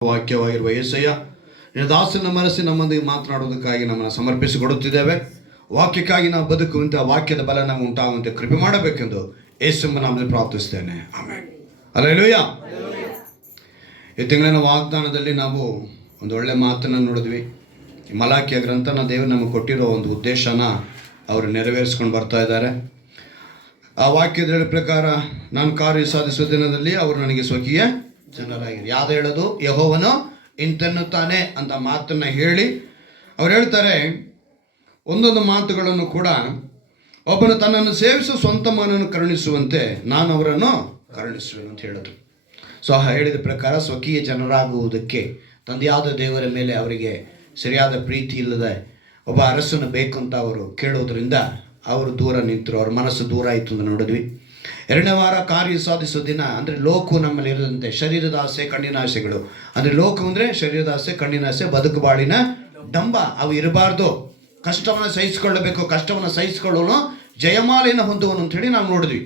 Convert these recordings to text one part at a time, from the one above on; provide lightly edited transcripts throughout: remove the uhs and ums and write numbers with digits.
ವಾಕ್ಯವಾಗಿರುವ యేసయ్య ನಿನ್ನ ದಾಸನ ಮನಸ್ಸಿ ನಮ್ಮೊಂದಿಗೆ ಮಾತನಾಡುವುದಕ್ಕಾಗಿ ನಮ್ಮನ್ನು ಸಮರ್ಪಿಸಿಕೊಡುತ್ತಿದ್ದೇವೆ. ವಾಕ್ಯಕ್ಕಾಗಿ ನಾವು ಬದುಕುವಂತೆ ಆ ವಾಕ್ಯದ ಬಲ ನಮಗೆ ಉಂಟಾಗುವಂತೆ ಕೃಪೆ ಮಾಡಬೇಕೆಂದು ಯೇಸುವಿನ ನಾಮದಲ್ಲಿ ಪ್ರಾರ್ಥಿಸ್ತೇನೆ. ಆಮೆನ್. ಹಲ್ಲೆಲೂಯ. ಈ ತಿಂಗಳಿನ ವಾಗ್ದಾನದಲ್ಲಿ ನಾವು ಒಂದು ಒಳ್ಳೆ ಮಾತನ್ನು ನೋಡಿದ್ವಿ. ಮಲಾಕಿಯ ಗ್ರಂಥನ ದೇವರು ನಮಗೆ ಕೊಟ್ಟಿರೋ ಒಂದು ಉದ್ದೇಶನ ಅವರು ನೆರವೇರಿಸ್ಕೊಂಡು ಬರ್ತಾ ಇದ್ದಾರೆ. ಆ ವಾಕ್ಯದ ಪ್ರಕಾರ ನಾನು ಕಾರ್ಯ ಸಾಧಿಸುವ ದಿನದಲ್ಲಿ ಅವರು ನನಗೆ ಸ್ವಕೀಯ ಜನರಾಗಿದೆ. ಯಾವ್ದು ಹೇಳೋದು? ಯೆಹೋವನು ಇಂತೆನ್ನುತ್ತಾನೆ ಅಂತ ಮಾತನ್ನು ಹೇಳಿ ಅವ್ರು ಹೇಳ್ತಾರೆ, ಒಂದೊಂದು ಮಾತುಗಳನ್ನು ಕೂಡ ಒಬ್ಬನು ತನ್ನನ್ನು ಸೇವಿಸುವ ಸ್ವಂತ ಮನನ್ನು ಕರುಣಿಸುವಂತೆ ನಾನು ಅವರನ್ನು ಕರುಣಿಸುವೆನು ಅಂತ ಹೇಳಿದ್ರು. ಸೊ ಹೇಳಿದ ಪ್ರಕಾರ ಸ್ವಕೀಯ ಜನರಾಗುವುದಕ್ಕೆ ತಂದೆಯಾದ ದೇವರ ಮೇಲೆ ಅವರಿಗೆ ಸರಿಯಾದ ಪ್ರೀತಿ ಇಲ್ಲದೆ ಒಬ್ಬ ಅರಸನು ಬೇಕು ಅಂತ ಅವರು ಕೇಳೋದ್ರಿಂದ ಅವರು ದೂರ ನಿಂತರು, ಅವ್ರ ಮನಸ್ಸು ದೂರ ಆಯಿತು ಅಂತ ನೋಡಿದ್ವಿ. ಎರಡನೇ ವಾರ ಕಾರ್ಯ ಸಾಧಿಸೋ ದಿನ ಅಂದರೆ ಲೋಕವು ನಮ್ಮಲ್ಲಿ ಇರದಂತೆ ಶರೀರದ ಆಸೆ ಕಣ್ಣಿನ ಆಸೆಗಳು, ಅಂದರೆ ಲೋಕ ಅಂದರೆ ಶರೀರದ ಆಸೆ ಕಣ್ಣಿನ ಆಸೆ ಬದುಕು ಬಾಳಿನ ಡಂಬ ಅವು ಇರಬಾರ್ದು. ಕಷ್ಟವನ್ನು ಸಹಿಸಿಕೊಳ್ಳಬೇಕು, ಕಷ್ಟವನ್ನು ಸಹಿಸಿಕೊಳ್ಳೋನು ಜಯಮಾಲೆಯನ್ನು ಹೊಂದುವನು ಅಂಥೇಳಿ ನಾವು ನೋಡಿದ್ವಿ.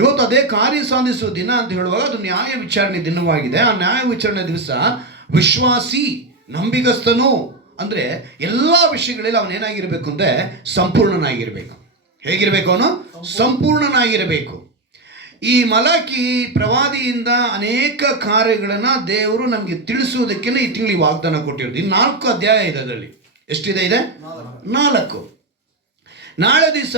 ಇವತ್ತು ಅದೇ ಕಾರ್ಯ ಸಾಧಿಸುವ ದಿನ ಅಂತ ಹೇಳುವಾಗ ಅದು ನ್ಯಾಯ ವಿಚಾರಣೆ ದಿನವಾಗಿದೆ. ಆ ನ್ಯಾಯ ವಿಚಾರಣೆ ದಿವಸ ವಿಶ್ವಾಸಿ ನಂಬಿಗಸ್ತನು ಅಂದರೆ ಎಲ್ಲ ವಿಷಯಗಳಲ್ಲಿ ಅವನೇನಾಗಿರಬೇಕು ಅಂದರೆ ಸಂಪೂರ್ಣನಾಗಿರಬೇಕು. ಹೇಗಿರಬೇಕು? ಅವನು ಸಂಪೂರ್ಣನಾಗಿರಬೇಕು. ಈ ಮಲಾಕಿ ಪ್ರವಾದಿಯಿಂದ ಅನೇಕ ಕಾರ್ಯಗಳನ್ನು ದೇವರು ನಮಗೆ ತಿಳಿಸುವುದಕ್ಕೆ ಈ ತಿಂಗಳಿಗೆ ವಾಗ್ದಾನ ಕೊಟ್ಟಿರೋದು. ಈ 4 ಅಧ್ಯಾಯ ಇದೆ. ಅದರಲ್ಲಿ ಎಷ್ಟಿದೆ? 4. ನಾಳೆ ದಿವಸ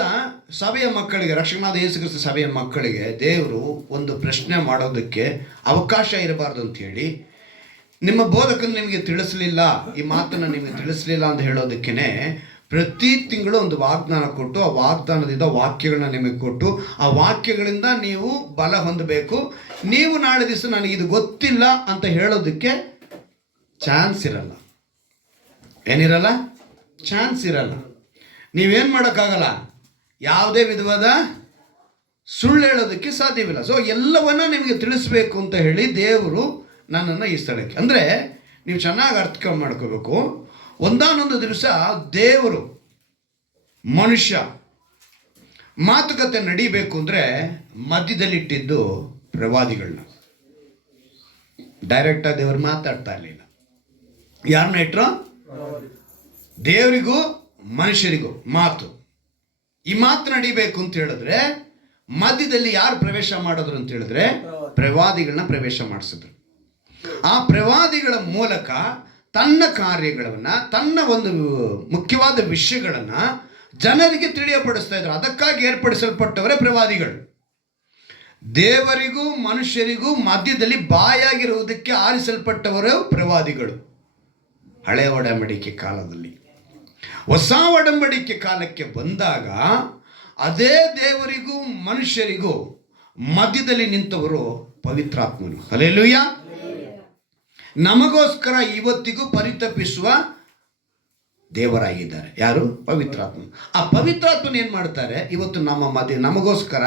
ಸಭೆಯ ಮಕ್ಕಳಿಗೆ, ರಕ್ಷಕನಾದ ಯೇಸು ಕ್ರಿಸ್ತ ಸಭೆಯ ಮಕ್ಕಳಿಗೆ ದೇವರು ಒಂದು ಪ್ರಶ್ನೆ ಮಾಡೋದಕ್ಕೆ ಅವಕಾಶ ಇರಬಾರ್ದು ಅಂಥೇಳಿ, ನಿಮ್ಮ ಬೋಧಕನು ನಿಮಗೆ ತಿಳಿಸಲಿಲ್ಲ, ಈ ಮಾತನ್ನು ನಿಮಗೆ ತಿಳಿಸಲಿಲ್ಲ ಅಂತ ಹೇಳೋದಕ್ಕೇ ಪ್ರತಿ ತಿಂಗಳು ಒಂದು ವಾಗ್ದಾನ ಕೊಟ್ಟು ಆ ವಾಗ್ದಾನದಿಂದ ವಾಕ್ಯಗಳನ್ನ ನಿಮಗೆ ಕೊಟ್ಟು ಆ ವಾಕ್ಯಗಳಿಂದ ನೀವು ಬಲ ಹೊಂದಬೇಕು. ನೀವು ನಾಳೆ ದಿವಸ ನನಗೆ ಇದು ಗೊತ್ತಿಲ್ಲ ಅಂತ ಹೇಳೋದಕ್ಕೆ ಚಾನ್ಸ್ ಇರಲ್ಲ. ಏನಿರಲ್ಲ? ಚಾನ್ಸ್ ಇರಲ್ಲ. ನೀವೇನು ಮಾಡೋಕ್ಕಾಗಲ್ಲ, ಯಾವುದೇ ವಿಧವಾದ ಸುಳ್ಳು ಹೇಳೋದಕ್ಕೆ ಸಾಧ್ಯವಿಲ್ಲ. ಸೊ ಎಲ್ಲವನ್ನ ನಿಮಗೆ ತಿಳಿಸ್ಬೇಕು ಅಂತ ಹೇಳಿ ದೇವರು ನನ್ನನ್ನು ಈ ಸ್ಥಳಕ್ಕೆ, ಅಂದರೆ ನೀವು ಚೆನ್ನಾಗಿ ಅರ್ಥ ಮಾಡ್ಕೋಬೇಕು. ಒಂದಾನೊಂದು ದಿವಸ ದೇವರು ಮನುಷ್ಯ ಮಾತುಕತೆ ನಡೀಬೇಕು ಅಂದರೆ ಮಧ್ಯದಲ್ಲಿಟ್ಟಿದ್ದು ಪ್ರವಾದಿಗಳನ್ನ. ಡೈರೆಕ್ಟಾಗಿ ದೇವರು ಮಾತಾಡ್ತಾ ಇರಲಿಲ್ಲ. ಯಾರನ್ನ ಇಟ್ಟರು? ದೇವರಿಗೂ ಮನುಷ್ಯರಿಗೂ ಮಾತು. ಈ ಮಾತು ನಡೀಬೇಕು ಅಂತ ಹೇಳಿದ್ರೆ ಮಧ್ಯದಲ್ಲಿ ಯಾರು ಪ್ರವೇಶ ಮಾಡಿದ್ರು ಅಂತ ಹೇಳಿದ್ರೆ ಪ್ರವಾದಿಗಳನ್ನ ಪ್ರವೇಶ ಮಾಡಿಸಿದ್ರು. ಆ ಪ್ರವಾದಿಗಳ ಮೂಲಕ ತನ್ನ ಕಾರ್ಯಗಳನ್ನು, ತನ್ನ ಒಂದು ಮುಖ್ಯವಾದ ವಿಷಯಗಳನ್ನು ಜನರಿಗೆ ತಿಳಿಯಪಡಿಸ್ತಾ ಇದ್ರು. ಅದಕ್ಕಾಗಿ ಏರ್ಪಡಿಸಲ್ಪಟ್ಟವರೇ ಪ್ರವಾದಿಗಳು. ದೇವರಿಗೂ ಮನುಷ್ಯರಿಗೂ ಮಧ್ಯದಲ್ಲಿ ಬಾಯಾಗಿರುವುದಕ್ಕೆ ಆರಿಸಲ್ಪಟ್ಟವರು ಪ್ರವಾದಿಗಳು. ಹಳೆಯ ಒಡಂಬಡಿಕೆ ಕಾಲದಲ್ಲಿ. ಹೊಸ ಒಡಂಬಡಿಕೆ ಕಾಲಕ್ಕೆ ಬಂದಾಗ ಅದೇ ದೇವರಿಗೂ ಮನುಷ್ಯರಿಗೂ ಮಧ್ಯದಲ್ಲಿ ನಿಂತವರು ಪವಿತ್ರಾತ್ಮನು. ಹಲ್ಲೆಲೂಯ. ನಮಗೋಸ್ಕರ ಇವತ್ತಿಗೂ ಪರಿತಪಿಸುವ ದೇವರಾಗಿದ್ದಾರೆ. ಯಾರು? ಪವಿತ್ರಾತ್ಮ. ಆ ಪವಿತ್ರಾತ್ಮನ ಏನು ಮಾಡ್ತಾರೆ? ಇವತ್ತು ನಮ್ಮ ಮಧ್ಯೆ ನಮಗೋಸ್ಕರ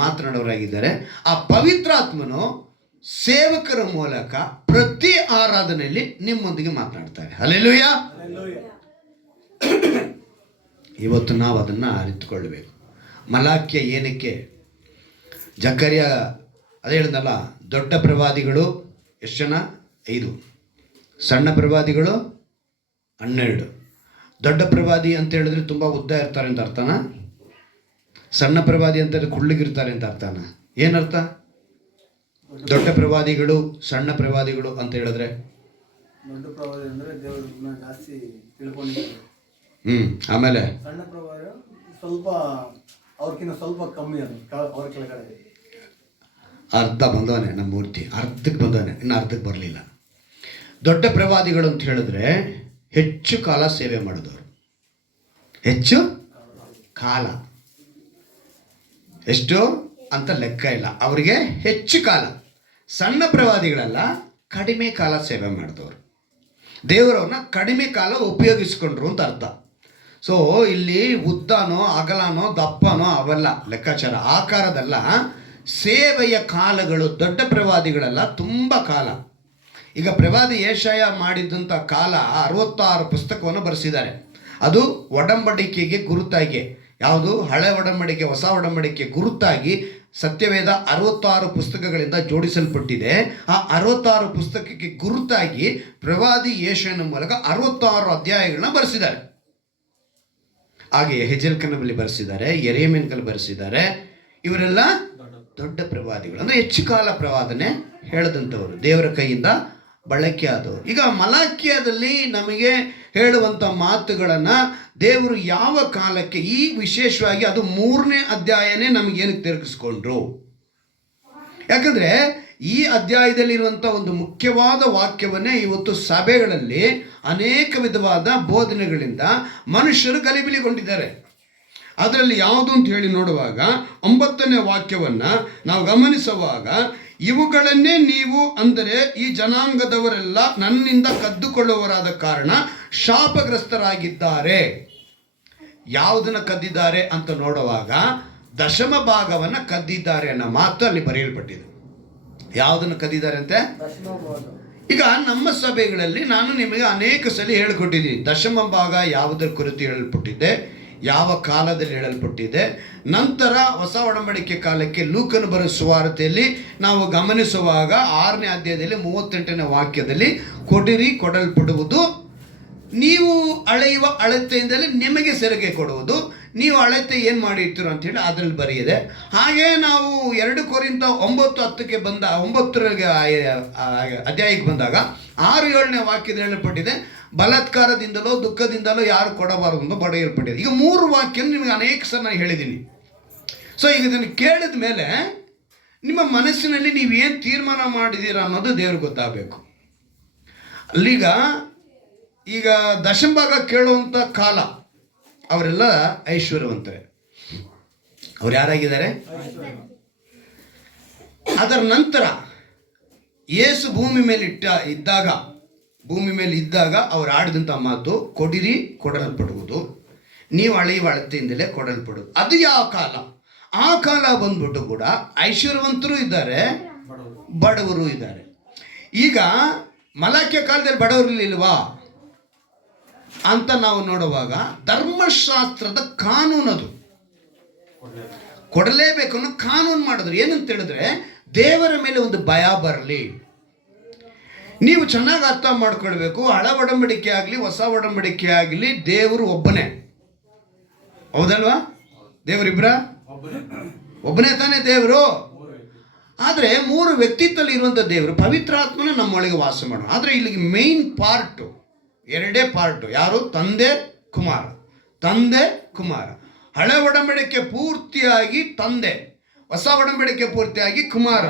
ಮಾತನಾಡೋರಾಗಿದ್ದಾರೆ. ಆ ಪವಿತ್ರಾತ್ಮನು ಸೇವಕರ ಮೂಲಕ ಪ್ರತಿ ಆರಾಧನೆಯಲ್ಲಿ ನಿಮ್ಮೊಂದಿಗೆ ಮಾತನಾಡ್ತಾರೆ. ಹಲ್ಲೆಲೂಯ. ಇವತ್ತು ನಾವು ಅದನ್ನು ಅರಿತುಕೊಳ್ಳಬೇಕು. ಮಲಾಕ್ಯ ಏನಕ್ಕೆ? ಜಕರ್ಯ ಅದೇ ಹೇಳಿದ್ನಲ್ಲ, ದೊಡ್ಡ ಪ್ರವಾದಿಗಳು ಎಷ್ಟು ಜನ? 5. ಸಣ್ಣ ಪ್ರವಾದಿಗಳು 12. ದೊಡ್ಡ ಪ್ರವಾದಿ ಅಂತ ಹೇಳಿದ್ರೆ ತುಂಬ ಉದ್ದ ಇರ್ತಾರೆ ಅಂತ ಅರ್ಥನ? ಸಣ್ಣ ಪ್ರವಾದಿ ಅಂತ ಹೇಳಿದ್ರೆ ಕುಳ್ಳಿಗಿರ್ತಾರೆ ಅಂತ ಅರ್ಥನ? ಏನರ್ಥ? ದೊಡ್ಡ ಪ್ರವಾದಿಗಳು ಸಣ್ಣ ಪ್ರವಾದಿಗಳು ಅಂತ ಹೇಳಿದ್ರೆ ದೊಡ್ಡ ಪ್ರವಾದಿ ಅಂದರೆ ದೇವರನ್ನ ಜಾಸ್ತಿ ತಿಳ್ಕೊಂಡಿದ್ದಾರೆ. ಆಮೇಲೆ ಸಣ್ಣ ಪ್ರವಾದಿ ಸ್ವಲ್ಪ ಅವ್ರಕ್ಕಿಂತ ಸ್ವಲ್ಪ ಕಮ್ಮಿ, ಅದು ಅವ್ರ ಕೆಳಗಡೆ ಅರ್ಧ ಬಂದವನೇ. ನಮ್ಮ ಮೂರ್ತಿ ಅರ್ಧಕ್ಕೆ ಬಂದವನೇ, ಇನ್ನು ಅರ್ಧಕ್ಕೆ ಬರಲಿಲ್ಲ. ದೊಡ್ಡ ಪ್ರವಾದಿಗಳು ಅಂತ ಹೇಳಿದ್ರೆ ಹೆಚ್ಚು ಕಾಲ ಸೇವೆ ಮಾಡಿದವರು. ಹೆಚ್ಚು ಕಾಲ ಎಷ್ಟು ಅಂತ ಲೆಕ್ಕ ಇಲ್ಲ, ಅವರಿಗೆ ಹೆಚ್ಚು ಕಾಲ. ಸಣ್ಣ ಪ್ರವಾದಿಗಳೆಲ್ಲ ಕಡಿಮೆ ಕಾಲ ಸೇವೆ ಮಾಡಿದವರು. ದೇವರವ್ರನ್ನ ಕಡಿಮೆ ಕಾಲ ಉಪಯೋಗಿಸ್ಕೊಂಡ್ರು ಅಂತ ಅರ್ಥ. ಸೊ ಇಲ್ಲಿ ಉದ್ದನೋ ಅಗಲನೋ ದಪ್ಪನೋ ಅವೆಲ್ಲ ಲೆಕ್ಕಾಚಾರ, ಆಕಾರದಲ್ಲ. ಸೇವೆಯ ಕಾಲಗಳು ದೊಡ್ಡ ಪ್ರವಾದಿಗಳೆಲ್ಲ ತುಂಬ ಕಾಲ. ಈಗ ಪ್ರವಾದಿ ಯೆಶಾಯ ಮಾಡಿದಂಥ ಕಾಲ 66 ಪುಸ್ತಕವನ್ನು ಬರೆಸಿದ್ದಾರೆ. ಅದು ಒಡಂಬಡಿಕೆಗೆ ಗುರುತಾಗಿ, ಯಾವುದು ಹಳೆ ಒಡಂಬಡಿಕೆ ಹೊಸ ಒಡಂಬಡಿಕೆ ಗುರುತಾಗಿ ಸತ್ಯವೇದ 66 ಪುಸ್ತಕಗಳಿಂದ ಜೋಡಿಸಲ್ಪಟ್ಟಿದೆ. ಆ 66 ಪುಸ್ತಕಕ್ಕೆ ಗುರುತಾಗಿ ಪ್ರವಾದಿ ಯೆಶಾಯನ ಮೂಲಕ 66 ಅಧ್ಯಾಯಗಳನ್ನ ಬರೆಸಿದ್ದಾರೆ. ಹಾಗೆ ಹೆಜೆಲ್ಕನಲ್ಲಿ ಬರೆಸಿದ್ದಾರೆ, ಯೆರೆಮೀಯನಲ್ಲಿ ಬರೆಸಿದ್ದಾರೆ. ಇವರೆಲ್ಲ ದೊಡ್ಡ ಪ್ರವಾದಿಗಳು, ಅಂದರೆ ಹೆಚ್ಚು ಕಾಲ ಪ್ರವಾದನೆ ಹೇಳದಂಥವರು, ದೇವರ ಕೈಯಿಂದ ಬಳಕೆ ಆದವರು. ಈಗ ಮಲಾಕ್ಯದಲ್ಲಿ ನಮಗೆ ಹೇಳುವಂಥ ಮಾತುಗಳನ್ನು ದೇವರು ಯಾವ ಕಾಲಕ್ಕೆ, ಈ ವಿಶೇಷವಾಗಿ ಅದು 3ನೇ ಅಧ್ಯಾಯನೇ ನಮಗೇನಕ್ಕೆ ತಿರುಗಿಸ್ಕೊಂಡ್ರು? ಯಾಕಂದರೆ ಈ ಅಧ್ಯಾಯದಲ್ಲಿರುವಂಥ ಒಂದು ಮುಖ್ಯವಾದ ವಾಕ್ಯವನ್ನೇ ಇವತ್ತು ಸಭೆಗಳಲ್ಲಿ ಅನೇಕ ವಿಧವಾದ ಬೋಧನೆಗಳಿಂದ ಮನುಷ್ಯರು ಗಲಿಬಿಲಿಗೊಂಡಿದ್ದಾರೆ. ಅದರಲ್ಲಿ ಯಾವುದು ಅಂತ ಹೇಳಿ ನೋಡುವಾಗ 9ನೇ ವಾಕ್ಯವನ್ನು ನಾವು ಗಮನಿಸುವಾಗ, ಇವುಗಳನ್ನೇ ನೀವು, ಅಂದರೆ ಈ ಜನಾಂಗದವರೆಲ್ಲ ನನ್ನಿಂದ ಕದ್ದುಕೊಳ್ಳುವವರಾದ ಕಾರಣ ಶಾಪಗ್ರಸ್ತರಾಗಿದ್ದಾರೆ. ಯಾವುದನ್ನು ಕದ್ದಿದ್ದಾರೆ ಅಂತ ನೋಡುವಾಗ ದಶಮ ಭಾಗವನ್ನು ಕದ್ದಿದ್ದಾರೆ ಅನ್ನೋ ಮಾತು ಅಲ್ಲಿ ಬರೆಯಲ್ಪಟ್ಟಿದೆ. ಯಾವುದನ್ನು ಕದ್ದಿದ್ದಾರೆ ಅಂತೆ? ಈಗ ನಮ್ಮ ಸಭೆಗಳಲ್ಲಿ ನಾನು ನಿಮಗೆ ಅನೇಕ ಸಲ ಹೇಳಿಕೊಟ್ಟಿದ್ದೀನಿ, ದಶಮ ಭಾಗ ಯಾವುದರ ಕುರಿತು ಹೇಳಲ್ಪಟ್ಟಿದೆ, ಯಾವ ಕಾಲದಲ್ಲಿ ಹೇಳಲ್ಪಟ್ಟಿದೆ. ನಂತರ ಹೊಸ ಒಡಂಬಡಿಕೆ ಕಾಲಕ್ಕೆ ಲೂಕನು ಬರೋ ಸುವಾರ್ತೆಯಲ್ಲಿ ನಾವು ಗಮನಿಸುವಾಗ 6ನೇ ಅಧ್ಯಾಯದಲ್ಲಿ 38ನೇ ವಾಕ್ಯದಲ್ಲಿ, ಕೊಡಿರಿ ಕೊಡಲ್ಪಡುವುದು, ನೀವು ಅಳೆಯುವ ಅಳತೆಯಿಂದಲೇ ನಿಮಗೆ ಸೆರಿಗೆ ಕೊಡುವುದು, ನೀವು ಅಳತೆ ಏನು ಮಾಡಿರ್ತೀರೋ ಅಂಥೇಳಿ ಅದರಲ್ಲಿ ಬರೆಯಿದೆ. ಹಾಗೆ ನಾವು 2 ಕೊರಿಂಥ 9:10ಕ್ಕೆ ಬಂದ 9ರ ಅಧ್ಯಾಯಕ್ಕೆ ಬಂದಾಗ 6-7ನೇ ವಾಕ್ಯದಲ್ಲಿ ಹೇಳಲ್ಪಟ್ಟಿದೆ, ಬಲಾತ್ಕಾರದಿಂದಲೋ ದುಃಖದಿಂದಲೋ ಯಾರು ಕೊಡಬಾರದು ಎಂದು ಬರೆಯಲ್ಪಟ್ಟಿದೆ. ಈಗ 3 ವಾಕ್ಯ ನಿಮಗೆ ಅನೇಕ ಸಲ ನಾನು ಹೇಳಿದ್ದೀನಿ. ಸೊ ಈಗ ಇದನ್ನು ಕೇಳಿದ ಮೇಲೆ ನಿಮ್ಮ ಮನಸ್ಸಿನಲ್ಲಿ ನೀವು ಏನು ತೀರ್ಮಾನ ಮಾಡಿದ್ದೀರಾ ಅನ್ನೋದು ದೇವ್ರಿಗೆ ಗೊತ್ತಾಗಬೇಕು. ಈಗ ದಶಮಭಾಗ ಕೇಳುವಂಥ ಕಾಲ ಅವರೆಲ್ಲ ಐಶ್ವರ್ಯವಂತರೇ. ಅವ್ರು ಯಾರಾಗಿದ್ದಾರೆ? ಅದರ ನಂತರ ಯೇಸು ಭೂಮಿ ಮೇಲೆ ಇದ್ದಾಗ ಅವ್ರು ಆಡಿದಂಥ ಮಾತು, ಕೊಡಿರಿ ಕೊಡಲ್ಪಡುವುದು, ನೀವು ಅಳೆಯುವ ಅಳತೆಯಿಂದಲೇ ಕೊಡಲ್ಪಡುವುದು. ಅದು ಯಾವ ಕಾಲ? ಆ ಕಾಲ ಬಂದ್ಬಿಟ್ಟು ಕೂಡ ಐಶ್ವರ್ಯವಂತರು ಇದ್ದಾರೆ, ಬಡವರು ಇದ್ದಾರೆ. ಈಗ ಮಲಾಕ್ಯ ಕಾಲದಲ್ಲಿ ಬಡವರಿರ್ಲಿಲ್ವಾ ಅಂತ ನಾವು ನೋಡುವಾಗ ಧರ್ಮಶಾಸ್ತ್ರದ ಕಾನೂನದು, ಕೊಡಲೇಬೇಕು ಅನ್ನೋ ಕಾನೂನು ಮಾಡಿದ್ರು. ಏನಂತ ಹೇಳಿದ್ರೆ, ದೇವರ ಮೇಲೆ ಒಂದು ಭಯ ಬರಲಿ. ನೀವು ಚೆನ್ನಾಗಿ ಅರ್ಥ ಮಾಡ್ಕೊಳ್ಬೇಕು, ಹಳ ಒಡಂಬಡಿಕೆ ಆಗಲಿ ಹೊಸ ಒಡಂಬಡಿಕೆ ಆಗಲಿ ದೇವರು ಒಬ್ಬನೇ, ಹೌದಲ್ವಾ? ದೇವರಿಬ್ರ? ಒಬ್ಬನೇ ತಾನೇ ದೇವರು. ಆದರೆ 3 ವ್ಯಕ್ತಿತ್ವದಲ್ಲಿ ಇರುವಂಥ ದೇವರು, ಪವಿತ್ರಾತ್ಮನ ನಮ್ಮೊಳಗೆ ವಾಸ ಮಾಡೋಣ. ಆದರೆ ಇಲ್ಲಿಗೆ ಮೇನ್ ಪಾರ್ಟು 2 ಪಾರ್ಟು. ಯಾರು? ತಂದೆ ಕುಮಾರ. ಹಳೆ ಒಡಂಬಡಿಕೆ ಪೂರ್ತಿಯಾಗಿ ತಂದೆ, ಹೊಸ ಒಡಂಬಡಿಕೆ ಪೂರ್ತಿಯಾಗಿ ಕುಮಾರ.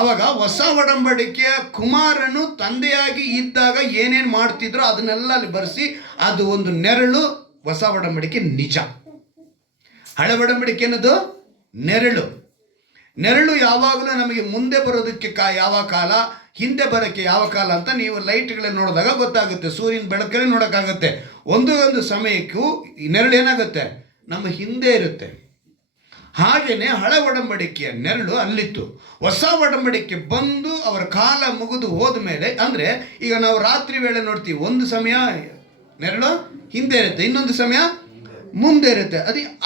ಅವಾಗ ಹೊಸ ಒಡಂಬಡಿಕೆಯ ಕುಮಾರನು ತಂದೆಯಾಗಿ ಇದ್ದಾಗ ಏನೇನು ಮಾಡ್ತಿದ್ರೋ ಅದನ್ನೆಲ್ಲ ಅಲ್ಲಿ ಬರೆಸಿ, ಅದು ಒಂದು ನೆರಳು. ಹೊಸ ಒಡಂಬಡಿಕೆ ನಿಜ, ಹಳೆ ಒಡಂಬಡಿಕೆ ಅನ್ನೋದು ನೆರಳು. ಯಾವಾಗಲೂ ನಮಗೆ ಮುಂದೆ ಬರೋದಕ್ಕೆ ಯಾವ ಕಾಲ, ಹಿಂದೆ ಬರೋಕ್ಕೆ ಯಾವ ಕಾಲ ಅಂತ ನೀವು ಲೈಟ್ಗಳನ್ನ ನೋಡಿದಾಗ ಗೊತ್ತಾಗುತ್ತೆ. ಸೂರ್ಯನ ಬೆಳಕಲ್ಲಿ ನೋಡೋಕ್ಕಾಗುತ್ತೆ. ಒಂದು ಸಮಯಕ್ಕೂ ಈ ನೆರಳು ಏನಾಗುತ್ತೆ, ನಮ್ಮ ಹಿಂದೆ ಇರುತ್ತೆ. ಹಾಗೆಯೇ ಹಳೆ ಒಡಂಬಡಿಕೆಯ ನೆರಳು ಅಲ್ಲಿತ್ತು. ಹೊಸ ಒಡಂಬಡಿಕೆ ಬಂದು ಅವರ ಕಾಲ ಮುಗಿದು ಹೋದ ಮೇಲೆ, ಅಂದರೆ ಈಗ ನಾವು ರಾತ್ರಿ ವೇಳೆ ನೋಡ್ತೀವಿ, ಒಂದು ಸಮಯ ನೆರಳು ಹಿಂದೆ ಇರುತ್ತೆ, ಇನ್ನೊಂದು ಸಮಯ ಮುಂದೆ ಇರುತ್ತೆ.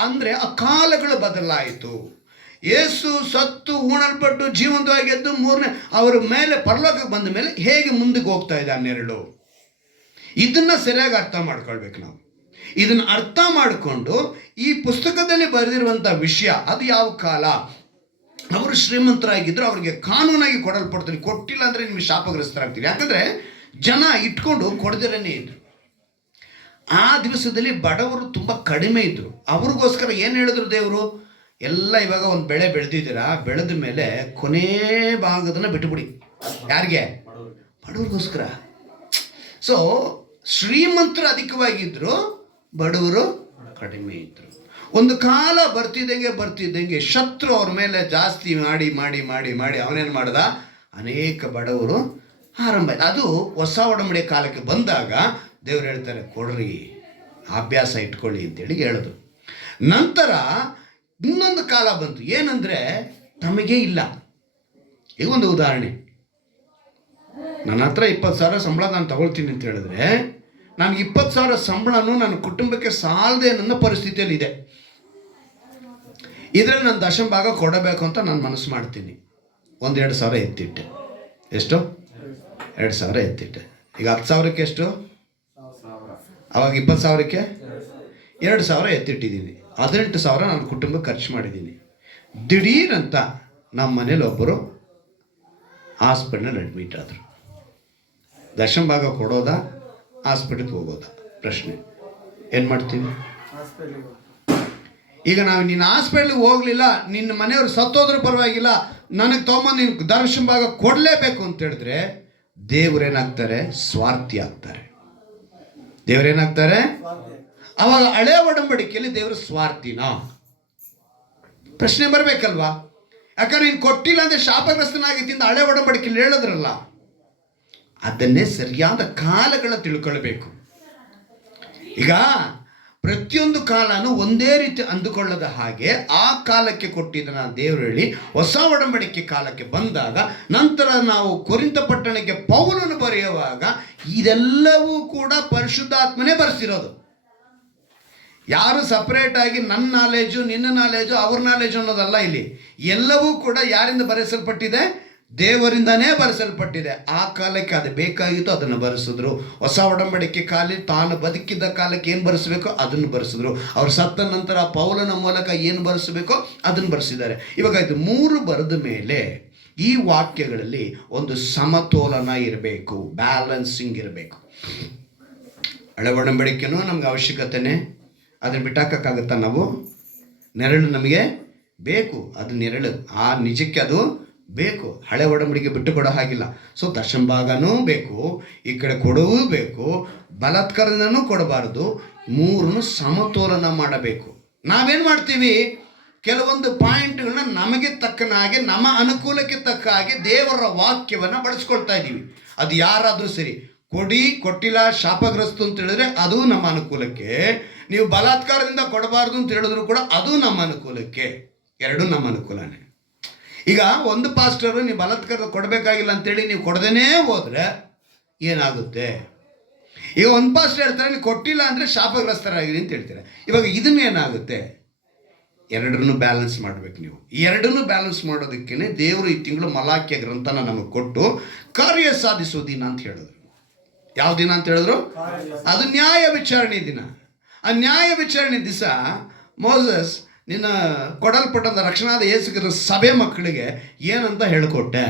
ಅಂದರೆ ಆ ಕಾಲಗಳು ಬದಲಾಯಿತು. ಯೇಸು ಸತ್ತು ಉಣಲ್ಪಟ್ಟು ಜೀವಂತವಾಗಿ ಎದ್ದು 3ನೇ ಅವರ ಮೇಲೆ ಪರಲೋಕಕ್ಕೆ ಬಂದ ಮೇಲೆ ಹೇಗೆ ಮುಂದಕ್ಕೆ ಹೋಗ್ತಾ ಇದೆ ಆ ನೆರಳು, ಇದನ್ನು ಸರಿಯಾಗಿ ಅರ್ಥ ಮಾಡ್ಕೊಳ್ಬೇಕು ನಾವು. ಇದನ್ನು ಅರ್ಥ ಮಾಡಿಕೊಂಡು ಈ ಪುಸ್ತಕದಲ್ಲಿ ಬರೆದಿರುವಂಥ ವಿಷಯ, ಅದು ಯಾವ ಕಾಲ, ಅವರು ಶ್ರೀಮಂತರಾಗಿದ್ದರು, ಅವರಿಗೆ ಕಾನೂನಾಗಿ ಕೊಡಲ್ಪಡ್ತಾರೆ. ಕೊಟ್ಟಿಲ್ಲ ಅಂದರೆ ನಿಮಗೆ ಶಾಪಗ್ರಸ್ತರಾಗ್ತೀರಿ. ಯಾಕಂದರೆ ಜನ ಇಟ್ಕೊಂಡು ಕೊಡದಿರನೇ ಇದ್ರು. ಆ ದಿವಸದಲ್ಲಿ ಬಡವರು ತುಂಬ ಕಡಿಮೆ ಇದ್ದರು. ಅವ್ರಿಗೋಸ್ಕರ ಏನು ಹೇಳಿದ್ರು ದೇವರು, ಎಲ್ಲ ಇವಾಗ ಒಂದು ಬೆಳೆ ಬೆಳೆದಿದ್ದೀರಾ, ಬೆಳೆದ ಮೇಲೆ ಕೊನೆ ಭಾಗದನ್ನು ಬಿಟ್ಟುಬಿಡಿ. ಯಾರಿಗೆ? ಬಡವ್ರಿಗೋಸ್ಕರ. ಸೊ ಶ್ರೀಮಂತರು ಅಧಿಕವಾಗಿದ್ದರು, ಬಡವರು ಕಡಿಮೆ ಇದ್ದರು. ಒಂದು ಕಾಲ ಬರ್ತಿದ್ದಂಗೆ ಶತ್ರು ಅವ್ರ ಮೇಲೆ ಜಾಸ್ತಿ ಮಾಡಿ ಅವನೇನು ಮಾಡ್ದ, ಅನೇಕ ಬಡವರು ಆರಂಭ. ಅದು ಹೊಸ ಒಡಂಬಡಿಕೆ ಕಾಲಕ್ಕೆ ಬಂದಾಗ ದೇವರು ಹೇಳ್ತಾರೆ, ಕೊಡ್ರಿ, ಅಭ್ಯಾಸ ಇಟ್ಕೊಳ್ಳಿ ಅಂತೇಳಿ ಹೇಳಿದ್ರು. ನಂತರ ಇನ್ನೊಂದು ಕಾಲ ಬಂತು, ಏನಂದರೆ ನಮಗೆ ಇಲ್ಲ. ಈಗ ಒಂದು ಉದಾಹರಣೆ, ನನ್ನ ಹತ್ರ 20,000 ಸಂಬಳ ನಾನು ತಗೊಳ್ತೀನಿ ಅಂತ ಹೇಳಿದ್ರೆ, ನನಗೆ 20,000 ಸಂಬಳನೂ ನನ್ನ ಕುಟುಂಬಕ್ಕೆ ಸಾಲದೆ ನನ್ನ ಪರಿಸ್ಥಿತಿಯಲ್ಲಿ ಇದೆ. ಇದರಲ್ಲಿ ನಾನು ದಶಮ ಭಾಗ ಕೊಡಬೇಕು ಅಂತ ನಾನು ಮನಸ್ಸು ಮಾಡ್ತೀನಿ. 1,000 ಎತ್ತಿಟ್ಟೆ. ಎಷ್ಟು? 2,000 ಎತ್ತಿಟ್ಟೆ. ಈಗ 10,000ಕ್ಕೆ ಎಷ್ಟು? ಅವಾಗ 20,000ಕ್ಕೆ 2,000 ಎತ್ತಿಟ್ಟಿದ್ದೀನಿ. 18,000 ನನ್ನ ಕುಟುಂಬಕ್ಕೆ ಖರ್ಚು ಮಾಡಿದ್ದೀನಿ. ದಿಢೀರಂತ ನಮ್ಮ ಮನೇಲಿ ಒಬ್ಬರು ಹಾಸ್ಪಿಟ್ಲಲ್ಲಿ ಅಡ್ಮಿಟ್ ಆದರು. ದಶಮ ಭಾಗ ಕೊಡೋದಾ ಹಾಸ್ಪಿಟ್ಲಿಗೆ ಹೋಗೋದಾ ಪ್ರಶ್ನೆ. ಏನು ಮಾಡ್ತೀವಿ? ಈಗ ನಾವು ನಿನ್ನ ಹಾಸ್ಪಿಟ್ಲಿಗೆ ಹೋಗಲಿಲ್ಲ, ನಿನ್ನ ಮನೆಯವರು ಸತ್ತೋದ್ರೂ ಪರವಾಗಿಲ್ಲ, ನನಗೆ ತೊಗೊಂಬಂದು ನಿನ್ನ ದಶಮ ಭಾಗ ಕೊಡಲೇಬೇಕು ಅಂತ ಹೇಳಿದ್ರೆ ದೇವರೇನಾಗ್ತಾರೆ? ಸ್ವಾರ್ಥಿ ಆಗ್ತಾರೆ. ದೇವರೇನಾಗ್ತಾರೆ? ಅವಾಗ ಹಳೆ ಒಡಂಬಡಿಕೆಯಲ್ಲಿ ದೇವರು ಸ್ವಾರ್ಥಿನ ಪ್ರಶ್ನೆ ಬರಬೇಕಲ್ವಾ? ಯಾಕಂದ್ರೆ ನೀನು ಕೊಟ್ಟಿಲ್ಲ ಅಂದರೆ ಶಾಪಗ್ರಸ್ತನಾಗಿದ್ದಿಂದ ಹಳೆ ಒಡಂಬಡಿಕೆಯಲ್ಲಿ ಹೇಳಿದ್ರಲ್ಲ. ಅದನ್ನೇ ಸರಿಯಾದ ಕಾಲಗಳನ್ನ ತಿಳ್ಕೊಳ್ಬೇಕು. ಈಗ ಪ್ರತಿಯೊಂದು ಕಾಲನೂ ಒಂದೇ ರೀತಿ ಅಂದುಕೊಳ್ಳದ ಹಾಗೆ ಆ ಕಾಲಕ್ಕೆ ಕೊಟ್ಟಿದ್ದನ್ನ ದೇವರು ಹೇಳಿ ಹೊಸ ಒಡಂಬಡಿಕೆ ಕಾಲಕ್ಕೆ ಬಂದಾಗ ನಂತರ ನಾವು ಕೊರಿಂಥ ಪಟ್ಟಣಕ್ಕೆ ಪೌಲನು ಬರೆಯುವಾಗ ಇದೆಲ್ಲವೂ ಕೂಡ ಪರಿಶುದ್ಧಾತ್ಮನೇ ಬರೆಸಿರೋದು. ಯಾರು ಸಪರೇಟಾಗಿ ನನ್ನ ನಾಲೆಜು ನಿನ್ನ ನಾಲೆಜು ಅವ್ರ ನಾಲೆಜು ಅನ್ನೋದಲ್ಲ. ಇಲ್ಲಿ ಎಲ್ಲವೂ ಕೂಡ ಯಾರಿಂದ ಬರೆಸಲ್ಪಟ್ಟಿದೆ? ದೇವರಿಂದನೇ ಬರೆಸಲ್ಪಟ್ಟಿದೆ. ಆ ಕಾಲಕ್ಕೆ ಅದು ಬೇಕಾಗಿತ್ತು, ಅದನ್ನು ಬರೆಸಿದ್ರು. ಹೊಸ ಒಡಂಬಡಿಕೆ ಕಾಲ ತಾನು ಬದುಕಿದ್ದ ಕಾಲಕ್ಕೆ ಏನು ಬರೆಸಬೇಕೋ ಅದನ್ನು ಬರೆಸಿದ್ರು. ಅವ್ರು ಸತ್ತ ನಂತರ ಪೌಲನ ಮೂಲಕ ಏನು ಬರೆಸಬೇಕೋ ಅದನ್ನು ಬರೆಸಿದ್ದಾರೆ. ಇವಾಗ ಇದು 3 ಬರೆದ ಮೇಲೆ ಈ ವಾಕ್ಯಗಳಲ್ಲಿ ಒಂದು ಸಮತೋಲನ ಇರಬೇಕು, ಬ್ಯಾಲೆನ್ಸಿಂಗ್ ಇರಬೇಕು. ಹಳೆ ಒಡಂಬಡಿಕೆನೂ ನಮ್ಗೆ ಅವಶ್ಯಕತೆನೇ, ಅದನ್ನು ಬಿಟ್ಟಾಕಕ್ಕಾಗತ್ತಾ ನಾವು? ನೆರಳು ನಮಗೆ ಬೇಕು, ಅದು ನೆರಳು, ಆ ನಿಜಕ್ಕೆ ಅದು ಬೇಕು. ಹಳೆ ಒಡಂಬಡಿಕೆ ಬಿಟ್ಟು ಕೊಡೋ ಹಾಗಿಲ್ಲ. ಸೊ ದಶಮ ಭಾಗನೂ ಬೇಕು, ಈ ಕಡೆ ಕೊಡವೂ ಬೇಕು, ಬಲಾತ್ಕಾರದಿಂದನೂ ಕೊಡಬಾರದು. 3 ಸಮತೋಲನ ಮಾಡಬೇಕು. ನಾವೇನು ಮಾಡ್ತೀವಿ? ಕೆಲವೊಂದು ಪಾಯಿಂಟ್ಗಳನ್ನ ನಮಗೆ ತಕ್ಕನ ಹಾಗೆ, ನಮ್ಮ ಅನುಕೂಲಕ್ಕೆ ತಕ್ಕ ಹಾಗೆ ದೇವರ ವಾಕ್ಯವನ್ನು ಬಳಸ್ಕೊಳ್ತಾ ಇದ್ದೀವಿ. ಅದು ಯಾರಾದರೂ ಸರಿ, ಕೊಟ್ಟಿಲ್ಲ ಶಾಪಗ್ರಸ್ತು ಅಂತ ಹೇಳಿದ್ರೆ ಅದು ನಮ್ಮ ಅನುಕೂಲಕ್ಕೆ, ನೀವು ಬಲಾತ್ಕಾರದಿಂದ ಕೊಡಬಾರ್ದು ಅಂತ ಹೇಳಿದ್ರು ಕೂಡ ಅದು ನಮ್ಮ ಅನುಕೂಲಕ್ಕೆ. ಎರಡೂ ನಮ್ಮ ಅನುಕೂಲನೇ. ಈಗ ಒಂದು ಪಾಸ್ಟರು ನೀವು ಬಲಾತ್ಕಾರ ಕೊಡಬೇಕಾಗಿಲ್ಲ ಅಂತೇಳಿ ನೀವು ಕೊಡದೇನೇ ಹೋದರೆ ಏನಾಗುತ್ತೆ? ಈಗ ಒಂದು ಪಾಸ್ಟರ್ ಹೇಳ್ತಾರೆ ನೀವು ಕೊಟ್ಟಿಲ್ಲ ಅಂದರೆ ಶಾಪಗ್ರಸ್ತರಾಗಿರಿ ಅಂತ ಹೇಳ್ತಾರೆ. ಇವಾಗ ಇದನ್ನೇನಾಗುತ್ತೆ? ಎರಡನ್ನೂ ಬ್ಯಾಲೆನ್ಸ್ ಮಾಡಬೇಕು ನೀವು. ಈ ಎರಡನ್ನೂ ಬ್ಯಾಲೆನ್ಸ್ ಮಾಡೋದಕ್ಕೇ ದೇವರು ಈ ತಿಂಗಳು ಮಲಾಕ್ಯ ಗ್ರಂಥನ ನಮಗೆ ಕೊಟ್ಟು ಕಾರ್ಯ ಸಾಧಿಸೋ ದಿನ ಅಂತ ಹೇಳಿದ್ರು. ಯಾವ ದಿನ ಅಂತ ಹೇಳಿದ್ರು? ಅದು ನ್ಯಾಯ ವಿಚಾರಣೆ ದಿನ. ಆ ನ್ಯಾಯ ವಿಚಾರಣೆ ದಿವಸ ಮೋಸಸ್ ನಿನ್ನ ಕೊಡಲ್ಪಟ್ಟಂಥ ರಕ್ಷಣಾದ ಯೇಸುಕ್ರಿಸ್ತ ಸಭೆ ಮಕ್ಕಳಿಗೆ ಏನಂತ ಹೇಳಿಕೊಟ್ಟೆ?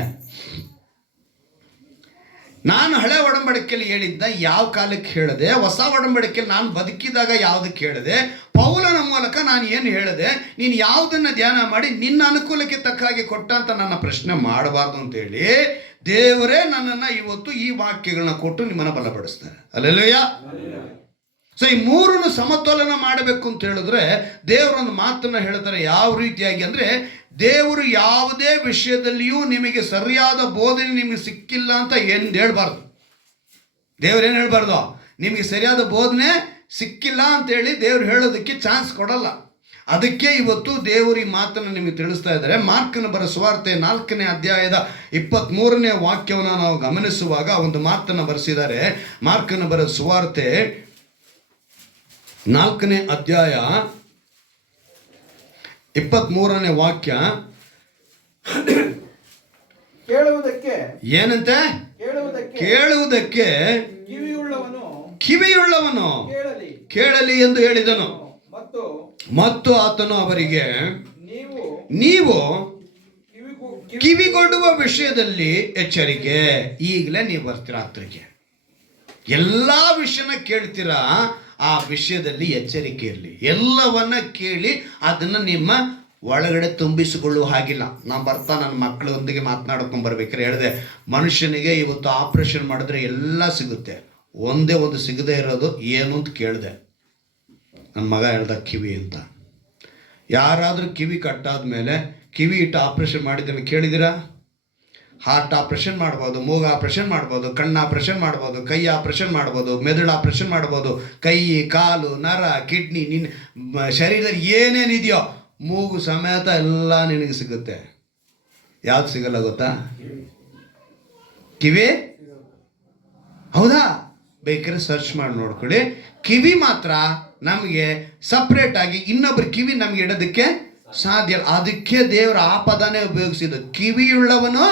ನಾನು ಹಳೆ ಒಡಂಬಡಿಕೆಯಲ್ಲಿ ಹೇಳಿದ್ದ ಯಾವ ಕಾಲಕ್ಕೆ ಹೇಳಿದೆ, ಹೊಸ ಒಡಂಬಡಿಕೆಯಲ್ಲಿ ನಾನು ಬದುಕಿದಾಗ ಯಾವುದಕ್ಕೆ ಹೇಳಿದೆ, ಪೌಲನ ಮೂಲಕ ನಾನು ಏನು ಹೇಳಿದೆ, ನೀನು ಯಾವುದನ್ನು ಧ್ಯಾನ ಮಾಡಿ ನಿನ್ನ ಅನುಕೂಲಕ್ಕೆ ತಕ್ಕ ಹಾಗೆ ಕೊಟ್ಟ ಅಂತ ನನ್ನ ಪ್ರಶ್ನೆ ಮಾಡಬಾರ್ದು ಅಂತೇಳಿ ದೇವರೇ ನನ್ನನ್ನು ಇವತ್ತು ಈ ವಾಕ್ಯಗಳನ್ನ ಕೊಟ್ಟು ನಿಮ್ಮನ್ನು ಬಲಪಡಿಸ್ತಾರೆ. ಹಲ್ಲೆಲೂಯಾ. ಸೊ ಈ 3 ಸಮತೋಲನ ಮಾಡಬೇಕು ಅಂತ ಹೇಳಿದ್ರೆ ದೇವರೊಂದು ಮಾತನ್ನು ಹೇಳ್ತಾರೆ. ಯಾವ ರೀತಿಯಾಗಿ ಅಂದರೆ, ದೇವರು ಯಾವುದೇ ವಿಷಯದಲ್ಲಿಯೂ ನಿಮಗೆ ಸರಿಯಾದ ಬೋಧನೆ ನಿಮಗೆ ಸಿಕ್ಕಿಲ್ಲ ಅಂತ ಏನು ಹೇಳ್ಬಾರ್ದು. ದೇವ್ರೇನು ಹೇಳ್ಬಾರ್ದು? ನಿಮಗೆ ಸರಿಯಾದ ಬೋಧನೆ ಸಿಕ್ಕಿಲ್ಲ ಅಂತೇಳಿ ದೇವ್ರು ಹೇಳೋದಕ್ಕೆ ಚಾನ್ಸ್ ಕೊಡಲ್ಲ. ಅದಕ್ಕೆ ಇವತ್ತು ದೇವರು ಈ ಮಾತನ್ನು ನಿಮಗೆ ತಿಳಿಸ್ತಾ ಇದ್ದಾರೆ. ಮಾರ್ಕನ ಬರ ಸುವಾರ್ತೆ 4ನೇ ಅಧ್ಯಾಯದ 23ನೇ ವಾಕ್ಯವನ್ನು ನಾವು ಗಮನಿಸುವಾಗ ಒಂದು ಮಾತನ್ನು ಬರೆಸಿದ್ದಾರೆ. ಮಾರ್ಕನ ಬರ ಸುವಾರ್ತೆ 4ನೇ ಅಧ್ಯಾಯ 23ನೇ ವಾಕ್ಯ. ಕೇಳುವುದಕ್ಕೆ ಏನಂತೆ? ಕೇಳುವುದಕ್ಕೆ ಕಿವಿಯುಳ್ಳವನು ಕೇಳಲಿ ಎಂದು ಹೇಳಿದನು. ಮತ್ತು ಆತನು ಅವರಿಗೆ, ನೀವು ಕಿವಿಗೊಡುವ ವಿಷಯದಲ್ಲಿ ಎಚ್ಚರಿಕೆ. ಈಗಲೇ ನೀವು ಬರ್ತೀರಾ ಹತ್ರಕ್ಕೆ, ಎಲ್ಲ ವಿಷಯನ ಕೇಳ್ತೀರಾ, ಆ ವಿಷಯದಲ್ಲಿ ಎಚ್ಚರಿಕೆ ಇರಲಿ. ಎಲ್ಲವನ್ನ ಕೇಳಿ ಅದನ್ನು ನಿಮ್ಮ ಒಳಗಡೆ ತುಂಬಿಸಿಕೊಳ್ಳುವ ಹಾಗಿಲ್ಲ. ನಾನು ಬರ್ತಾ ನನ್ನ ಮಕ್ಕಳೊಂದಿಗೆ ಮಾತನಾಡ್ಕೊಂಡು ಬರ್ಬೇಕಾದ್ರೆ ಹೇಳಿದೆ, ಮನುಷ್ಯನಿಗೆ ಇವತ್ತು ಆಪ್ರೇಷನ್ ಮಾಡಿದ್ರೆ ಎಲ್ಲ ಸಿಗುತ್ತೆ, ಒಂದೇ ಒಂದು ಸಿಗದೆ ಇರೋದು ಏನು ಅಂತ ಕೇಳಿದೆ. ನನ್ನ ಮಗ ಹೇಳ್ದ ಕಿವಿ ಅಂತ. ಯಾರಾದರೂ ಕಿವಿ ಕಟ್ಟಾದ ಮೇಲೆ ಕಿವಿ ಇಟ್ಟು ಆಪ್ರೇಷನ್ ಮಾಡಿದ್ದನ್ನು ಕೇಳಿದ್ದೀರಾ? ಹಾರ್ಟ್ ಆಪ್ರೇಷನ್ ಮಾಡ್ಬೋದು, ಮೂಗು ಆಪ್ರೇಷನ್ ಮಾಡ್ಬೋದು, ಕಣ್ಣು ಆಪ್ರೇಷನ್ ಮಾಡ್ಬೋದು, ಕೈ ಆಪ್ರೇಷನ್ ಮಾಡ್ಬೋದು, ಮೆದುಳು ಆಪ್ರೇಷನ್ ಮಾಡ್ಬೋದು, ಕೈ ಕಾಲು ನರ ಕಿಡ್ನಿ ನಿನ್ನ ಶರೀರದಲ್ಲಿ ಏನೇನಿದೆಯೋ ಮೂಗು ಸಮೇತ ಎಲ್ಲ ನಿನಗೆ ಸಿಗುತ್ತೆ. ಯಾವ್ದು ಸಿಗಲ್ಲ ಗೊತ್ತಾ? ಕಿವಿ. ಹೌದಾ? ಬೇಕಾದ್ರೆ ಸರ್ಚ್ ಮಾಡಿ ನೋಡ್ಕೊಳ್ಳಿ. ಕಿವಿ ಮಾತ್ರ ನಮಗೆ ಸಪ್ರೇಟಾಗಿ ಇನ್ನೊಬ್ಬರು ಕಿವಿ ನಮಗೆ ಇಡೋದಕ್ಕೆ ಸಾಧ್ಯ ಇಲ್ಲ. ಅದಕ್ಕೆ ದೇವರು ಆ ಪದನೇ ಉಪಯೋಗಿಸಿದ್ದು, ಕಿವಿಯುಳ್ಳವನು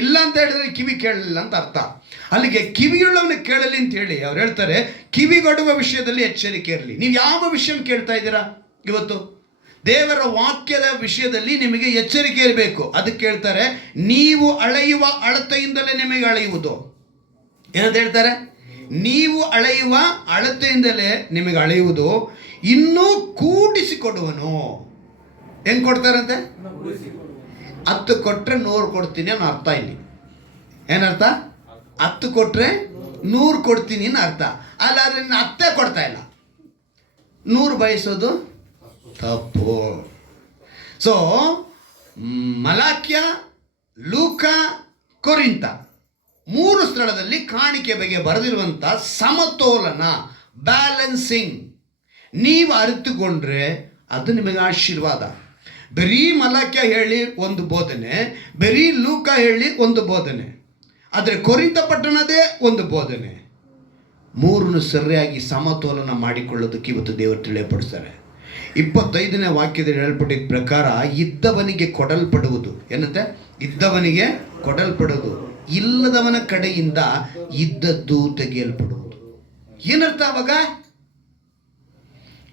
ಇಲ್ಲ ಅಂತ ಹೇಳಿದ್ರೆ ಕಿವಿ ಕೇಳಲಿಲ್ಲ ಅಂತ ಅರ್ಥ. ಅಲ್ಲಿಗೆ ಕಿವಿಯುಳ್ಳವನು ಕೇಳಲಿ ಅಂತ ಹೇಳಿ ಅವ್ರು ಹೇಳ್ತಾರೆ, ಕಿವಿಗೊಡುವ ವಿಷಯದಲ್ಲಿ ಎಚ್ಚರಿಕೆ ಇರಲಿ. ನೀವು ಯಾವ ವಿಷಯ ಕೇಳ್ತಾ ಇದ್ದೀರಾ ಇವತ್ತು? ದೇವರ ವಾಕ್ಯದ ವಿಷಯದಲ್ಲಿ ನಿಮಗೆ ಎಚ್ಚರಿಕೆ ಇರಬೇಕು. ಅದಕ್ಕೆ ಹೇಳ್ತಾರೆ, ನೀವು ಅಳೆಯುವ ಅಳತೆಯಿಂದಲೇ ನಿಮಗೆ ಅಳೆಯುವುದು. ಏನಂತ ಹೇಳ್ತಾರೆ? ನೀವು ಅಳೆಯುವ ಅಳತೆಯಿಂದಲೇ ನಿಮಗೆ ಅಳೆಯುವುದು, ಇನ್ನೂ ಕೂಡಿಸಿಕೊಡುವನು. ಹೆಂಗ್ ಕೊಡ್ತಾರಂತೆ? 10 ಕೊಟ್ರೆ 100 ಕೊಡ್ತೀನಿ ಅನ್ನೋ ಅರ್ಥ. ಇಲ್ಲಿ ಏನರ್ಥ? 10 ಕೊಟ್ರೆ 100 ಕೊಡ್ತೀನಿ ಅನ್ನೋ ಅರ್ಥ. ಅಲ್ಲಾದ್ರೆ 10 ಕೊಡ್ತಾ ಇಲ್ಲ, 100 ಬಯಸೋದು ತಪ್ಪು. ಸೊ ಮಲಾಕ್ಯ, ಲೂಕ, ಕೊರಿಂತ 3 ಸ್ಥಳದಲ್ಲಿ ಕಾಣಿಕೆ ಬಗ್ಗೆ ಬರೆದಿರುವಂಥ ಸಮತೋಲನ, ಬ್ಯಾಲೆನ್ಸಿಂಗ್ ನೀವು ಅರಿತುಕೊಂಡ್ರೆ ಅದು ನಿಮಗೆ ಆಶೀರ್ವಾದ. ಬರೀ ಮಲಾಕ್ಯ ಹೇಳಿ ಒಂದು ಬೋಧನೆ, ಬರೀ ಲೂಕ ಹೇಳಿ ಒಂದು ಬೋಧನೆ, ಆದರೆ ಕೊರಿಂತ ಪಟ್ಟಣದೇ ಒಂದು ಬೋಧನೆ. 3 ಸರಿಯಾಗಿ ಸಮತೋಲನ ಮಾಡಿಕೊಳ್ಳೋದಕ್ಕೆ ಇವತ್ತು ದೇವರು ತಿಳಿಯಪಡಿಸ್ತಾರೆ. 25ನೇ ವಾಕ್ಯದಲ್ಲಿ ಹೇಳಲ್ಪಟ್ಟಿದ್ದ ಪ್ರಕಾರ ಇದ್ದವನಿಗೆ ಕೊಡಲ್ಪಡುವುದು. ಏನಂತೆ? ಇದ್ದವನಿಗೆ ಕೊಡಲ್ಪಡುವುದು, ಇಲ್ಲದವನ ಕಡೆಯಿಂದ ಇದ್ದದ್ದು ತೆಗೆಯಲ್ಪಡುವುದು. ಏನರ್ಥ ಅವಾಗ?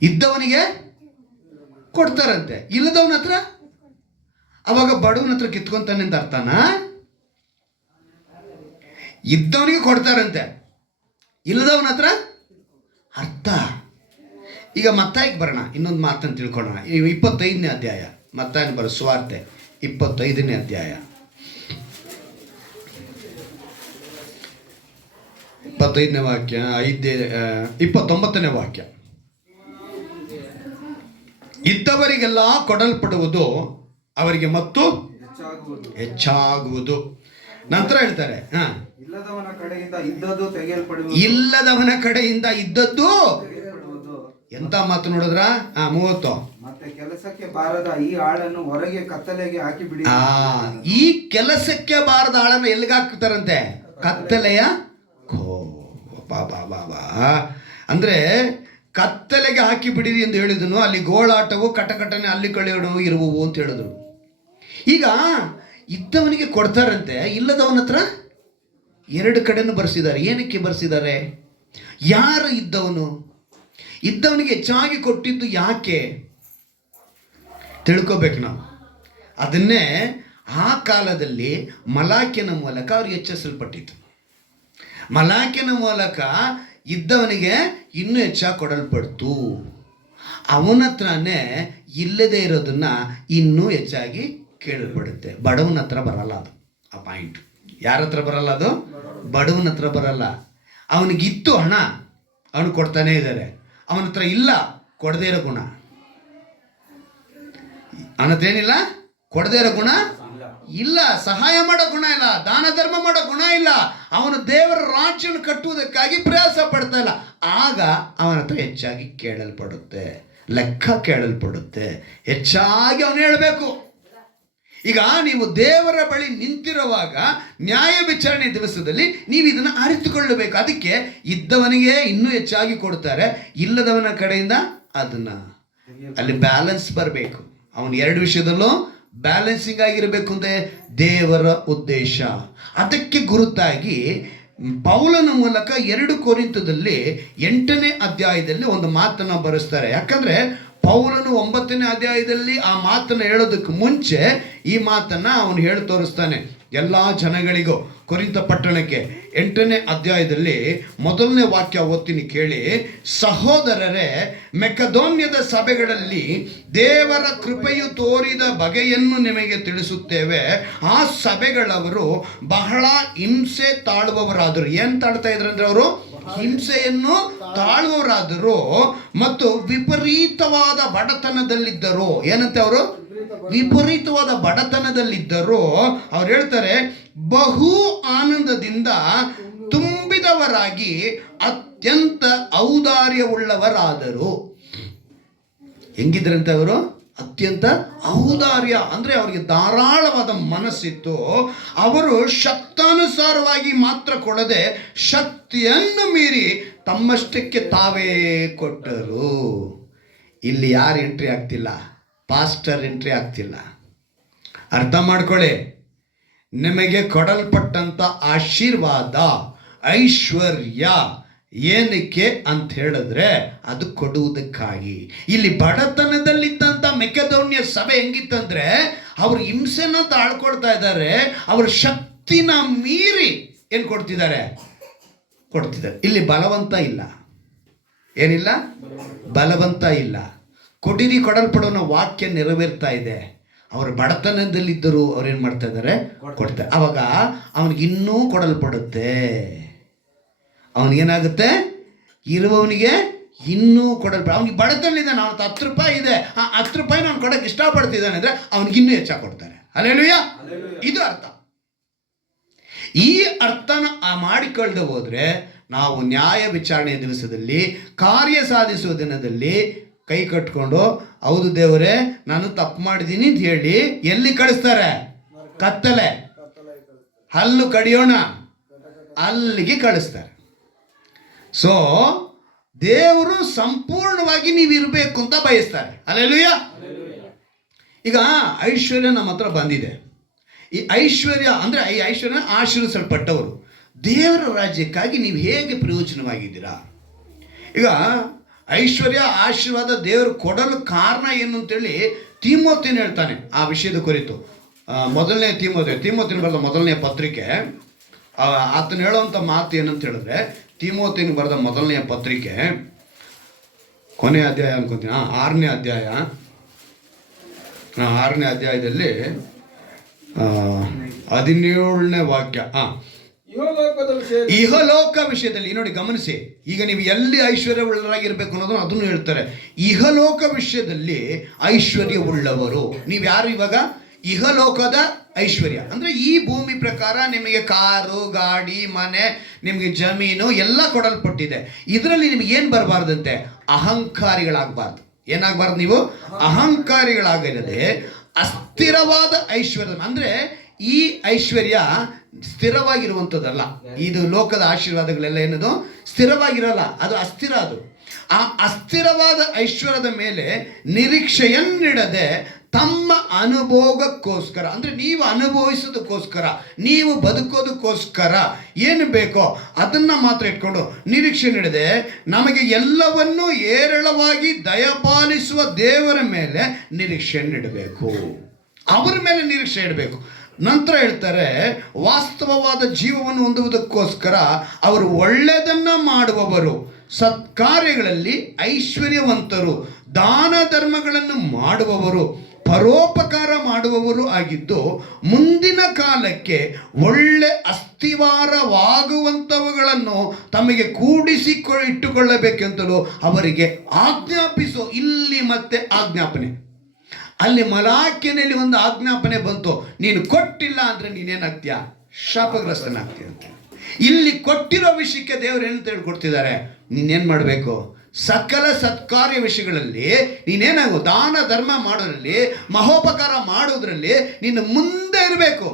ಇದ್ದವನಿಗೆ ಕೊಡ್ತಾರಂತೆ, ಇಲ್ಲದವನ ಹತ್ರ ಅವಾಗ ಬಡವನ ಹತ್ರ ಕಿತ್ಕೊಂತಾನೆ ಅಂತ ಅರ್ಥನಾ? ಇದ್ದವನಿಗೆ ಕೊಡ್ತಾರಂತೆ, ಇಲ್ಲದವನ ಹತ್ರ ಅರ್ಥ. ಈಗ ಮತ್ತಾಯಿಗೆ ಬರೋಣ, ಇನ್ನೊಂದು ಮಾತನ್ನು ತಿಳ್ಕೊಳ್ಳೋಣ. 25ನೇ ಅಧ್ಯಾಯ, ಮತ್ತಾಯನ ಬರೋ ಸುವಾರ್ತೆ 25ನೇ ಅಧ್ಯಾಯ 25ನೇ ವಾಕ್ಯ, 29ನೇ ವಾಕ್ಯ. ಇದ್ದವರಿಗೆಲ್ಲ ಕೊಡಲ್ಪಡುವುದು, ಅವರಿಗೆ ಮತ್ತು ಹೆಚ್ಚಾಗುವುದು. ನಂತರ ಹೇಳ್ತಾರೆ, ಇಲ್ಲದವನ ಕಡೆಯಿಂದ ಇದ್ದದ್ದು ತೆಗೆಯಲ್ಪಡುವುದು. ಇಲ್ಲದವನ ಕಡೆಯಿಂದ ಇದ್ದದ್ದು. ಎಂತ ಮಾತು ನೋಡಿದ್ರ? 30. ಮತ್ತೆ ಕೆಲಸಕ್ಕೆ ಬಾರದ ಈ ಆಳನ್ನು ಹೊರಗೆ ಕತ್ತಲೆಗೆ ಹಾಕಿ ಬಿಡಿ. ಈ ಕೆಲಸಕ್ಕೆ ಬಾರದ ಆಳನ್ನು ಎಲ್ಲಿಗೆ ಹಾಕ್ತಾರಂತೆ? ಕತ್ತಲೆಯ ಅಂದ್ರೆ ಕತ್ತಲೆಗೆ ಹಾಕಿ ಬಿಡಿರಿ ಎಂದು ಹೇಳಿದನು. ಅಲ್ಲಿ ಗೋಳಾಟವು, ಕಟಕಟನೆ, ಅಲ್ಲಿ ಕಳೆಯೋಣವು ಇರುವವು ಅಂತ ಹೇಳಿದ್ರು. ಈಗ ಇದ್ದವನಿಗೆ ಕೊಡ್ತಾರಂತೆ, ಇಲ್ಲದವನ ಹತ್ರ 2 ಕಡೆನೂ ಬರ್ಸಿದ್ದಾರೆ. ಏನಕ್ಕೆ ಬರ್ಸಿದ್ದಾರೆ? ಯಾರು ಇದ್ದವನು? ಇದ್ದವನಿಗೆ ಹೆಚ್ಚಾಗಿ ಕೊಟ್ಟಿದ್ದು ಯಾಕೆ ತಿಳ್ಕೋಬೇಕು ನಾವು. ಅದನ್ನೇ ಆ ಕಾಲದಲ್ಲಿ ಮಲಾಕ್ಯನ ಮೂಲಕ ಅವ್ರಿಗೆ ಎಚ್ಚರಿಸಲ್ಪಟ್ಟಿತ್ತು. ಮಲಾಕ್ಯನ ಮೂಲಕ ಇದ್ದವನಿಗೆ ಇನ್ನೂ ಹೆಚ್ಚಾಗಿ ಕೊಡಲ್ಪಡ್ತು. ಅವನ ಹತ್ರನೇ ಇಲ್ಲದೆ ಇರೋದನ್ನ ಇನ್ನೂ ಹೆಚ್ಚಾಗಿ ಕೇಳಲ್ಪಡುತ್ತೆ. ಬಡವನ ಹತ್ರ ಬರಲ್ಲ ಅದು. ಆ ಪಾಯಿಂಟ್ ಯಾರ ಹತ್ರ ಬರಲ್ಲ? ಅದು ಬಡವನ ಹತ್ರ ಬರಲ್ಲ. ಅವನಿಗಿತ್ತು ಹಣ, ಅವನು ಕೊಡ್ತಾನೆ ಇದ್ದಾರೆ. ಅವನ ಹತ್ರ ಇಲ್ಲ, ಕೊಡದೇ ಇರೋ ಗುಣ. ಅವನ ಹತ್ರ ಏನಿಲ್ಲ, ಕೊಡದೇ ಇರೋ ಗುಣ ಇಲ್ಲ, ಸಹಾಯ ಮಾಡೋ ಗುಣ ಇಲ್ಲ, ದಾನ ಧರ್ಮ ಮಾಡೋ ಗುಣ ಇಲ್ಲ, ಅವನು ದೇವರ ರಾಜ್ಯವನ್ನು ಕಟ್ಟುವುದಕ್ಕಾಗಿ ಪ್ರಯಾಸ ಪಡ್ತಾ ಇಲ್ಲ. ಆಗ ಅವನ ಹತ್ರ ಹೆಚ್ಚಾಗಿ ಕೇಳಲ್ಪಡುತ್ತೆ, ಲೆಕ್ಕ ಕೇಳಲ್ಪಡುತ್ತೆ, ಹೆಚ್ಚಾಗಿ ಅವನು ಹೇಳಬೇಕು. ಈಗ ನೀವು ದೇವರ ಬಳಿ ನಿಂತಿರುವಾಗ ನ್ಯಾಯ ವಿಚಾರಣೆ ದಿವಸದಲ್ಲಿ ನೀವು ಇದನ್ನು ಅರಿತುಕೊಳ್ಳಬೇಕು. ಅದಕ್ಕೆ ಇದ್ದವನಿಗೆ ಇನ್ನೂ ಹೆಚ್ಚಾಗಿ ಕೊಡ್ತಾರೆ, ಇಲ್ಲದವನ ಕಡೆಯಿಂದ ಅದನ್ನ ಅಲ್ಲಿ ಬ್ಯಾಲೆನ್ಸ್ ಬರಬೇಕು. ಅವನು 2 ವಿಷಯದಲ್ಲೂ ಬ್ಯಾಲೆನ್ಸಿಂಗ್ ಆಗಿರಬೇಕು ಅಂತ ದೇವರ ಉದ್ದೇಶ. ಅದಕ್ಕೆ ಗುರುತಾಗಿ ಪೌಲನ ಮೂಲಕ 2 ಕೊರಿಂಥದಲ್ಲಿ 8ನೇ ಅಧ್ಯಾಯದಲ್ಲಿ ಒಂದು ಮಾತನ್ನು ಬರೆಸ್ತಾರೆ. ಯಾಕಂದ್ರೆ ಪೌಲನು 9ನೇ ಅಧ್ಯಾಯದಲ್ಲಿ ಆ ಮಾತನ್ನು ಹೇಳೋದಕ್ಕೆ ಮುಂಚೆ ಈ ಮಾತನ್ನು ಅವನು ಹೇಳಿ ತೋರಿಸ್ತಾನೆ ಎಲ್ಲ ಜನಗಳಿಗೂ. ಕೊರಿಂಥ ಪಟ್ಟಣಕ್ಕೆ 8ನೇ ಅಧ್ಯಾಯದಲ್ಲಿ 1ನೇ ವಾಕ್ಯ ಓದ್ತೀನಿ ಕೇಳಿ. ಸಹೋದರರೇ, ಮೆಕದೋನ್ಯದ ಸಭೆಗಳಲ್ಲಿ ದೇವರ ಕೃಪೆಯು ತೋರಿದ ಬಗೆಯನ್ನು ನಿಮಗೆ ತಿಳಿಸುತ್ತೇವೆ. ಆ ಸಭೆಗಳವರು ಬಹಳ ಹಿಂಸೆ ತಾಳುವವರಾದರು. ಏನು ತಾಳ್ತಾ ಇದ್ರು ಅಂದ್ರೆ ಅವರು ಹಿಂಸೆಯನ್ನು ತಾಳುವವರಾದರು ಮತ್ತು ವಿಪರೀತವಾದ ಬಡತನದಲ್ಲಿದ್ದರು. ಏನಂತೆ ಅವರು? ವಿಪರೀತವಾದ ಬಡತನದಲ್ಲಿದ್ದರು. ಅವ್ರು ಹೇಳ್ತಾರೆ, ಬಹು ಆನಂದದಿಂದ ತುಂಬಿದವರಾಗಿ ಅತ್ಯಂತ ಔದಾರ್ಯವುಳ್ಳವರಾದರು. ಹೆಂಗಿದ್ರಂತೆ ಅವರು? ಅತ್ಯಂತ ಔದಾರ್ಯ ಅಂದರೆ ಅವರಿಗೆ ಧಾರಾಳವಾದ ಮನಸ್ಸಿತ್ತು. ಅವರು ಶಕ್ತಾನುಸಾರವಾಗಿ ಮಾತ್ರ ಕೊಡದೆ ಶಕ್ತಿಯನ್ನು ಮೀರಿ ತಮ್ಮಷ್ಟಕ್ಕೆ ತಾವೇ ಕೊಟ್ಟರು. ಇಲ್ಲಿ ಯಾರು ಎಂಟ್ರಿ ಆಗ್ತಿಲ್ಲ? ಪಾಸ್ಟರ್ ಎಂಟ್ರಿ ಆಗ್ತಿಲ್ಲ. ಅರ್ಥ ಮಾಡ್ಕೊಳ್ಳಿ, ನಿಮಗೆ ಕೊಡಲ್ಪಟ್ಟಂಥ ಆಶೀರ್ವಾದ, ಐಶ್ವರ್ಯ ಏನಕ್ಕೆ ಅಂತ ಹೇಳಿದ್ರೆ ಅದು ಕೊಡುವುದಕ್ಕಾಗಿ. ಇಲ್ಲಿ ಬಡತನದಲ್ಲಿದ್ದಂಥ ಮೆಕೆದೋನ್ಯ ಸಭೆ ಹೆಂಗಿತ್ತಂದ್ರೆ ಅವರು ಹಿಂಸೆನ ತಾಳ್ಕೊಳ್ತಾ ಇದ್ದಾರೆ, ಅವ್ರ ಶಕ್ತಿನ ಮೀರಿ ಏನು ಕೊಡ್ತಿದ್ದಾರೆ? ಇಲ್ಲಿ ಬಲವಂತ ಇಲ್ಲ. ಏನಿಲ್ಲ? ಬಲವಂತ ಇಲ್ಲ. ಕೊಡಿರಿ ಕೊಡಲ್ಪಡೋನ ವಾಕ್ಯ ನೆರವೇರ್ತಾ ಇದೆ. ಅವರು ಬಡತನದಲ್ಲಿದ್ದರು, ಅವ್ರೇನು ಮಾಡ್ತಾ ಇದ್ದಾರೆ? ಕೊಡ್ತಾರೆ. ಅವಾಗ ಅವನಿಗಿನ್ನೂ ಕೊಡಲ್ಪಡುತ್ತೆ. ಅವನಿಗೇನಾಗುತ್ತೆ? ಇರುವವನಿಗೆ ಇನ್ನೂ ಕೊಡಲ್ಪಡ. ಅವನಿಗೆ ಬಡತನದಿಂದ ನಾವು 10 ರೂಪಾಯಿ ಇದೆ, ಆ 10 ರೂಪಾಯಿ ನಾನು ಕೊಡೋಕೆ ಇಷ್ಟಪಡ್ತಿದ್ದಾನೆ ಅಂದರೆ ಅವನಿಗಿನ್ನೂ ಹೆಚ್ಚಾಗಿ ಕೊಡ್ತಾರೆ. ಹಲ್ಲೆಲೂಯಾ. ಇದು ಅರ್ಥ. ಈ ಅರ್ಥನ ಮಾಡಿಕೊಳ್ಳದೆ ಹೋದರೆ ನಾವು ನ್ಯಾಯ ವಿಚಾರಣೆಯ ದಿವಸದಲ್ಲಿ, ಕಾರ್ಯ ಸಾಧಿಸುವ ದಿನದಲ್ಲಿ ಕೈ ಕಟ್ಕೊಂಡು ಹೌದು ದೇವರೇ ನಾನು ತಪ್ಪು ಮಾಡಿದ್ದೀನಿ ಅಂತ ಹೇಳಿ ಎಲ್ಲಿ ಕಳಿಸ್ತಾರೆ? ಕತ್ತಲೆ. ಹಲ್ಲು ಕಡಿಯೋಣ ಅಲ್ಲಿಗೆ ಕಳಿಸ್ತಾರೆ. ಸೊ ದೇವರು ಸಂಪೂರ್ಣವಾಗಿ ನೀವು ಇರಬೇಕು ಅಂತ ಬಯಸ್ತಾರೆ. ಹಲ್ಲೆಲೂಯಾ. ಈಗ ಐಶ್ವರ್ಯ ನಮ್ಮ ಹತ್ರ ಬಂದಿದೆ. ಈ ಐಶ್ವರ್ಯ ಅಂದರೆ ಈ ಐಶ್ವರ್ಯ ಆಶೀರ್ವಿಸಲ್ಪಟ್ಟವರು. ದೇವರ ರಾಜ್ಯಕ್ಕಾಗಿ ನೀವು ಹೇಗೆ ಪ್ರಯೋಜನವಾಗಿದ್ದೀರಾ? ಈಗ ಐಶ್ವರ್ಯ ಆಶೀರ್ವಾದ ದೇವರು ಕೊಡಲು ಕಾರಣ ಏನು ಅಂತೇಳಿ ತಿಮೋತಿನ ಹೇಳ್ತಾನೆ ಆ ವಿಷಯದ ಕುರಿತು. ಮೊದಲನೇ ತಿಮೋತಿನ ಬರೆದ ಮೊದಲನೇ ಪತ್ರಿಕೆ, ಆತನು ಹೇಳುವಂಥ ಮಾತು ಏನಂತ ಹೇಳಿದ್ರೆ, ತಿಮೋತಿನ ಬರೆದ ಮೊದಲನೆಯ ಪತ್ರಿಕೆ ಕೊನೆಯ ಅಧ್ಯಾಯ ಅನ್ಕೊಂತೀನಿ, 6ನೇ ಅಧ್ಯಾಯ, 6ನೇ ಅಧ್ಯಾಯದಲ್ಲಿ 17ನೇ ವಾಕ್ಯ. ಇಹಲೋಕ ವಿಷಯದಲ್ಲಿ ನೋಡಿ, ಗಮನಿಸಿ. ಈಗ ನೀವು ಎಲ್ಲಿ ಐಶ್ವರ್ಯವುಳ್ಳರಾಗಿರ್ಬೇಕು ಅನ್ನೋದನ್ನು ಅದನ್ನು ಹೇಳ್ತಾರೆ. ಇಹಲೋಕ ವಿಷಯದಲ್ಲಿ ಐಶ್ವರ್ಯವುಳ್ಳವರು ನೀವು ಯಾರು? ಇವಾಗ ಇಹಲೋಕದ ಐಶ್ವರ್ಯ ಅಂದರೆ ಈ ಭೂಮಿ ಪ್ರಕಾರ ನಿಮಗೆ ಕಾರು, ಗಾಡಿ, ಮನೆ, ನಿಮಗೆ ಜಮೀನು ಎಲ್ಲ ಕೊಡಲ್ಪಟ್ಟಿದೆ. ಇದರಲ್ಲಿ ನಿಮಗೆ ಏನು ಬರಬಾರ್ದಂತೆ? ಅಹಂಕಾರಿಗಳಾಗಬಾರ್ದು. ಏನಾಗಬಾರ್ದು? ನೀವು ಅಹಂಕಾರಿಗಳಾಗಿರದೆ ಅಸ್ಥಿರವಾದ ಐಶ್ವರ್ಯ. ಅಂದರೆ ಈ ಐಶ್ವರ್ಯ ಸ್ಥಿರವಾಗಿರುವಂಥದ್ದಲ್ಲ. ಇದು ಲೋಕದ ಆಶೀರ್ವಾದಗಳೆಲ್ಲ ಏನದು ಸ್ಥಿರವಾಗಿರಲ್ಲ, ಅದು ಅಸ್ಥಿರ. ಅದು ಆ ಅಸ್ಥಿರವಾದ ಐಶ್ವರ್ಯದ ಮೇಲೆ ನಿರೀಕ್ಷೆಯನ್ನಿಡದೆ ತಮ್ಮ ಅನುಭೋಗಕ್ಕೋಸ್ಕರ, ಅಂದರೆ ನೀವು ಅನುಭವಿಸೋದಕ್ಕೋಸ್ಕರ, ನೀವು ಬದುಕೋದಕ್ಕೋಸ್ಕರ ಏನು ಬೇಕೋ ಅದನ್ನು ಮಾತ್ರ ಇಟ್ಕೊಂಡು ನಿರೀಕ್ಷೆ ನೀಡದೆ ನಮಗೆ ಎಲ್ಲವನ್ನೂ ಏರಳವಾಗಿ ದಯಪಾಲಿಸುವ ದೇವರ ಮೇಲೆ ನಿರೀಕ್ಷೆ ನೀಡಬೇಕು. ಅವರ ಮೇಲೆ ನಿರೀಕ್ಷೆ ಇಡಬೇಕು. ನಂತರ ಹೇಳ್ತಾರೆ, ವಾಸ್ತವವಾದ ಜೀವವನ್ನು ಹೊಂದುವುದಕ್ಕೋಸ್ಕರ ಅವರು ಒಳ್ಳೆಯದನ್ನು ಮಾಡುವವರು, ಸತ್ಕಾರ್ಯಗಳಲ್ಲಿ ಐಶ್ವರ್ಯವಂತರು, ದಾನ ಧರ್ಮಗಳನ್ನು ಮಾಡುವವರು, ಪರೋಪಕಾರ ಮಾಡುವವರು ಆಗಿದ್ದು ಮುಂದಿನ ಕಾಲಕ್ಕೆ ಒಳ್ಳೆ ಅಸ್ಥಿವಾರವಾಗುವಂಥವುಗಳನ್ನು ತಮಗೆ ಇಟ್ಟುಕೊಳ್ಳಬೇಕೆಂತಲೂ ಅವರಿಗೆ ಆಜ್ಞಾಪಿಸೋ. ಇಲ್ಲಿ ಮತ್ತೆ ಆಜ್ಞಾಪನೆ. ಅಲ್ಲಿ ಮಲಾಖಿನಲ್ಲಿ ಒಂದು ಆಜ್ಞಾಪನೆ ಬಂತು, ನೀನು ಕೊಟ್ಟಿಲ್ಲ ಅಂದರೆ ನೀನೇನಾಗ್ತೀಯ? ಶಾಪಗ್ರಸ್ತನಾಗ್ತೀಯ ಅಂತ. ಇಲ್ಲಿ ಕೊಟ್ಟಿರೋ ವಿಷಯಕ್ಕೆ ದೇವರು ಏನು ಹೇಳ್ಕೊಡ್ತಿದ್ದಾರೆ? ನೀನೇನು ಮಾಡಬೇಕು? ಸಕಲ ಸತ್ಕಾರ್ಯ ವಿಷಯಗಳಲ್ಲಿ ನೀನೇನಾಗು, ದಾನ ಧರ್ಮ ಮಾಡೋದ್ರಲ್ಲಿ, ಮಹೋಪಕಾರ ಮಾಡೋದ್ರಲ್ಲಿ ನೀನು ಮುಂದೆ ಇರಬೇಕು.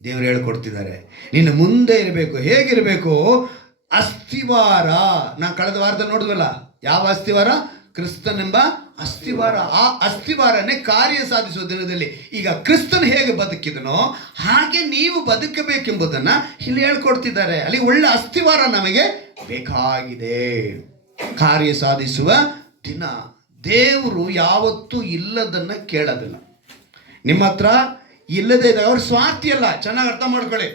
ದೇವರು ಹೇಳ್ಕೊಡ್ತಿದ್ದಾರೆ, ನೀನು ಮುಂದೆ ಇರಬೇಕು. ಹೇಗಿರಬೇಕು? ಅಸ್ಥಿವಾರ. ನಾನು ಕಳೆದ ವಾರದಲ್ಲಿ ನೋಡಿದ್ವಲ್ಲ, ಯಾವ ಅಸ್ಥಿವಾರ? ಕ್ರಿಸ್ತನೆಂಬ ಅಸ್ಥಿವಾರ. ಆ ಅಸ್ಥಿವಾರನೇ ಕಾರ್ಯ ಸಾಧಿಸುವ ದಿನದಲ್ಲಿ ಈಗ ಕ್ರಿಸ್ತನ್ ಹೇಗೆ ಬದುಕಿದನೋ ಹಾಗೆ ನೀವು ಬದುಕಬೇಕೆಂಬುದನ್ನು ಇಲ್ಲಿ ಹೇಳ್ಕೊಡ್ತಿದ್ದಾರೆ. ಅಲ್ಲಿ ಒಳ್ಳೆ ಅಸ್ಥಿವಾರ ನಮಗೆ ಬೇಕಾಗಿದೆ. ಕಾರ್ಯ ಸಾಧಿಸುವ ದಿನ. ದೇವರು ಯಾವತ್ತೂ ಇಲ್ಲದನ್ನು ಕೇಳೋದಿಲ್ಲ. ನಿಮ್ಮ ಹತ್ರ ಇಲ್ಲದೆ ಇದ್ದಾಗ ಅವ್ರು ಸ್ವಾರ್ಥಿ ಅಲ್ಲ. ಚೆನ್ನಾಗಿ ಅರ್ಥ ಮಾಡ್ಕೊಳ್ಳಿ.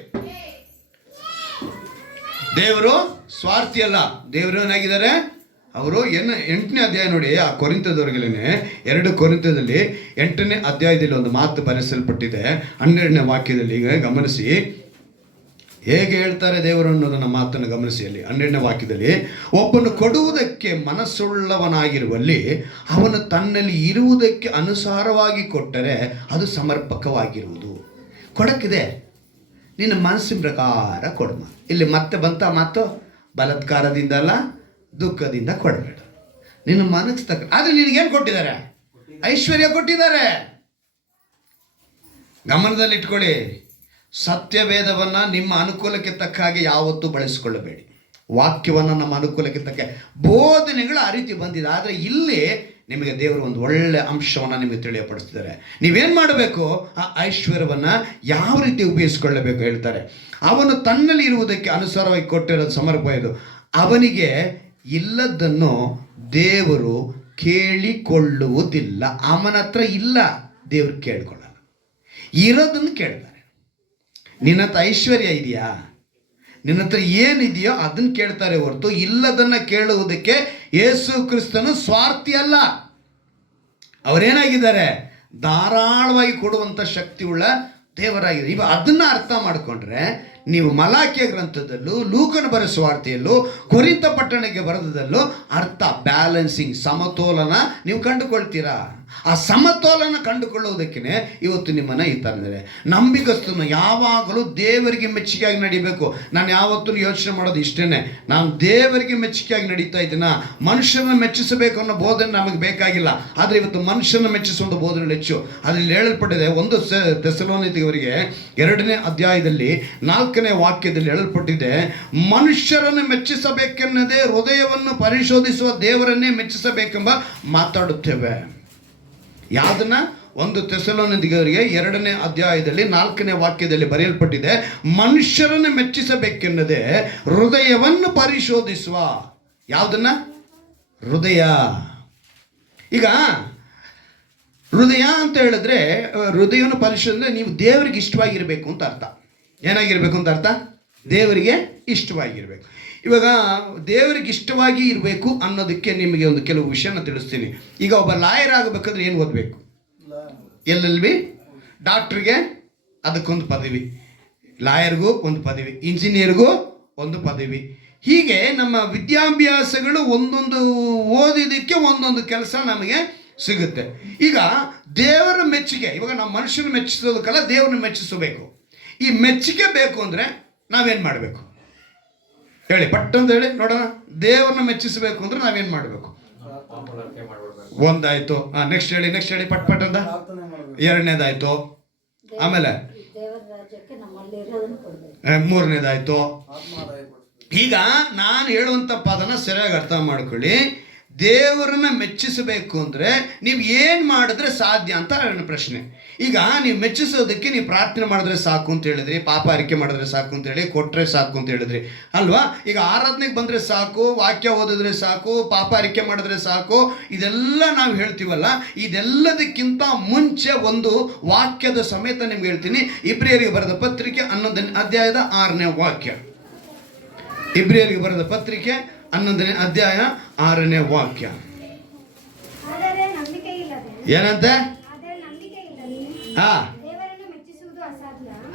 ದೇವರು ಸ್ವಾರ್ಥಿ ಅಲ್ಲ. ದೇವರು ಏನಾಗಿದ್ದಾರೆ? ಅವರು 8ನೇ ಅಧ್ಯಾಯ ನೋಡಿ, ಆ ಕೊರಿಂಥದವರೆಗೇನೆ 2 ಕೊರಿಂಥದಲ್ಲಿ 8ನೇ ಅಧ್ಯಾಯದಲ್ಲಿ ಒಂದು ಮಾತು ಬರೆಸಲ್ಪಟ್ಟಿದೆ. 12ನೇ ವಾಕ್ಯದಲ್ಲಿ ಈಗ ಗಮನಿಸಿ ಹೇಗೆ ಹೇಳ್ತಾರೆ ದೇವರು ಅನ್ನೋದನ್ನ ಮಾತನ್ನು ಗಮನಿಸಿ. ಅಲ್ಲಿ 12ನೇ ವಾಕ್ಯದಲ್ಲಿ, ಒಬ್ಬನು ಕೊಡುವುದಕ್ಕೆ ಮನಸ್ಸುಳ್ಳವನಾಗಿರುವಲ್ಲಿ ಅವನು ತನ್ನಲ್ಲಿ ಇರುವುದಕ್ಕೆ ಅನುಸಾರವಾಗಿ ಕೊಟ್ಟರೆ ಅದು ಸಮರ್ಪಕವಾಗಿರುವುದು. ಕೊಡಕ್ಕಿದೆ, ನಿನ್ನ ಮನಸ್ಸಿನ ಪ್ರಕಾರ ಕೊಡು. ಇಲ್ಲಿ ಮತ್ತೆ ಬಂತ ಮಾತು, ಬಲಾತ್ಕಾರದಿಂದ ಅಲ್ಲ, ದುಃಖದಿಂದ ಕೊಡಬೇಡ, ನಿನ್ನ ಮನಸ್ಸು ತಕ್ಕ. ಆದರೆ ನಿನಗೇನು ಕೊಟ್ಟಿದ್ದಾರೆ? ಐಶ್ವರ್ಯ ಕೊಟ್ಟಿದ್ದಾರೆ. ಗಮನದಲ್ಲಿ ಇಟ್ಕೊಳ್ಳಿ. ಸತ್ಯವೇದವನ್ನು ನಿಮ್ಮ ಅನುಕೂಲಕ್ಕೆ ತಕ್ಕ ಹಾಗೆ ಯಾವತ್ತೂ ಬಳಸಿಕೊಳ್ಳಬೇಡಿ. ವಾಕ್ಯವನ್ನು ನಮ್ಮ ಅನುಕೂಲಕ್ಕೆ ತಕ್ಕ ಬೋಧನೆಗಳು ಆ ರೀತಿ ಬಂದಿದೆ. ಆದರೆ ಇಲ್ಲಿ ನಿಮಗೆ ದೇವರು ಒಂದು ಒಳ್ಳೆ ಅಂಶವನ್ನು ನಿಮಗೆ ತಿಳಿಯಪಡಿಸ್ತಿದ್ದಾರೆ. ನೀವೇನು ಮಾಡಬೇಕು, ಆ ಐಶ್ವರ್ಯವನ್ನು ಯಾವ ರೀತಿ ಉಪಯೋಗಿಸ್ಕೊಳ್ಳಬೇಕು ಹೇಳ್ತಾರೆ. ಅವನು ತನ್ನಲ್ಲಿ ಇರುವುದಕ್ಕೆ ಅನುಸಾರವಾಗಿ ಕೊಟ್ಟಿರೋದು ಸಮರ್ಪ ಇದು. ಅವನಿಗೆ ಇಲ್ಲದನ್ನು ದೇವರು ಕೇಳಿಕೊಳ್ಳುವುದಿಲ್ಲ. ಅವನ ಹತ್ರ ಇಲ್ಲ, ದೇವರು ಕೇಳಿಕೊಳ್ಳಲ್ಲ. ಇರೋದನ್ನು ಕೇಳ್ತಾರೆ. ನಿನ್ನ ಹತ್ರ ಐಶ್ವರ್ಯ ಇದೆಯಾ, ನಿನ್ನ ಹತ್ರ ಏನಿದೆಯೋ ಅದನ್ನು ಕೇಳ್ತಾರೆ ಹೊರತು ಇಲ್ಲದನ್ನು ಕೇಳುವುದಕ್ಕೆ ಯೇಸು ಕ್ರಿಸ್ತನು ಸ್ವಾರ್ಥಿ ಅಲ್ಲ. ಅವರೇನಾಗಿದ್ದಾರೆ, ಧಾರಾಳವಾಗಿ ಕೊಡುವಂಥ ಶಕ್ತಿಯುಳ್ಳ ದೇವರಾಗಿದೆ. ಇವಾಗ ಅದನ್ನು ಅರ್ಥ ಮಾಡಿಕೊಂಡ್ರೆ ನೀವು ಮಲಾಕಿಯ ಗ್ರಂಥದಲ್ಲೂ, ಲೂಕನ ಬರೆದ ಸುವಾರ್ತೆಯಲ್ಲೂ, ಕೊರಿಂಥ ಪಟ್ಟಣಕ್ಕೆ ಬರೆದದಲ್ಲೂ ಅರ್ಥ, ಬ್ಯಾಲೆನ್ಸಿಂಗ್, ಸಮತೋಲನ ನೀವು ಕಂಡುಕೊಳ್ತೀರಾ. ಆ ಸಮತೋಲನ ಕಂಡುಕೊಳ್ಳುವುದಕ್ಕೆ ಇವತ್ತು ನಿಮ್ಮನ್ನು ಈ ಥರದಿದೆ. ನಂಬಿಕಸ್ತನು ಯಾವಾಗಲೂ ದೇವರಿಗೆ ಮೆಚ್ಚುಗೆಯಾಗಿ ನಡಿಬೇಕು. ನಾನು ಯಾವತ್ತೂ ಯೋಚನೆ ಮಾಡೋದು ಇಷ್ಟೇ, ನಾನು ದೇವರಿಗೆ ಮೆಚ್ಚುಗೆಯಾಗಿ ನಡೀತಾ ಇದ್ದೀನ. ಮನುಷ್ಯನ ಮೆಚ್ಚಿಸಬೇಕು ಅನ್ನೋ ಬೋಧನೆ ನಮಗೆ ಬೇಕಾಗಿಲ್ಲ. ಆದರೆ ಇವತ್ತು ಮನುಷ್ಯನ ಮೆಚ್ಚಿಸುವಂಥ ಬೋಧನೆಗಳು ಹೆಚ್ಚು. ಅದರಲ್ಲಿ ಹೇಳಲ್ಪಟ್ಟಿದೆ, 1 ಥೆಸಲೋನಿಕಯವರಿಗೆ 2ನೇ ಅಧ್ಯಾಯದಲ್ಲಿ 4ನೇ ವಾಕ್ಯದಲ್ಲಿ ಹೇಳಲ್ಪಟ್ಟಿದೆ, ಮನುಷ್ಯರನ್ನು ಮೆಚ್ಚಿಸಬೇಕೆನ್ನದೇ ಹೃದಯವನ್ನು ಪರಿಶೋಧಿಸುವ ದೇವರನ್ನೇ ಮೆಚ್ಚಿಸಬೇಕೆಂಬ ಮಾತಾಡುತ್ತೇವೆ. ಯಾವುದನ್ನ? 1 ಥೆಸಲೋನಿಕಯವರಿಗೆ 2ನೇ ಅಧ್ಯಾಯದಲ್ಲಿ 4ನೇ ವಾಕ್ಯದಲ್ಲಿ ಬರೆಯಲ್ಪಟ್ಟಿದೆ, ಮನುಷ್ಯರನ್ನು ಮೆಚ್ಚಿಸಬೇಕೆನ್ನದೇ ಹೃದಯವನ್ನು ಪರಿಶೋಧಿಸುವ. ಯಾವುದನ್ನ? ಹೃದಯ. ಈಗ ಹೃದಯ ಅಂತ ಹೇಳಿದ್ರೆ, ಹೃದಯವನ್ನು ಪರಿಶೋಧನೆ, ನೀವು ದೇವರಿಗೆ ಇಷ್ಟವಾಗಿರಬೇಕು ಅಂತ ಅರ್ಥ. ಏನಾಗಿರ್ಬೇಕು ಅಂತ ಅರ್ಥ? ದೇವರಿಗೆ ಇಷ್ಟವಾಗಿರಬೇಕು. ಇವಾಗ ದೇವರಿಗೆ ಇಷ್ಟವಾಗಿ ಇರಬೇಕು ಅನ್ನೋದಕ್ಕೆ ನಿಮಗೆ ಒಂದು ಕೆಲವು ವಿಷಯನ ತಿಳಿಸ್ತೀನಿ. ಈಗ ಒಬ್ಬ ಲಾಯರ್ ಆಗಬೇಕಾದ್ರೆ ಏನು ಓದಬೇಕು? LLB. ಡಾಕ್ಟ್ರಿಗೆ ಅದಕ್ಕೊಂದು ಪದವಿ, ಲಾಯರ್ಗೂ ಒಂದು ಪದವಿ, ಇಂಜಿನಿಯರ್ಗೂ ಒಂದು ಪದವಿ. ಹೀಗೆ ನಮ್ಮ ವಿದ್ಯಾಭ್ಯಾಸಗಳು ಒಂದೊಂದು ಓದಿದ್ದಕ್ಕೆ ಒಂದೊಂದು ಕೆಲಸ ನಮಗೆ ಸಿಗುತ್ತೆ. ಈಗ ದೇವರ ಮೆಚ್ಚುಗೆ, ಇವಾಗ ನಾವು ಮನುಷ್ಯನ ಮೆಚ್ಚಿಸೋದಕ್ಕಲ್ಲ, ದೇವರನ್ನ ಮೆಚ್ಚಿಸಬೇಕು. ಈ ಮೆಚ್ಚುಗೆ ಬೇಕು ಅಂದರೆ ನಾವೇನು ಮಾಡಬೇಕು ಹೇಳಿ? ಪಟ್ಟಂತ ಹೇಳಿ ನೋಡೋಣ. ದೇವರನ್ನ ಮೆಚ್ಚಿಸಬೇಕು ಅಂದರೆ ನಾವೇನು ಮಾಡಬೇಕು? ಒಂದಾಯ್ತು. ನೆಕ್ಸ್ಟ್ ಹೇಳಿ ಪಟ್ ಅಂತ. 2ನೇದಾಯ್ತು. ಆಮೇಲೆ 3ನೇದಾಯ್ತು. ಈಗ ನಾನು ಹೇಳುವಂಥ ಪದನ ಸರಿಯಾಗಿ ಅರ್ಥ ಮಾಡ್ಕೊಳ್ಳಿ. ದೇವರನ್ನ ಮೆಚ್ಚಿಸಬೇಕು ಅಂದರೆ ನೀವು ಏನು ಮಾಡಿದ್ರೆ ಸಾಧ್ಯ ಅಂತ ನನ್ನ ಪ್ರಶ್ನೆ. ಈಗ ನೀವು ಮೆಚ್ಚಿಸೋದಕ್ಕೆ ನೀವು ಪ್ರಾರ್ಥನೆ ಮಾಡಿದ್ರೆ ಸಾಕು ಅಂತ ಹೇಳಿದ್ರಿ, ಪಾಪ ಅರಿಕೆ ಮಾಡಿದ್ರೆ ಸಾಕು ಅಂತ ಹೇಳಿ, ಕೊಟ್ಟರೆ ಸಾಕು ಅಂತ ಹೇಳಿದ್ರಿ ಅಲ್ವಾ? ಈಗ ಆರಾಧನೆಗೆ ಬಂದರೆ ಸಾಕು, ವಾಕ್ಯ ಓದಿದ್ರೆ ಸಾಕು, ಪಾಪ ಅರಿಕೆ ಮಾಡಿದ್ರೆ ಸಾಕು, ಇದೆಲ್ಲ ನಾವು ಹೇಳ್ತೀವಲ್ಲ. ಇದೆಲ್ಲದಕ್ಕಿಂತ ಮುಂಚೆ ಒಂದು ವಾಕ್ಯದ ಸಮೇತ ನಿಮ್ಗೆ ಹೇಳ್ತೀನಿ. ಇಬ್ರಿಯರಿಗೆ ಬರೆದ ಪತ್ರಿಕೆ 11ನೇ ಅಧ್ಯಾಯದ 6ನೇ ವಾಕ್ಯ. ಇಬ್ರಿಯರಿಗೆ ಬರೆದ ಪತ್ರಿಕೆ 11ನೇ ಅಧ್ಯಾಯ 6ನೇ ವಾಕ್ಯ. ಏನಂತೆ?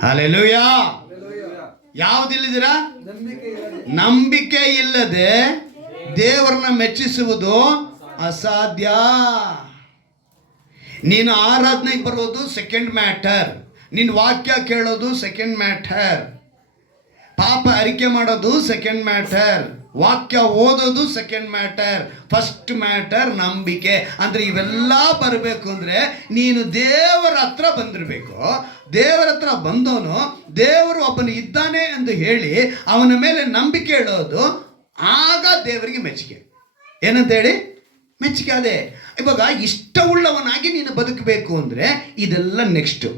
ಹಲ್ಲೆಲೂಯಾ. ಯಾವುದಿಲ್ಲದಿರಾ? ನಂಬಿಕೆ ಇಲ್ಲದೆ ದೇವರನ್ನ ಮೆಚ್ಚಿಸುವುದು ಅಸಾಧ್ಯ. ನೀನು ಆರಾಧನೆಗೆ ಬರೋದು ಸೆಕೆಂಡ್ ಮ್ಯಾಟರ್, ನಿನ್ನ ವಾಕ್ಯ ಕೇಳೋದು ಸೆಕೆಂಡ್ ಮ್ಯಾಟರ್, ಪಾಪ ಅರಿಕೆ ಮಾಡೋದು ಸೆಕೆಂಡ್ ಮ್ಯಾಟರ್, ವಾಕ್ಯ ಓದೋದು ಸೆಕೆಂಡ್ ಮ್ಯಾಟರ್. ಫಸ್ಟ್ ಮ್ಯಾಟರ್ ನಂಬಿಕೆ. ಅಂದರೆ ಇವೆಲ್ಲ ಬರಬೇಕು ಅಂದರೆ ನೀನು ದೇವರ ಹತ್ರ ಬಂದಿರಬೇಕು. ದೇವರ ಹತ್ರ ಬಂದವನು ದೇವರು ಒಬ್ಬನು ಇದ್ದಾನೆ ಎಂದು ಹೇಳಿ ಅವನ ಮೇಲೆ ನಂಬಿಕೆ ಇಡೋದು, ಆಗ ದೇವರಿಗೆ ಮೆಚ್ಚುಗೆ. ಏನಂತ ಹೇಳಿ? ಮೆಚ್ಚುಗೆ. ಅದೇ ಇವಾಗ ಇಷ್ಟವುಳ್ಳವನಾಗಿ ನೀನು ಬದುಕಬೇಕು ಅಂದರೆ ಇದೆಲ್ಲ ನೆಕ್ಸ್ಟು.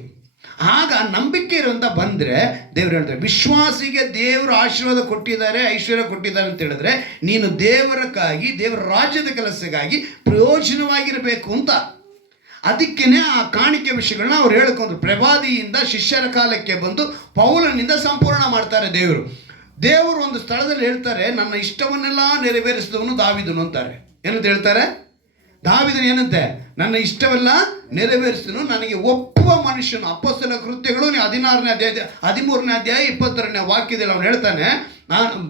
ಆಗ ನಂಬಿಕೆ ಇರುವಂತ ಬಂದರೆ ದೇವರು ಹೇಳ್ತಾರೆ, ವಿಶ್ವಾಸಿಗೆ ದೇವರು ಆಶೀರ್ವಾದ ಕೊಟ್ಟಿದ್ದಾರೆ, ಐಶ್ವರ್ಯ ಕೊಟ್ಟಿದ್ದಾರೆ ಅಂತ ಹೇಳಿದ್ರೆ ನೀನು ದೇವರಕ್ಕಾಗಿ, ದೇವರ ರಾಜ್ಯದ ಕೆಲಸಕ್ಕಾಗಿ ಪ್ರಯೋಜನವಾಗಿರಬೇಕು ಅಂತ. ಅದಕ್ಕೇನೆ ಆ ಕಾಣಿಕೆ ವಿಷಯಗಳನ್ನ ಅವ್ರು ಹೇಳ್ಕೊಂಡ್ರು. ಪ್ರವಾದಿಯಿಂದ ಶಿಷ್ಯರ ಕಾಲಕ್ಕೆ ಬಂದು ಪೌಲನಿಂದ ಸಂಪೂರ್ಣ ಮಾಡ್ತಾರೆ ದೇವರು. ದೇವರು ಒಂದು ಸ್ಥಳದಲ್ಲಿ ಹೇಳ್ತಾರೆ, ನನ್ನ ಇಷ್ಟವನ್ನೆಲ್ಲ ನೆರವೇರಿಸಿದವನು ದಾವೀದನು ಅಂತಾರೆ. ಏನಂತ ಹೇಳ್ತಾರೆ? ದಾವೀದನು ಏನಂತೆ? ನನ್ನ ಇಷ್ಟವೆಲ್ಲ ನೆರವೇರಿಸಿದನು, ನನಗೆ ಒಪ್ಪುವ ಮನುಷ್ಯನು. ಅಪೊಸ್ತಲ ಕೃತ್ಯಗಳು 16ನೇ ಅಧ್ಯಾಯ 13ನೇ ಅಧ್ಯಾಯ 22ನೇ ವಾಕ್ಯದಲ್ಲಿ ಅವನು ಹೇಳ್ತಾನೆ,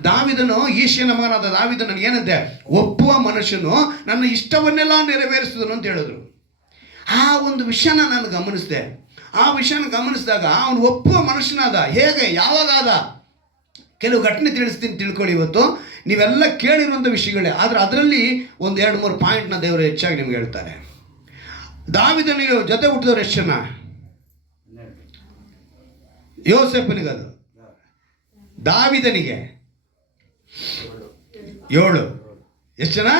ದಾವೀದನು, ಈಶಿಯನ ಮಗನಾದ ದಾವೀದನು ನನಗೆ ಏನಂತೆ? ಒಪ್ಪುವ ಮನುಷ್ಯನು, ನನ್ನ ಇಷ್ಟವನ್ನೆಲ್ಲ ನೆರವೇರಿಸಿದನು ಅಂತ ಹೇಳಿದ್ರು. ಆ ಒಂದು ವಿಷಯನ ನಾನು ಗಮನಿಸಿದೆ. ಆ ವಿಷಯನ ಗಮನಿಸಿದಾಗ ಅವನು ಒಪ್ಪುವ ಮನುಷ್ಯನಾದ. ಹೇಗೆ? ಯಾವಾಗ ಆದ? ಕೆಲವು ಘಟನೆ ತಿಳಿಸ್ತೀನಿ, ತಿಳ್ಕೊಳ್ಳಿ. ಇವತ್ತು ನೀವೆಲ್ಲ ಕೇಳಿರುವಂಥ ವಿಷಯಗಳೇ, ಆದರೆ ಅದರಲ್ಲಿ ಒಂದು 2-3 ಪಾಯಿಂಟ್ನ ದೇವರು ಹೆಚ್ಚಾಗಿ ನಿಮ್ಗೆ ಹೇಳ್ತಾರೆ. ದಾವೀದನಿಗೆ ಜೊತೆ ಹುಟ್ಟಿದವರು ಎಷ್ಟು ಜನ? ಯೋಸೇಫನಿಗೆ ಅದು. ದಾವೀದನಿಗೆ 7. ಎಷ್ಟು ಜನ?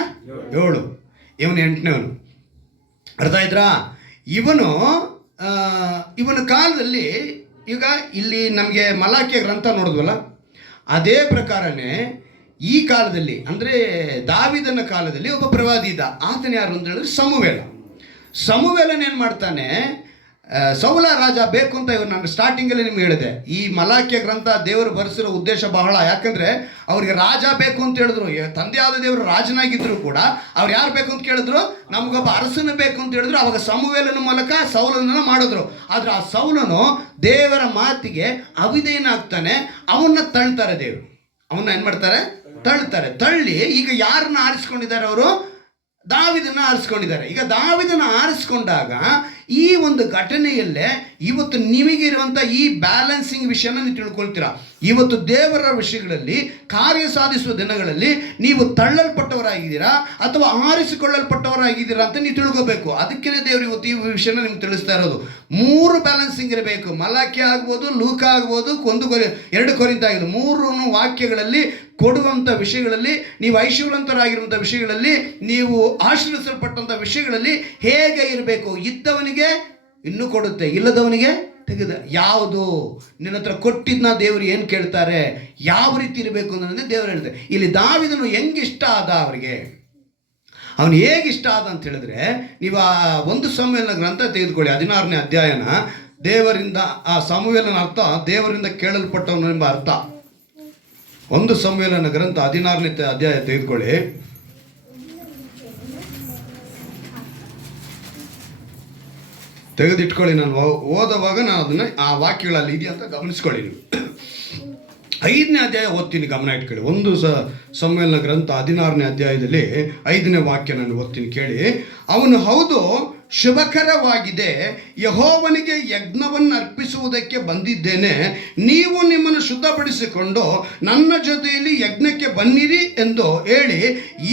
7. ಇವನು 8ನೇವನು. ಅರ್ಥ ಆಯ್ತಾ? ಇವನು ಇವನ ಕಾಲದಲ್ಲಿ ಈಗ ಇಲ್ಲಿ ನಮಗೆ ಮಲಾಕಿಯ ಗ್ರಂಥ ನೋಡಿದ್ವಲ್ಲ, ಅದೇ ಪ್ರಕಾರನೇ ಈ ಕಾಲದಲ್ಲಿ ಅಂದರೆ ದಾವಿದನ ಕಾಲದಲ್ಲಿ ಒಬ್ಬ ಪ್ರವಾದಿ ಇದ್ದ. ಆತನ ಯಾರು ಅಂತ ಹೇಳಿದ್ರೆ ಸಮುವೇಲನ್ ಏನು ಮಾಡ್ತಾನೆ, ಸೌಲ ರಾಜ ಬೇಕು ಅಂತ ಇವರು ನಾನು ಸ್ಟಾರ್ಟಿಂಗಲ್ಲಿ ನಿಮ್ಗೆ ಹೇಳಿದೆ. ಈ ಮಲಾಕಿಯ ಗ್ರಂಥ ದೇವರು ಬರೆಸಿರೋ ಉದ್ದೇಶ ಬಹಳ, ಯಾಕಂದರೆ ಅವ್ರಿಗೆ ರಾಜ ಬೇಕು ಅಂತ ಹೇಳಿದ್ರು. ತಂದೆಯಾದ ದೇವರು ರಾಜನಾಗಿದ್ದರು ಕೂಡ ಅವ್ರು ಯಾರು ಬೇಕು ಅಂತ ಕೇಳಿದ್ರು, ನಮಗೊಬ್ಬ ಅರಸನು ಬೇಕು ಅಂತ ಹೇಳಿದ್ರು. ಅವಾಗ ಸಮುವೇಲನ ಮೂಲಕ ಸೌಲನನ್ನು ಮಾಡಿದ್ರು. ಆದರೆ ಆ ಸೌಲನು ದೇವರ ಮಾತಿಗೆ ಅವಿಧೇಯನಾಗ್ತಾನೆ, ಅವನ್ನ ತಳ್ತಾರೆ. ದೇವರು ಅವನ್ನ ಏನು ಮಾಡ್ತಾರೆ, ತಳ್ಳಿ ಈಗ ಯಾರನ್ನ ಆರಿಸ್ಕೊಂಡಿದ್ದಾರೆ ಅವರು, ದಾವಿದನ್ನ ಆರಿಸ್ಕೊಂಡಿದ್ದಾರೆ. ಈಗ ದಾವಿದನ್ನ ಆರಿಸ್ಕೊಂಡಾಗ ಈ ಒಂದು ಘಟನೆಯಲ್ಲೇ ಇವತ್ತು ನಿಮಗಿರುವಂಥ ಈ ಬ್ಯಾಲೆನ್ಸಿಂಗ್ ವಿಷಯನ ನೀವು ತಿಳ್ಕೊಳ್ತೀರಾ. ಇವತ್ತು ದೇವರ ವಿಷಯಗಳಲ್ಲಿ ಕಾರ್ಯ ಸಾಧಿಸುವ ದಿನಗಳಲ್ಲಿ ನೀವು ತಳ್ಳಲ್ಪಟ್ಟವರಾಗಿದ್ದೀರಾ ಅಥವಾ ಆರಿಸಿಕೊಳ್ಳಲ್ಪಟ್ಟವರಾಗಿದ್ದೀರಾ ಅಂತ ನೀವು ತಿಳ್ಕೋಬೇಕು. ಅದಕ್ಕೇ ದೇವರು ಇವತ್ತು ಈ ವಿಷಯನ ನಿಮ್ಗೆ ತಿಳಿಸ್ತಾ ಇರೋದು. 3 ಬ್ಯಾಲೆನ್ಸಿಂಗ್ ಇರಬೇಕು. ಮಲಾಕ್ಯ ಆಗ್ಬೋದು, ಲೂಕ ಆಗ್ಬೋದು, 2 ಕೊರಿಂಥ ಆಗಿದ್ದು, 3 ವಾಕ್ಯಗಳಲ್ಲಿ ಕೊಡುವಂಥ ವಿಷಯಗಳಲ್ಲಿ, ನೀವು ಐಶ್ವರ್ಯವಂತರಾಗಿರುವಂಥ ವಿಷಯಗಳಲ್ಲಿ, ನೀವು ಆಶೀರ್ವದಿಸಲ್ಪಟ್ಟಂಥ ವಿಷಯಗಳಲ್ಲಿ ಹೇಗೆ ಇರಬೇಕು. ಇದ್ದವನಿಗೆ ಇನ್ನೂ ಕೊಡುತ್ತೆ, ಇಲ್ಲದವನಿಗೆ ತೆಗೆದ. ಯಾವುದು ನಿನ್ನ ಹತ್ರ ಕೊಟ್ಟಿದ್ನ ದೇವರು ಏನು ಕೇಳ್ತಾರೆ, ಯಾವ ರೀತಿ ಇರಬೇಕು ಅನ್ನೋದೇ ದೇವರು ಹೇಳ್ತಾರೆ. ಇಲ್ಲಿ ದಾವಿದನು ಹೆಂಗಿಷ್ಟ ಆದ ಅವರಿಗೆ, ಅವನು ಹೇಗಿಷ್ಟ ಆದ ಅಂತ ಹೇಳಿದ್ರೆ, ನೀವು ಆ 1 ಸಮುವೇಲನ ಗ್ರಂಥ ತೆಗೆದುಕೊಳ್ಳಿ, 16ನೇ ಅಧ್ಯಾಯನ. ದೇವರಿಂದ, ಆ ಸಮುವೇಲನ ಅರ್ಥ ದೇವರಿಂದ ಕೇಳಲ್ಪಟ್ಟವನು ಎಂಬ ಅರ್ಥ. 1 ಸಮುವೇಲನ ಗ್ರಂಥ 16ನೇ ಅಧ್ಯಾಯ ತೆಗೆದುಕೊಳ್ಳಿ. ತೆಗೆದಿಟ್ಕೊಳ್ಳಿ. ನಾನು ಓದುವಾಗ ನಾನು ಅದನ್ನು ಆ ವಾಕ್ಯಗಳಲ್ಲಿ ಇದೆಯಾ ಅಂತ ಗಮನಿಸ್ಕೊಳ್ಳಿ. ನೀವು 5ನೇ ಅಧ್ಯಾಯ ಓದ್ತೀನಿ, ಗಮನ ಇಟ್ಕೊಳ್ಳಿ. 1 ಸಮುವೇಲನ ಗ್ರಂಥ 16ನೇ ಅಧ್ಯಾಯದಲ್ಲಿ 5ನೇ ವಾಕ್ಯ ನಾನು ಓದ್ತೀನಿ, ಕೇಳಿ. ಅವನು, ಹೌದು, ಶುಭಕರವಾಗಿದೆ, ಯೆಹೋವನಿಗೆ ಯಜ್ಞವನ್ನು ಅರ್ಪಿಸುವುದಕ್ಕೆ ಬಂದಿದ್ದೇನೆ. ನೀವು ನಿಮ್ಮನ್ನು ಶುದ್ಧಪಡಿಸಿಕೊಂಡು ನನ್ನ ಜೊತೆಯಲ್ಲಿ ಯಜ್ಞಕ್ಕೆ ಬನ್ನಿರಿ ಎಂದು ಹೇಳಿ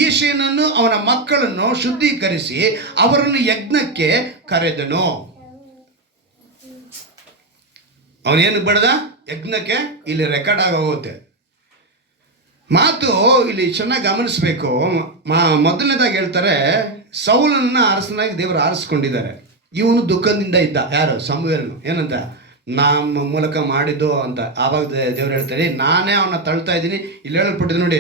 ಈಶನನ್ನು ಅವನ ಮಕ್ಕಳನ್ನು ಶುದ್ಧೀಕರಿಸಿ ಅವರನ್ನು ಯಜ್ಞಕ್ಕೆ ಕರೆದನು. ಅವನೇನು ಬಡ್ದ? ಯಜ್ಞಕ್ಕೆ. ಇಲ್ಲಿ ರೆಕಾರ್ಡ್ ಆಗೋಗುತ್ತೆ ಮಾತು. ಇಲ್ಲಿ ಚೆನ್ನಾಗಿ ಗಮನಿಸಬೇಕು. ಮೊದಲನೇದಾಗಿ ಹೇಳ್ತಾರೆ, ಸೌಲನನ್ನ ಅರಸನಾಗಿ ದೇವರು ಆರಿಸ್ಕೊಂಡಿದ್ದಾರೆ. ಇವನು ದುಃಖದಿಂದ ಇದ್ದ. ಯಾರು? ಸಮುವೇಲನು. ಏನಂತ? ನಮ್ಮ ಮೂಲಕ ಮಾಡಿದ್ದು ಅಂತ. ಆವಾಗ ದೇವರು ಹೇಳ್ತಾರೆ, ನಾನೇ ಅವನ್ನ ತಳ್ತಾ ಇದ್ದೀನಿ. ಇಲ್ಲಿ ಹೇಳಲ್ಪಟ್ಟಿದೆ ನೋಡಿ,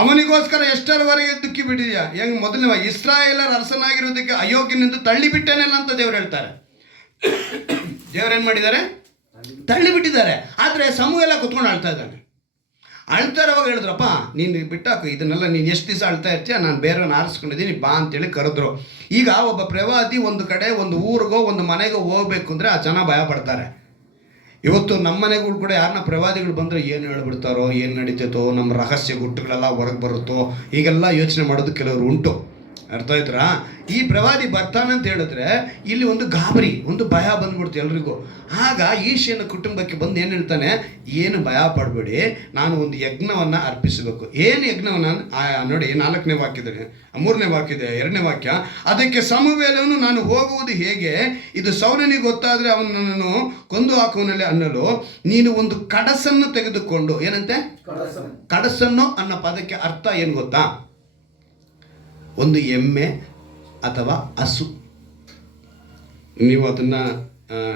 ಅವನಿಗೋಸ್ಕರ ಎಷ್ಟರವರೆಗೆ ದುಃಖಿ ಬಿಟ್ಟಿದ್ಯಾ. ಹೆಂಗೆ? ಮೊದಲನೇ ಇಸ್ರಾಯೇಲರ ಅರಸನಾಗಿರೋದಕ್ಕೆ ಅಯೋಗ್ಯನೆಂದು ತಳ್ಳಿಬಿಟ್ಟೇನಲ್ಲ ಅಂತ ದೇವರು ಹೇಳ್ತಾರೆ. ದೇವರೇನು ಮಾಡಿದ್ದಾರೆ? ತಳ್ಳಿಬಿಟ್ಟಿದ್ದಾರೆ. ಆದರೆ ಸಮುವೇಲ ಕುತ್ಕೊಂಡು ಅಳ್ತಾ ಇದ್ದಾನೆ. ಅಳ್ತಾರವಾಗ ಹೇಳಿದ್ರಪ್ಪ, ನೀನು ಬಿಟ್ಟಾಕು ಇದನ್ನೆಲ್ಲ, ನೀನು ಎಷ್ಟು ದಿವಸ ಅಳ್ತಾ ಇರ್ತೀಯ, ನಾನು ಬೇರೆಯವ್ರನ್ನ ಆರಿಸ್ಕೊಂಡಿದ್ದೀನಿ, ಬಾ ಅಂತೇಳಿ ಕರೆದ್ರು. ಈಗ ಒಬ್ಬ ಪ್ರವಾದಿ ಒಂದು ಕಡೆ, ಒಂದು ಊರಿಗೋ ಒಂದು ಮನೆಗೋ ಹೋಗ್ಬೇಕು ಅಂದರೆ ಆ ಜನ ಭಯ ಪಡ್ತಾರೆ. ಇವತ್ತು ನಮ್ಮ ಮನೆಗಳು ಕೂಡ ಯಾರನ್ನ ಪ್ರವಾದಿಗಳು ಬಂದರೆ ಏನು ಹೇಳ್ಬಿಡ್ತಾರೋ, ಏನು ನಡೀತೈತೋ, ನಮ್ಮ ರಹಸ್ಯ ಗುಟ್ಟುಗಳೆಲ್ಲ ಹೊರಗೆ ಬರುತ್ತೋ, ಹೀಗೆಲ್ಲ ಯೋಚನೆ ಮಾಡೋದು ಕೆಲವರು ಉಂಟು. ಅರ್ಥ ಆಯ್ತಾ? ಈ ಪ್ರವಾದಿ ಬರ್ತಾನಂತ ಹೇಳಿದ್ರೆ ಇಲ್ಲಿ ಒಂದು ಗಾಬರಿ, ಒಂದು ಭಯ ಬಂದ್ಬಿಡ್ತು ಎಲ್ರಿಗೂ. ಆಗ ಈಶನ ಕುಟುಂಬಕ್ಕೆ ಬಂದು ಏನು ಹೇಳ್ತಾನೆ, ಏನು ಭಯ ಪಡಬೇಡಿ, ನಾನು ಒಂದು ಯಜ್ಞವನ್ನು ಅರ್ಪಿಸಬೇಕು. ಏನು ಯಜ್ಞವನ್ನು ನೋಡಿ, 4ನೇ ವಾಕ್ಯದಲ್ಲಿ, 3ನೇ ವಾಕ್ಯದ 2ನೇ ವಾಕ್ಯ. ಅದಕ್ಕೆ ಸಮುವೇಲನು, ನಾನು ಹೋಗುವುದು ಹೇಗೆ, ಇದು ಸೌಲನಿಗೆ ಗೊತ್ತಾದರೆ ಅವನು ನನ್ನನ್ನು ಕೊಂದು ಹಾಕುವನಲ್ಲಿ ಅನ್ನಲು ನೀನು ಒಂದು ಕಡಸನ್ನು ತೆಗೆದುಕೊಂಡು. ಏನಂತೆ? ಕಡಸನ್ನು ಅನ್ನೋ ಪದಕ್ಕೆ ಅರ್ಥ ಏನು ಗೊತ್ತಾ? ಒಂದು ಎಮ್ಮೆ ಅಥವಾ ಹಸು. ನೀವು ಅದನ್ನು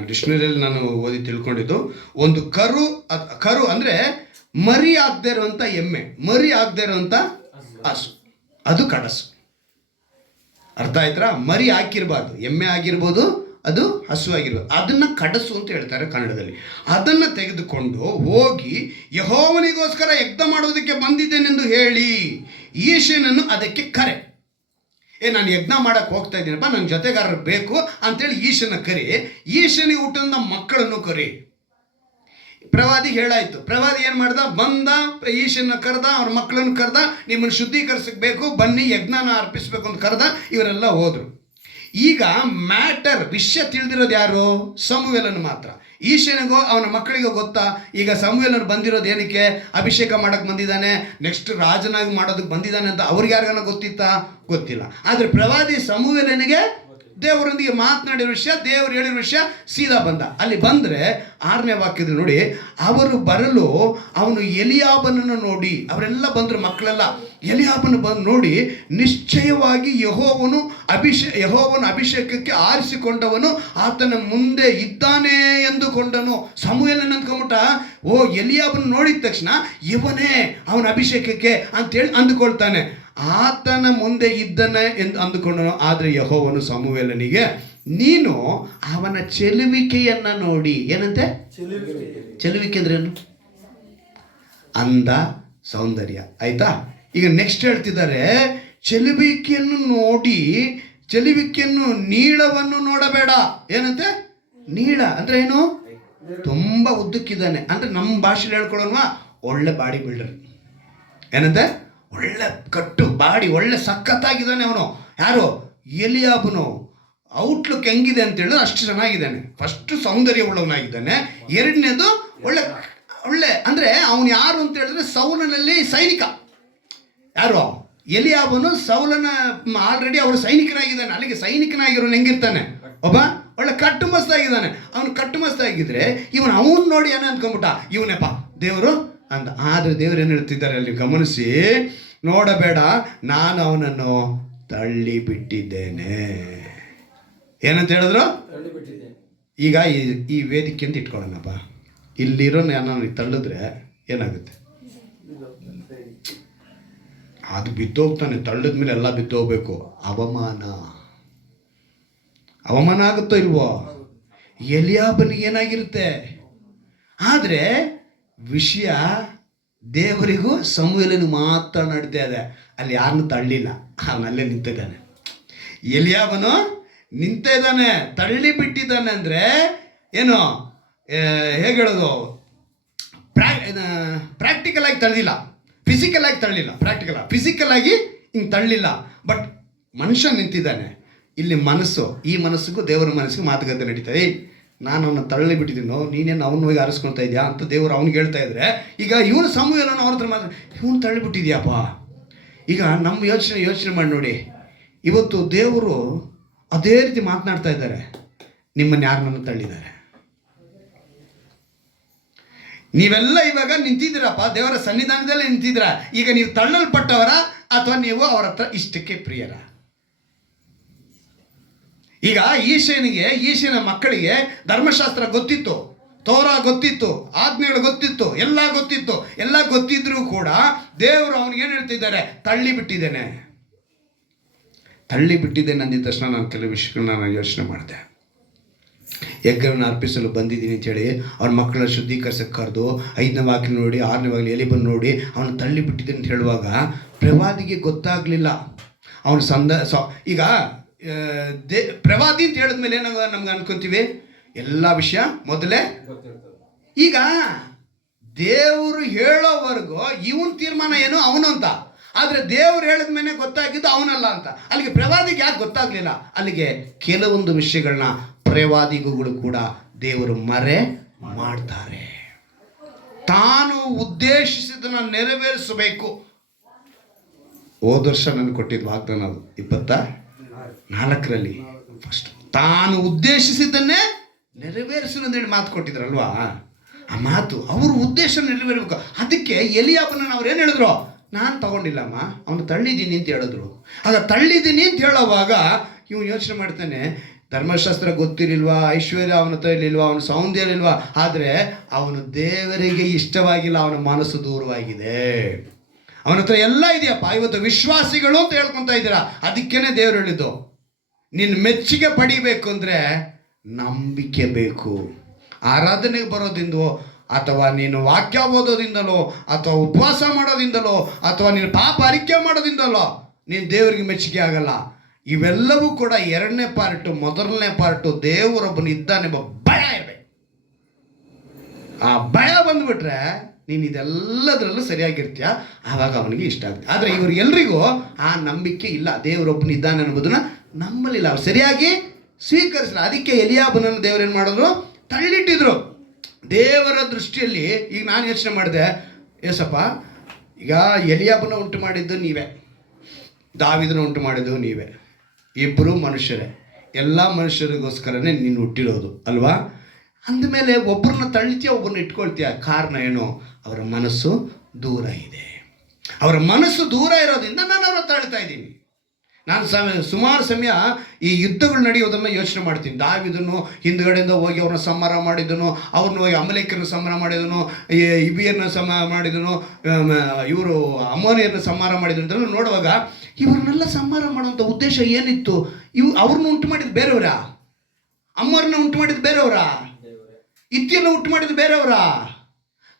ಡಿಕ್ಷನರಿಯಲ್ಲಿ ನಾನು ಓದಿ ತಿಳ್ಕೊಂಡಿದ್ದು, ಒಂದು ಕರು ಅಂದರೆ ಮರಿ ಆಗದೆ ಇರುವಂಥ ಎಮ್ಮೆ, ಮರಿ ಆಗದೆ ಇರುವಂಥ ಹಸು, ಅದು ಕಡಸು. ಅರ್ಥ ಆಯ್ತಾ? ಮರಿ ಹಾಕಿರ್ಬಾರ್ದು, ಎಮ್ಮೆ ಆಗಿರ್ಬೋದು, ಅದು ಹಸು ಆಗಿರ್ಬೋದು, ಅದನ್ನು ಕಡಸು ಅಂತ ಹೇಳ್ತಾರೆ ಕನ್ನಡದಲ್ಲಿ. ಅದನ್ನು ತೆಗೆದುಕೊಂಡು ಹೋಗಿ ಯೆಹೋವನಿಗೋಸ್ಕರ ಯಜ್ಞ ಮಾಡೋದಕ್ಕೆ ಬಂದಿದ್ದೇನೆಂದು ಹೇಳಿ ಈಶನನ್ನು ಅದಕ್ಕೆ ಕರೆ. ನಾನು ಯಜ್ಞ ಮಾಡಕ್ಕೆ ಹೋಗ್ತಾ ಇದ್ದೀನಪ್ಪ, ನನ್ನ ಜೊತೆಗಾರರು ಬೇಕು ಅಂತೇಳಿ ಈಶನ ಕರಿ. ಈಶನಿಗೆ ಹುಟ್ಟಿದ ಮಕ್ಕಳನ್ನು ಕರಿ. ಪ್ರವಾದಿ ಹೇಳಾಯ್ತು. ಪ್ರವಾದಿ ಏನು ಮಾಡ್ದ? ಬಂದ, ಈಶನ ಕರೆದ, ಅವ್ರ ಮಕ್ಕಳನ್ನು ಕರೆದ, ನಿಮ್ಮನ್ನು ಶುದ್ಧೀಕರಿಸಬೇಕು, ಬನ್ನಿ ಯಜ್ಞನ ಅರ್ಪಿಸಬೇಕು ಅಂತ ಕರೆದ. ಇವರೆಲ್ಲ ಹೋದರು. ಈಗ ವಿಷಯ ತಿಳಿದಿರೋದು ಯಾರು? ಸಮುವೇಲನು ಮಾತ್ರ. ಈಶನಿಗೋ ಅವನ ಮಕ್ಕಳಿಗೋ ಗೊತ್ತಾ? ಈಗ ಸಮುವೇಲನು ಬಂದಿರೋದು ಏನಕ್ಕೆ? ಅಭಿಷೇಕ ಮಾಡಕ್ಕೆ ಬಂದಿದ್ದಾನೆ, ನೆಕ್ಸ್ಟ್ ರಾಜನಾಗಿ ಮಾಡೋದಕ್ಕೆ ಬಂದಿದ್ದಾನೆ ಅಂತ ಅವ್ರಿಗೆ ಯಾರಿಗಾನ ಗೊತ್ತಿತ್ತಾ? ಗೊತ್ತಿಲ್ಲ. ಆದರೆ ಪ್ರವಾದಿ ಸಮುವೇಲನಿಗೆ ದೇವರೊಂದಿಗೆ ಮಾತನಾಡಿರೋ ವಿಷಯ, ದೇವರು ಹೇಳಿರೋ ವಿಷಯ ಸೀದಾ ಬಂದ. ಅಲ್ಲಿ ಬಂದರೆ 6ನೇ ವಾಕ್ಯದಲ್ಲಿ ನೋಡಿ, ಅವರು ಬರಲು ಅವನು ಎಲಿಯಾಬನನ್ನು ನೋಡಿ, ಅವರೆಲ್ಲ ಬಂದರು ಮಕ್ಕಳೆಲ್ಲ, ಎಲಿಯಾಬನು ಬಂದು ನೋಡಿ, ನಿಶ್ಚಯವಾಗಿ ಯೆಹೋವನು ಅಭಿಷೇಕಕ್ಕೆ ಆರಿಸಿಕೊಂಡವನು ಆತನ ಮುಂದೆ ಇದ್ದಾನೆ ಎಂದುಕೊಂಡನು. ಸಮುವೇಲನ ಅಂದ್ಕೊಂಬಿಟ್ಟ, ಓ ಎಲಿಯಾಬನು ನೋಡಿದ ತಕ್ಷಣ ಇವನೇ ಅವನ ಅಭಿಷೇಕಕ್ಕೆ ಅಂತೇಳಿ ಅಂದುಕೊಳ್ತಾನೆ. ಆತನ ಮುಂದೆ ಇದ್ದಾನೆ ಎಂದು ಅಂದುಕೊಂಡನು. ಆದರೆ ಯೆಹೋವನು ಸಮುವೇಲನಿಗೆ, ನೀನು ಅವನ ಚೆಲುವಿಕೆಯನ್ನು ನೋಡಿ, ಏನಂತೆ ಚೆಲುವಿಕೆ ಅಂದ್ರೇನು? ಅಂದ, ಸೌಂದರ್ಯ. ಆಯ್ತಾ? ಈಗ ನೆಕ್ಸ್ಟ್ ಹೇಳ್ತಿದ್ದಾರೆ, ಚೆಲುವಿಕೆಯನ್ನು ನೋಡಿ, ಚೆಲುವಿಕೆಯನ್ನು ನೀಳವನ್ನು ನೋಡಬೇಡ. ಏನಂತೆ? ನೀಳ ಅಂದ್ರೆ ಏನು? ತುಂಬ ಉದ್ದಕ್ಕಿದ್ದಾನೆ ಅಂದ್ರೆ ನಮ್ಮ ಭಾಷೆಯಲ್ಲಿ ಹೇಳ್ಕೊಳ್ಳೋಣ, ಒಳ್ಳೆ ಬಾಡಿ ಬಿಲ್ಡರ್. ಏನಂತೆ? ಒಳ್ಳೆ ಕಟ್ಟು ಬಾಡಿ, ಒಳ್ಳೆ ಸಖತ್ತಾಗಿದ್ದಾನೆ ಅವನು. ಯಾರು? ಎಲಿಯಾಬನು. ಔಟ್ಲುಕ್ ಹೆಂಗಿದೆ ಅಂತ ಹೇಳಿದ್ರೆ ಅಷ್ಟು ಚೆನ್ನಾಗಿದ್ದಾನೆ. ಫಸ್ಟು ಸೌಂದರ್ಯ ಉಳ್ಳವನಾಗಿದ್ದಾನೆ. ಎರಡನೇದು ಒಳ್ಳೆ ಒಳ್ಳೆ ಅಂದರೆ ಅವನು ಯಾರು ಅಂತ ಹೇಳಿದ್ರೆ ಸೌಲನಲ್ಲಿ ಸೈನಿಕ. ಯಾರು? ಎಲಿಯಾಬನು ಸೌಲನ ಆಲ್ರೆಡಿ ಅವರು ಸೈನಿಕನಾಗಿದ್ದಾನೆ. ಅಲ್ಲಿಗೆ ಸೈನಿಕನಾಗಿರೋನು ಹೆಂಗಿರ್ತಾನೆ? ಒಬ್ಬ ಒಳ್ಳೆ ಕಟ್ಟುಮಸ್ತಾಗಿದ್ದಾನೆ. ಅವನು ಕಟ್ಟುಮಸ್ತಾಗಿದ್ರೆ ಅವನು ನೋಡಿ ಏನೋ ಅಂದ್ಕೊಂಬಿಟ್ಟ, ಇವನೇಪ್ಪ ದೇವರು ಅಂತ. ಆದರೆ ದೇವರು ಏನು ಹೇಳ್ತಿದ್ದಾರೆ ಅಲ್ಲಿ ಗಮನಿಸಿ, ನೋಡಬೇಡ, ನಾನು ಅವನನ್ನು ತಳ್ಳಿ ಬಿಟ್ಟಿದ್ದೇನೆ. ಏನಂತ ಹೇಳಿದ್ರು? ಈಗ ಈ ವೇದಿಕೆ ಅಂತ ಇಟ್ಕೊಳ್ಳೋಣಪ್ಪ, ಇಲ್ಲಿರೋ ನಾನು ತಳ್ಳಿದ್ರೆ ಏನಾಗುತ್ತೆ? ಅದು ಬಿದ್ದೋಗ್ತಾನೆ. ತಳ್ಳಿದ ಮೇಲೆ ಎಲ್ಲ ಬಿದ್ದೋಗ್ಬೇಕು. ಅವಮಾನ ಆಗುತ್ತೋ ಇಲ್ವೋ? ಎಲಿಯಾಬನಿಗೆ ಏನಾಗಿರುತ್ತೆ? ಆದರೆ ವಿಷಯ ದೇವರಿಗೂ ಸಮುವೇಲನಿಗೂ ಮಾತ್ರ ನಡೀತಾ ಇದೆ. ಅಲ್ಲಿ ಯಾರನ್ನು ತಳ್ಳಿಲ್ಲ, ಅವನಲ್ಲೇ ನಿಂತಿದ್ದಾನೆ. ಎಲಿಯಾಬನು ನಿಂತ ಇದ್ದಾನೆ, ತಳ್ಳಿ ಬಿಟ್ಟಿದ್ದಾನೆ. ಅಂದರೆ ಏನು ಹೇಗೆ ಹೇಳೋದು? ಪ್ರಾಕ್ಟಿಕಲ್ ಆಗಿ ತಳ್ಳಿಲ್ಲ, ಫಿಸಿಕಲ್ ಆಗಿ ತಳ್ಳಿಲ್ಲ. ಫಿಸಿಕಲ್ ಆಗಿ ಹಿಂಗೆ ತಳ್ಳಿಲ್ಲ, ಬಟ್ ಮನುಷ್ಯ ನಿಂತಿದ್ದಾನೆ. ಇಲ್ಲಿ ಮನಸ್ಸು, ಈ ಮನಸ್ಸಿಗೂ ದೇವರ ಮನಸ್ಸಿಗೂ ಮಾತುಕತೆ ನಡೀತದೆ. ನಾನು ಅವನ್ನ ತಳ್ಳಿ ಬಿಟ್ಟಿದ್ದೀನೋ, ನೀನೇನು ಅವನ ಹೋಗಿ ಆರಿಸ್ಕೊಳ್ತಾ ಇದೆಯಾ ಅಂತ ದೇವರು ಅವ್ನಿಗೆ ಹೇಳ್ತಾ ಇದ್ರೆ, ಈಗ ಇವನು ಸಮುವೇಲನ ಅವ್ರ ಹತ್ರ ಮಾತ್ರ ಇವನು ತಳ್ಳಿಬಿಟ್ಟಿದ್ಯಾಪ್ಪ. ಈಗ ನಮ್ಮ ಯೋಚನೆ ಮಾಡಿ ನೋಡಿ, ಇವತ್ತು ದೇವರು ಅದೇ ರೀತಿ ಮಾತನಾಡ್ತಾ ಇದ್ದಾರೆ. ನಿಮ್ಮನ್ನು ಯಾರನ್ನ ತಳ್ಳಿದ್ದಾರೆ? ನೀವೆಲ್ಲ ಇವಾಗ ನಿಂತಿದ್ದೀರಪ್ಪ, ದೇವರ ಸನ್ನಿಧಾನದಲ್ಲೇ ನಿಂತಿದ್ದೀರ. ಈಗ ನೀವು ತಳ್ಳಲ್ಪಟ್ಟವರ ಅಥವಾ ನೀವು ಅವರ ಹತ್ರ ಇಷ್ಟಕ್ಕೆ ಪ್ರಿಯರ? ಈಗ ಈಶನ ಮಕ್ಕಳಿಗೆ ಧರ್ಮಶಾಸ್ತ್ರ ಗೊತ್ತಿತ್ತು, ತೋರಾ ಗೊತ್ತಿತ್ತು, ಆಜ್ಞೆಗಳು ಗೊತ್ತಿತ್ತು, ಎಲ್ಲ ಗೊತ್ತಿತ್ತು. ಎಲ್ಲ ಗೊತ್ತಿದ್ರೂ ಕೂಡ ದೇವರು ಅವನಿಗೆ ಏನು ಹೇಳ್ತಿದ್ದಾರೆ? ತಳ್ಳಿ ಬಿಟ್ಟಿದ್ದೇನೆ ಅಂದಿದ ತಕ್ಷಣ ನಾನು ಕೆಲವು ವಿಷಯಗಳನ್ನ ನಾನು ಯೋಚನೆ ಮಾಡಿದೆ. ಯಜ್ಞವನ್ನು ಅರ್ಪಿಸಲು ಬಂದಿದ್ದೀನಿ ಅಂತೇಳಿ ಅವ್ರ ಮಕ್ಕಳನ್ನ ಶುದ್ಧೀಕರಿಸಕ್ಕೆ ಕರೆದು 5ನೇ ವಾಕ್ಯ ನೋಡಿ 6ನೇ ವಾಕ್ಯ ಎಲಿಬನ್ ನೋಡಿ ಅವನು ತಳ್ಳಿ ಬಿಟ್ಟಿದ್ದೇನೆ ಅಂತ ಹೇಳುವಾಗ ಪ್ರವಾದಿಗೆ ಗೊತ್ತಾಗಲಿಲ್ಲ. ಅವನು ಈಗ ಪ್ರವಾದಿ ಅಂತ ಹೇಳಿದ್ಮೇಲೆ ನಮ್ಗೆ ಅನ್ಕೊಂತೀವಿ ಎಲ್ಲ ವಿಷಯ ಮೊದಲೇ. ಈಗ ದೇವರು ಹೇಳೋವರೆಗೂ ಇವನ್ ತೀರ್ಮಾನ ಏನು ಅವನು ಅಂತ, ಆದರೆ ದೇವರು ಹೇಳಿದ್ಮೇಲೆ ಗೊತ್ತಾಗಿದ್ದು ಅವನಲ್ಲ ಅಂತ. ಅಲ್ಲಿಗೆ ಪ್ರವಾದಿಗೆ ಯಾಕೆ ಗೊತ್ತಾಗ್ಲಿಲ್ಲ? ಅಲ್ಲಿಗೆ ಕೆಲವೊಂದು ವಿಷಯಗಳನ್ನ ಪ್ರವಾದಿಗಳು ಕೂಡ ದೇವರು ಮರೆ ಮಾಡ್ತಾರೆ. ತಾನು ಉದ್ದೇಶಿಸಿದನ್ನ ನೆರವೇರಿಸಬೇಕು. ಹೋದ ವರ್ಷ ನನಗೆ ಕೊಟ್ಟಿದ್ದು ವಾಗ್ದಾನ ಅದು 24ರಲ್ಲಿ ಫಸ್ಟ್ ತಾನು ಉದ್ದೇಶಿಸಿದ್ದನ್ನೇ ನೆರವೇರಿಸಲು ಅಂತೇಳಿ ಮಾತು ಕೊಟ್ಟಿದ್ರಲ್ವಾ? ಆ ಮಾತು ಅವರು ಉದ್ದೇಶ ನೆರವೇರಬೇಕು. ಅದಕ್ಕೆ ಎಲಿಯಾಬನನ್ನು ಅವ್ರು ಏನು ಹೇಳಿದ್ರು? ನಾನು ತಗೊಂಡಿಲ್ಲಮ್ಮ, ಅವನು ತಳ್ಳಿದ್ದೀನಿ ಅಂತ ಹೇಳಿದ್ರು. ಆಗ ತಳ್ಳಿದ್ದೀನಿ ಅಂತ ಹೇಳೋವಾಗ ಇವನು ಯೋಚನೆ ಮಾಡ್ತಾನೆ, ಧರ್ಮಶಾಸ್ತ್ರ ಗೊತ್ತಿರಲಿಲ್ವಾ, ಐಶ್ವರ್ಯ ಅವನ ಹತ್ರ ಇರಲಿಲ್ವಾ, ಅವನ ಸೌಂದರ್ಯ ಇರಲಿಲ್ವಾ, ಆದರೆ ಅವನು ದೇವರಿಗೆ ಇಷ್ಟವಾಗಿಲ್ಲ, ಅವನ ಮನಸ್ಸು ದೂರವಾಗಿದೆ. ಅವನ ಹತ್ರ ಎಲ್ಲ ಇದೆಯಪ್ಪ. ಇವತ್ತು ವಿಶ್ವಾಸಿಗಳು ಅಂತ ಹೇಳ್ಕೊತಾ ಇದ್ದೀರಾ, ಅದಕ್ಕೇನೆ ದೇವರು ಹೇಳಿದ್ದು ನಿನ್ನ ಮೆಚ್ಚುಗೆ ಪಡಿಬೇಕು ಅಂದರೆ ನಂಬಿಕೆ ಬೇಕು. ಆರಾಧನೆಗೆ ಬರೋದಿಂದೋ ಅಥವಾ ನೀನು ವಾಕ್ಯ ಓದೋದಿಂದಲೋ ಅಥವಾ ಉಪವಾಸ ಮಾಡೋದಿಂದಲೋ ಅಥವಾ ನೀನು ಪಾಪ ಅರಿಕೆ ಮಾಡೋದಿಂದಲೋ ನೀನು ದೇವರಿಗೆ ಮೆಚ್ಚುಗೆ ಆಗಲ್ಲ. ಇವೆಲ್ಲವೂ ಕೂಡ 2ನೇ ಪಾರ್ಟು. 1ನೇ ಪಾರ್ಟು ದೇವರೊಬ್ಬನು ಇದ್ದಾನೆ ಭಯ ಇರಬೇಕು. ಆ ಭಯ ಬಂದುಬಿಟ್ರೆ ನೀನು ಇದೆಲ್ಲದರಲ್ಲೂ ಸರಿಯಾಗಿರ್ತೀಯ, ಆವಾಗ ಅವನಿಗೆ ಇಷ್ಟ ಆಗುತ್ತೆ. ಆದರೆ ಇವ್ರಿಗೆಲ್ರಿಗೂ ಆ ನಂಬಿಕೆ ಇಲ್ಲ, ದೇವರೊಬ್ಬನು ಇದ್ದಾನೆ ಅನ್ನೋದನ್ನ ನಂಬಲಿಲ್ಲ, ಅವ್ರು ಸರಿಯಾಗಿ ಸ್ವೀಕರಿಸಲಿಲ್ಲ. ಅದಕ್ಕೆ ಎಲಿಯಾಬನನ್ನು ದೇವರು ಏನು ಮಾಡಿದ್ರು? ತಳ್ಳಿಟ್ಟಿದ್ರು. ದೇವರ ದೃಷ್ಟಿಯಲ್ಲಿ ಈಗ ನಾನು ಯೋಚನೆ ಮಾಡಿದೆ, ಏಸಪ್ಪ, ಈಗ ಎಲಿಯಾಬನ ಉಂಟು ಮಾಡಿದ್ದು ನೀವೇ, ದಾವಿದನ ಉಂಟು ಮಾಡಿದ್ದು ನೀವೇ, ಇಬ್ಬರು ಮನುಷ್ಯರೇ. ಎಲ್ಲ ಮನುಷ್ಯರಿಗೋಸ್ಕರನೇ ನೀನು ಹುಟ್ಟಿರೋದು ಅಲ್ವಾ? ಅಂದಮೇಲೆ ಒಬ್ಬರನ್ನ ತಳ್ತೀಯ, ಒಬ್ಬರನ್ನ ಇಟ್ಕೊಳ್ತೀಯ. ಕಾರಣ ಏನು? ಅವರ ಮನಸ್ಸು ದೂರ ಇದೆ. ಅವರ ಮನಸ್ಸು ದೂರ ಇರೋದ್ರಿಂದ ನಾನು ಅವ್ರನ್ನ ತಳ್ತಾ ಇದ್ದೀನಿ. ನಾನು ಸುಮಾರು ಸಮಯ ಈ ಯುದ್ಧಗಳು ನಡೆಯೋದನ್ನು ಯೋಚನೆ ಮಾಡ್ತೀನಿ. ದಾವೀದನು ಹಿಂದ್ಗಡೆಯಿಂದ ಹೋಗಿ ಅವ್ರನ್ನ ಸಂಹಾರ ಮಾಡಿದನು, ಅವ್ರನ್ನ ಹೋಗಿ ಅಮಲೇಕರನ್ನ ಸಂಹಾರ ಮಾಡಿದನು, ಇಬಿಯರನ್ನ ಸಂಹಾರ ಮಾಡಿದನು, ಇವರು ಅಮೋನಿಯರನ್ನ ಸಂಹಾರ ಮಾಡಿದನು ಅಂತೆಲ್ಲ ನೋಡುವಾಗ ಇವ್ರನ್ನೆಲ್ಲ ಸಂಹಾರ ಮಾಡುವಂಥ ಉದ್ದೇಶ ಏನಿತ್ತು? ಅವ್ರನ್ನ ಉಂಟು ಮಾಡಿದ್ದು ಬೇರೆಯವರಾ? ಅಮ್ಮರನ್ನ ಉಂಟು ಮಾಡಿದ್ದು ಬೇರೆಯವರಾ? ಇತ್ತಿಯನ್ನು ಉಂಟು ಮಾಡಿದ್ದು ಬೇರೆಯವರಾ?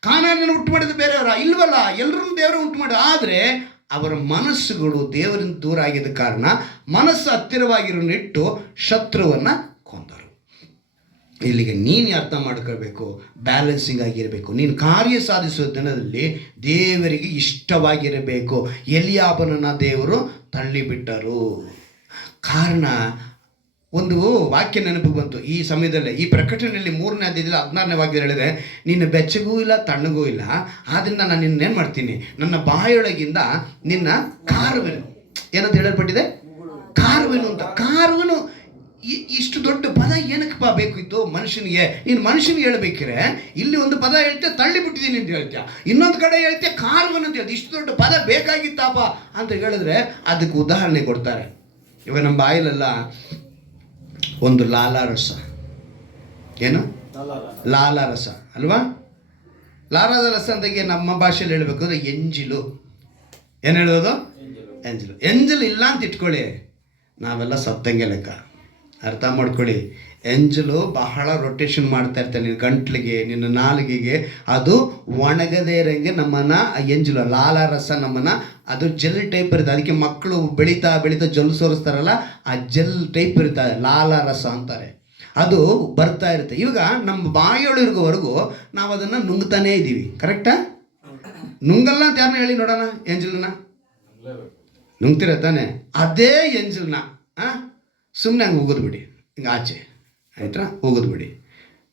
ಕಾನಾನನ್ನು ಉಂಟು ಮಾಡಿದ್ದು ಬೇರೆಯವರಾ? ಇಲ್ವಲ್ಲ, ಎಲ್ಲರನ್ನು ದೇವರು ಉಂಟು ಮಾಡಿ. ಆದರೆ ಅವರ ಮನಸ್ಸುಗಳು ದೇವರಿಂದ ದೂರ ಆಗಿದ್ದ ಕಾರಣ ಮನಸ್ಸು ಹತ್ತಿರವಾಗಿರೋನಿಟ್ಟು ಶತ್ರುವನ್ನು ಕೊಂದರು. ಇಲ್ಲಿಗೆ ನೀನು ಅರ್ಥ ಮಾಡ್ಕೊಳ್ಬೇಕು, ಬ್ಯಾಲೆನ್ಸಿಂಗ್ ಆಗಿರಬೇಕು. ನೀನು ಕಾರ್ಯ ಸಾಧಿಸುವ ದಿನದಲ್ಲಿ ದೇವರಿಗೆ ಇಷ್ಟವಾಗಿರಬೇಕು. ಎಲಿಯಾಬನನ್ನು ದೇವರು ತಳ್ಳಿಬಿಟ್ಟರು. ಕಾರಣ ಒಂದು ವಾಕ್ಯ ನೆನಪಿಗೆ ಬಂತು ಈ ಸಮಯದಲ್ಲೇ. ಈ ಪ್ರಕಟಣೆಯಲ್ಲಿ 3ನೇ ಅಧ್ಯಾಯದಲ್ಲಿ 16ನೇ ವಾಕ್ಯದಲ್ಲಿ ಹೇಳಿದೆ, ನಿನ್ನ ಬೆಚ್ಚಗೂ ಇಲ್ಲ ತಣ್ಣಗೂ ಇಲ್ಲ, ಆದ್ದರಿಂದ ನಾನು ನಿನ್ನೇನು ಮಾಡ್ತೀನಿ, ನನ್ನ ಬಾಯೊಳಗಿಂದ ನಿನ್ನ ಕಾರುವೆನು. ಏನಂತ ಹೇಳಲ್ಪಟ್ಟಿದೆ? ಕಾರುವೆನು ಅಂತ. ಕಾರುವೆನು ಇಷ್ಟು ದೊಡ್ಡ ಪದ ಏನಕ್ಕಪ್ಪ ಬೇಕಿತ್ತು ಮನುಷ್ಯನಿಗೆ? ನೀನು ಮನುಷ್ಯನಿಗೆ ಹೇಳ್ಬೇಕಿರೆ ಇಲ್ಲಿ ಒಂದು ಪದ ಹೇಳ್ತೀಯ, ತಳ್ಳಿಬಿಟ್ಟಿದ್ದೀನಿ ಅಂತ ಹೇಳ್ತೀಯ, ಇನ್ನೊಂದು ಕಡೆ ಹೇಳ್ತೀಯ ಕಾರುವೆನು ಅಂತ ಹೇಳ್ತೀಯ. ಇಷ್ಟು ದೊಡ್ಡ ಪದ ಬೇಕಾಗಿತ್ತಪ್ಪ ಅಂತ ಹೇಳಿದ್ರೆ ಅದಕ್ಕೆ ಉದಾಹರಣೆ ಕೊಡ್ತಾರೆ. ಇವಾಗ ನಮ್ಮ ಬಾಯಲ್ಲೆಲ್ಲ ಒಂದು ಲಾಲಾರಸ, ಏನು ಲಾಲಾರಸ ಅಲ್ವಾ? ಲಾಲಾದ ರಸ ಅಂದಾಗೆ ನಮ್ಮ ಭಾಷೆಯಲ್ಲಿ ಹೇಳಬೇಕು ಅಂದರೆ ಎಂಜಿಲು. ಏನು ಹೇಳೋದು? ಎಂಜಲು. ಎಂಜಲು ಇಲ್ಲ ಅಂತ ಇಟ್ಕೊಳ್ಳಿ, ನಾವೆಲ್ಲ ಸತ್ತಂಗೆ ಲೆಕ್ಕ. ಅರ್ಥ ಮಾಡ್ಕೊಳ್ಳಿ. ಎಂಜಲು ಬಹಳ ರೊಟೇಷನ್ ಮಾಡ್ತಾ ಇರ್ತಾರೆ ನಿನ್ನ ಗಂಟ್ಲಿಗೆ, ನಿನ್ನ ನಾಲಿಗೆಗೆ. ಅದು ಒಣಗದೇ ಇರೋಂಗೆ ನಮ್ಮನ್ನು ಎಂಜಲು ಲಾಲಾರಸ ನಮ್ಮನ್ನು, ಅದು ಜೆಲ್ ಟೈಪ್ ಇರುತ್ತೆ. ಅದಕ್ಕೆ ಮಕ್ಕಳು ಬೆಳೀತಾ ಬೆಳೀತಾ ಜೊಲ್ಲು ಸೋರಿಸ್ತಾರಲ್ಲ, ಆ ಜೆಲ್ ಟೈಪ್ ಇರುತ್ತೆ, ಲಾಲಾರಸ ಅಂತಾರೆ. ಅದು ಬರ್ತಾ ಇರುತ್ತೆ. ಇವಾಗ ನಮ್ಮ ಬಾಯೊಳಗಿರೋವರೆಗೂ ನಾವು ಅದನ್ನು ನುಂಗ್ತಾನೇ ಇದ್ದೀವಿ. ಕರೆಕ್ಟಾ? ನುಂಗಲ್ಲ ಅಂತ ಯಾರನ್ನ ಹೇಳಿ ನೋಡೋಣ. ಎಂಜಲನ್ನ ನುಂಗ್ತಿರ ತಾನೆ? ಅದೇ ಎಂಜಲನ್ನ ಸುಮ್ಮನೆ ಹಂಗೆ ಉಗಿದು ಬಿಡಿ, ಹಿಂಗೆ ಆಚೆ ಆಯ್ತಾ, ಉಗಿದು ಬಿಡಿ.